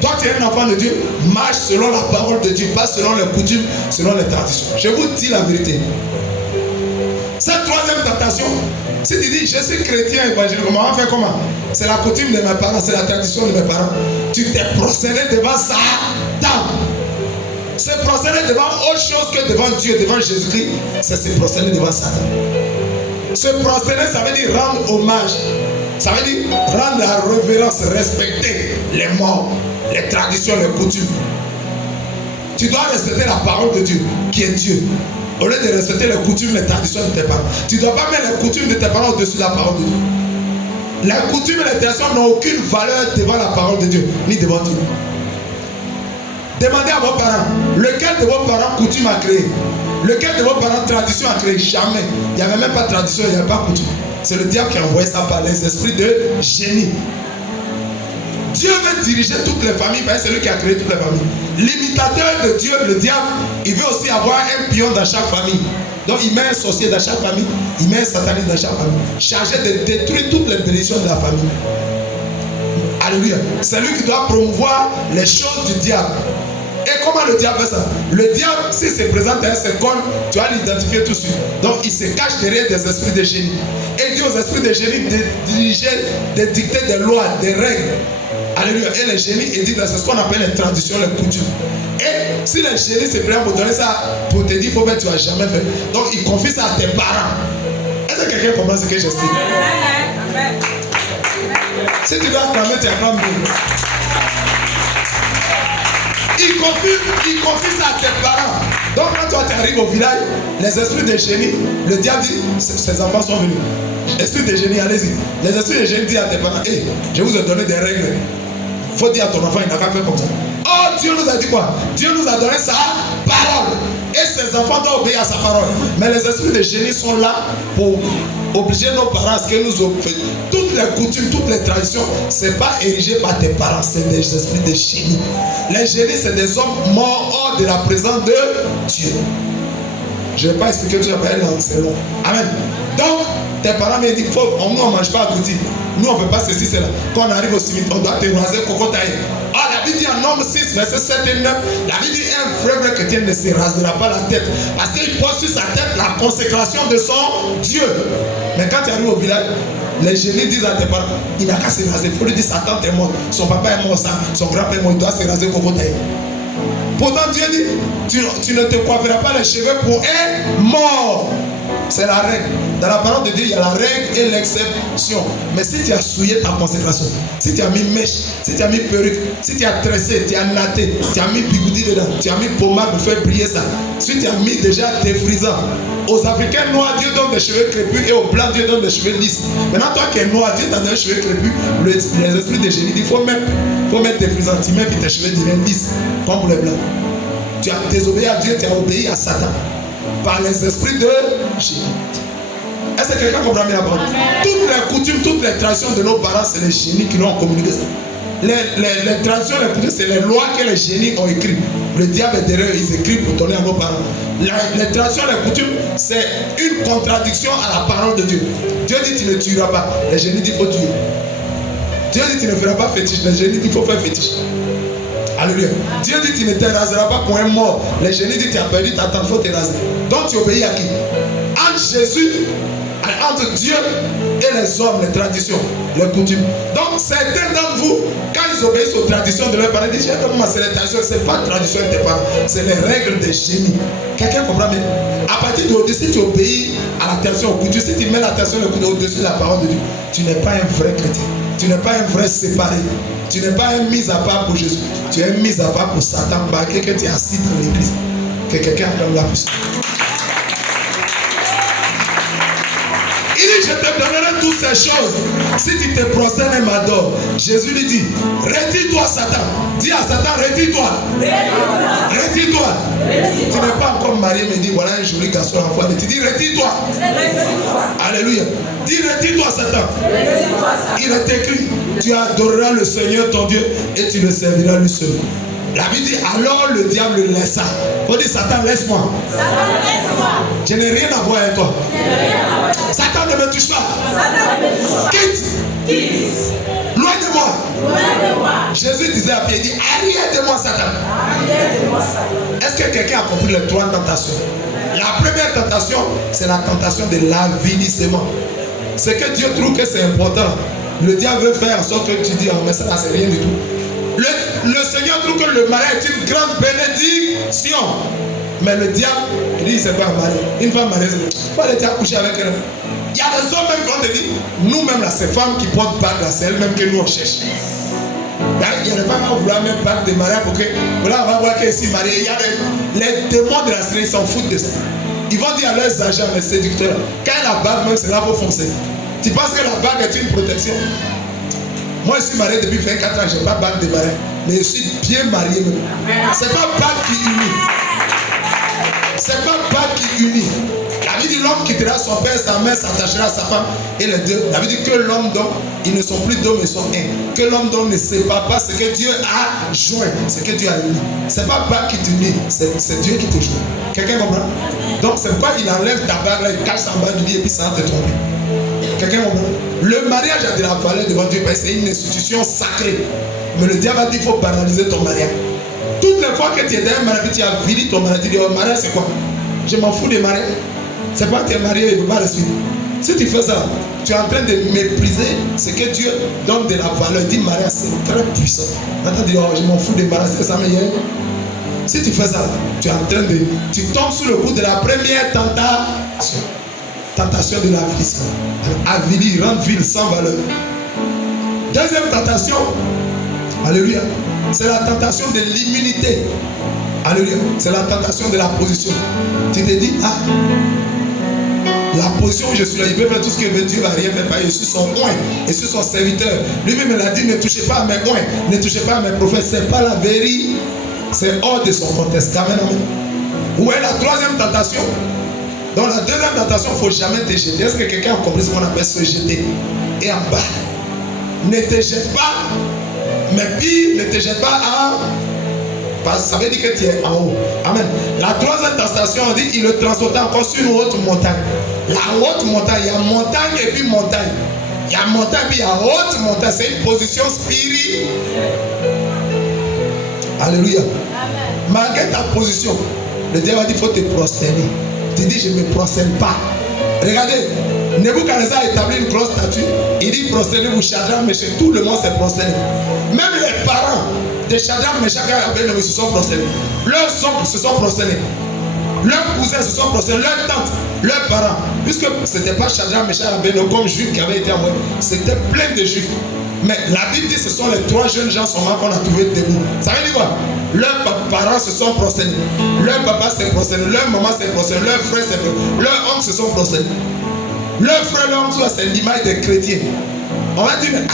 Toi, tu es un enfant de Dieu, marche selon la parole de Dieu, pas selon les coutumes, selon les traditions. Je vous dis la vérité. Cette troisième tentation, si tu dis, je suis chrétien évangélique, on va faire comment? C'est la coutume de mes parents, c'est la tradition de mes parents. Tu t'es prosterné devant Satan. Se prosterner devant autre chose que devant Dieu, devant Jésus-Christ, c'est se prosterner devant Satan. Se prosterner, ça veut dire rendre hommage. Ça veut dire rendre la révérence, respecter les morts, les traditions, les coutumes. Tu dois respecter la parole de Dieu, qui est Dieu. Au lieu de respecter les coutumes, les traditions de tes parents. Tu ne dois pas mettre les coutumes de tes parents au-dessus de la parole de Dieu. Les coutumes et les traditions n'ont aucune valeur devant la parole de Dieu, ni devant Dieu. Demandez à vos parents, lequel de vos parents coutume a créé? Lequel de vos parents tradition a créé? Jamais. Il n'y avait même pas de tradition, il n'y avait pas de coutume. C'est le diable qui a envoyé ça par les esprits de génie. Dieu veut diriger toutes les familles, parce que c'est lui qui a créé toutes les familles. L'imitateur de Dieu, le diable, il veut aussi avoir un pion dans chaque famille. Donc il met un sorcier dans chaque famille, il met un sataniste dans chaque famille, chargé de détruire toutes les bénédictions de la famille. Alléluia. C'est lui qui doit promouvoir les choses du diable. Et comment le diable fait ça? Le diable, s'il se présente à un seconde, tu vas l'identifier tout de suite. Donc il se cache derrière des esprits de génie. Et il dit aux esprits de génie de diriger, de dicter des lois, des règles. Alléluia. Et les génies éditent, c'est ce qu'on appelle les traditions, les coutumes. Et si les génies se prennent pour donner ça, pour te dire, il faut faire, tu vas jamais faire. Donc ils confient ça à tes parents. Est-ce que quelqu'un comprend ce que j'explique? Si tu dois acclamer, tu acclames bien. Il confie ça à tes parents. Donc quand toi tu arrives au village, les esprits de génie, le diable dit, ces enfants sont venus. Esprit de génie, allez-y. Les esprits de génie disent à tes parents, hey, je vous ai donné des règles. Il faut dire à ton enfant, il n'a qu'à faire comme ça. Oh, Dieu nous a dit quoi? Dieu nous a donné sa parole. Et ses enfants doivent obéir à sa parole. Mais les esprits de génie sont là pour obliger nos parents à ce que nous faisons. Toutes les coutumes, toutes les traditions, ce n'est pas érigé par tes parents, c'est des esprits de génie. Les génies, c'est des hommes morts hors de la présence de Dieu. Je ne vais pas expliquer tout ça, c'est long. Amen. Donc, tes parents me disent, nous on ne mange pas à côté. Nous on ne fait pas ceci, cela. Quand on arrive au cimetière, on doit te raser cocotaille. Ah, la Bible dit en Nombre 6, verset 7 et 9, la Bible dit un vrai chrétien ne se rasera pas la tête. Parce qu'il porte sur sa tête la consécration de son Dieu. Mais quand tu arrives au village, les génies disent à tes parents, il n'a qu'à se raser. Il faut lui dire, sa tante est morte, son papa est mort, son grand-père est mort, il doit se raser cocotaille. Pourtant Dieu dit, tu ne te coifferas pas les cheveux pour un mort. c'est la règle. Dans la parole de Dieu, il y a la règle et l'exception. Mais si tu as souillé ta consécration, si tu as mis mèche, si tu as mis perruque, si tu as tressé, tu as natté, tu as mis bigoudi dedans, tu as mis pommade pour faire briller ça, si tu as mis déjà tes frisants, aux Africains noirs, Dieu donne des cheveux crépus et aux blancs, Dieu donne des cheveux lisses. Maintenant, toi qui es noir, Dieu donne des cheveux crépus. Les esprits de génie disent faut mettre tes frisants, tu mets puis tes cheveux deviennent lisses, comme pour les blancs. Tu as désobéi à Dieu, tu as obéi à Satan par les esprits de génie. Est-ce que quelqu'un comprend bien la parole? Toutes les coutumes, toutes les traditions de nos parents, c'est les génies qui nous ont communiqué ça. Les traditions, les coutumes, c'est les lois que les génies ont écrites. Le diable est derrière, ils écrivent pour donner à nos parents. Les traditions, les coutumes, c'est une contradiction à la parole de Dieu. Dieu dit tu ne tueras pas. Les génies disent qu'il faut tuer. Dieu dit tu ne feras pas fétiche. Les génies disent qu'il faut faire fétiche. Alléluia. Dieu dit tu ne te raseras pas pour un mort. Les génies disent tu as perdu ta tante, il faut te raser. Donc tu obéis à qui? Entre Jésus, entre Dieu et les hommes, les traditions, les coutumes. Donc certains d'entre vous, quand ils obéissent aux traditions de leurs parents, ils disent c'est les traditions, c'est pas tradition de tes parents, c'est les règles des génies. Quelqu'un comprend bien? À partir d'aujourd'hui, si tu obéis à la tradition aux coutumes, si tu mets la tradition au-dessus de la parole de Dieu, tu n'es pas un vrai chrétien. Tu n'es pas un vrai séparé. Tu n'es pas un mis à part pour Jésus. Tu es un mis à part pour Satan, malgré que tu es assis dans l'église. Que quelqu'un acclame la puissance. Il dit, je te donnerai toutes ces choses si tu te prosternes et m'adores. Jésus lui dit, retire-toi Satan. Dis à Satan, retire-toi. Retire-toi. Tu n'es pas encore marié, mais dis, voilà un joli garçon en foi. Tu dis, retire-toi. Alléluia. Dis, retire-toi Satan. Il est écrit, tu adoreras le Seigneur ton Dieu et tu le serviras lui seul. La Bible dit, alors le diable le laissa. Il faut dire, Satan, laisse-moi. Je n'ai rien à voir avec toi. Satan ne me touche pas. Quitte. Loin de moi. Jésus disait à Pierre, il dit, arrière de moi, Satan. Est-ce que quelqu'un a compris les trois tentations? La première tentation, c'est la tentation de l'avilissement. C'est que Dieu trouve que c'est important. Le diable veut faire en sorte que tu dis, oh, mais ça, c'est rien du tout. Le Seigneur trouve que le mariage est une grande bénédiction. Mais le diable, il dit, c'est pas un mari. Une femme mariée, c'est pas le diable coucher avec elle. Il y a des hommes même qui ont dit, nous-mêmes là, ces femmes qui portent bague là, c'est elles-mêmes que nous on cherche. Il y a des femmes qui vont vouloir même bague de mariage pour que, voilà, on va voir qu'elles sont mariées. Il y a les démons de la série, ils s'en foutent de ça. Ils vont dire à leurs agents, les séducteurs, quand la bague même, c'est là pour foncer. Tu penses que la bague est une protection? Moi, je suis marié depuis 24 ans, je n'ai pas bague de mariage. Mais je suis bien marié même. Ce n'est pas bague qui unit. C'est pas bague qui unit. La Bible dit l'homme quittera son père, sa mère s'attachera à sa femme. Et les deux, la Bible dit que l'homme donne, ils ne sont plus deux mais sont un. Que l'homme donne ne sépare pas ce que Dieu a joint, ce que Dieu a uni. Ce n'est pas bague qui t'unit, c'est Dieu qui te joint. Quelqu'un comprend? Donc c'est pourquoi il enlève ta bague là, il cache en bas du lit et puis ça va te tromper. Quelqu'un comprend? Le mariage a de la valeur devant Dieu parce que c'est une institution sacrée. Mais le diable a dit qu'il faut banaliser ton mariage. Toutes les fois que tu es dans un mariage, tu as vidé ton mariage, tu dis, oh, mariage c'est quoi? Je m'en fous des mariages. C'est pas que tu es marié, il ne peut pas respecter. Si tu fais ça, tu es en train de mépriser ce que Dieu donne de la valeur. Il dit mariage, c'est très puissant. Maintenant, tu dis, oh, je m'en fous des mariages, c'est ça, mais si tu fais ça, tu es en train de. Tu tombes sous le coup de la première tentation. Tentation de l'avilissement. Avilir, rendre vil, sans valeur. Deuxième tentation, alléluia, c'est la tentation de l'immunité. Alléluia, c'est la tentation de la position. Tu te dis, ah, la position où je suis là, il peut faire tout ce que veut, Dieu ne va rien faire. Je suis son oint, je suis son serviteur. Lui-même il a dit, ne touchez pas à mes oints, ne touchez pas à mes prophètes. Ce n'est pas la vérité, c'est hors de son contexte. Amen, amen. Où est la troisième tentation? Dans la deuxième tentation, il ne faut jamais te jeter. Est-ce que quelqu'un a compris ce qu'on appelle se jeter? Et en bas, ne te jette pas, mais puis ne te jette pas en. Parce que ça veut dire que tu es en haut. Amen. La troisième tentation, on dit qu'il le transportait encore sur une haute montagne. La haute montagne, il y a montagne et puis montagne. Il y a montagne et puis il y a haute montagne. C'est une position spirituelle. Alléluia. Malgré ta position, le diable a dit qu'il faut te prosterner. Tu dis, je ne me prosterne pas. Regardez, Nebuchadnezzar a établi une grosse statue. Il dit, prosternez-vous, Shadrach, Meshach, tout le monde s'est prosterné. Même les parents de Shadrach, Meshach et Abednego se sont prosternés. Leurs oncles se sont prosternés. Leurs cousins se sont prosternés. Leurs tantes. Leurs parents, puisque ce n'était pas Shadrach, Meshach et Abednego comme juifs qui avaient été envoyés, c'était plein de juifs. Mais la Bible dit que ce sont les 3 jeunes gens seulement qu'on a trouvé debout. Ça veut dire quoi? Leurs parents se sont prosternés. Leur papa s'est prosterné. Leur maman s'est prosternée. Leurs frères s'est prosternés. Leurs oncles se sont prosternés. Leurs frères, leurs oncles, c'est l'image des chrétiens. On va dire, mais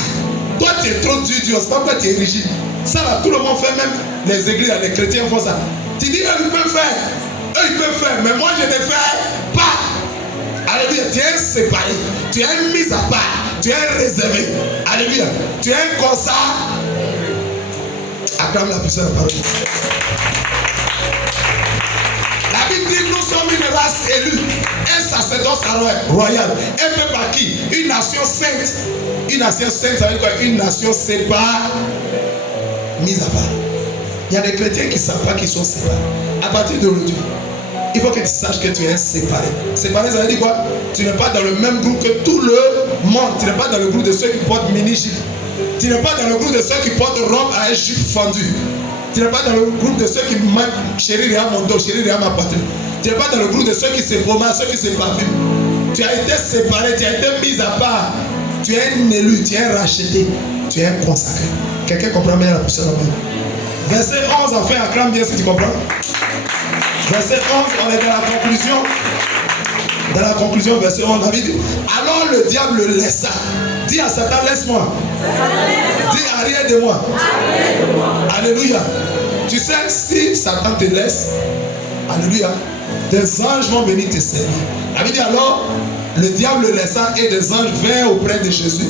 toi tu es trop dur, c'est pas pourquoi tu es rigide. Ça là, tout le monde fait, même les églises, les chrétiens font ça. Tu dis, eux ils peuvent faire. Eux ils peuvent faire, mais moi je ne fais pas. Alléluia, tu es séparé. Tu es mis à part. Tu es réservé. Alléluia. Tu es un consacré. Acclame la puissance de la parole. La Bible dit que nous sommes une race élue, un sacerdoce royal, un peuple à qui? Une nation sainte. Une nation sainte, ça veut dire quoi? Une nation séparée, mise à part. Il y a des chrétiens qui ne savent pas qu'ils sont séparés. À partir d'aujourd'hui, il faut que tu saches que tu es séparé. Séparé, ça veut dire quoi? Tu n'es pas dans le même groupe que tout le monde. Tu n'es pas dans le groupe de ceux qui portent mini-jupe. Tu n'es pas dans le groupe de ceux qui portent robe à un jupe fendu. Tu n'es pas dans le groupe de ceux qui manquent chérie à mon dos, chérie à ma poitrine. Tu n'es pas dans le groupe de ceux qui se pomment, ceux qui se parfument. Tu as été séparé, tu as été mis à part. Tu es un élu, tu es un racheté, tu es un consacré. Quelqu'un comprend bien la puissance de la parole? Verset 11, enfin, acclame bien si tu comprends. Verset 11, on est dans la conclusion. Dans la conclusion, verset 11, David dit, alors le diable le laissa. Dis à Satan, laisse-moi. Dis, arrière de moi. Alléluia. Tu sais, si Satan te laisse, alléluia, des anges vont venir te servir. David dit, alors, le diable le laissa et des anges vinrent auprès de Jésus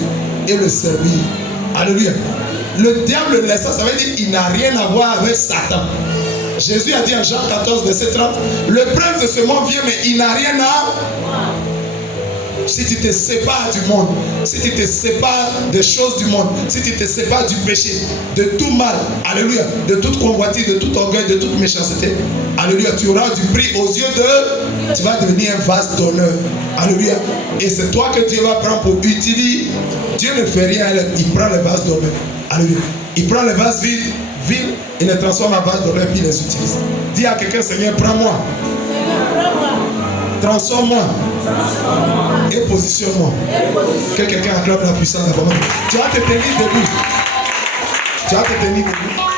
et le servirent. Alléluia. Le diable le laissa, ça veut dire qu'il n'a rien à voir avec Satan. Jésus a dit en Jean 14, verset 30, le prince de ce monde vient, mais il n'a rien à... Si tu te sépares du monde, si tu te sépares des choses du monde, si tu te sépares du péché, de tout mal, alléluia, de toute convoitise, de tout orgueil, de toute méchanceté, alléluia, tu auras du prix aux yeux de... Tu vas devenir un vase d'honneur, alléluia. Et c'est toi que Dieu va prendre pour utiliser. Dieu ne fait rien, il prend les vases d'honneur, alléluia. Il prend les vases vides, il les transforme en vases d'honneur, puis il les utilise. Dis à quelqu'un, Seigneur, prends-moi. Transforme-moi. Et positionne-moi. Que quelqu'un acclame la puissance de la parole. Tu vas te tenir debout. Tu vas te tenir debout.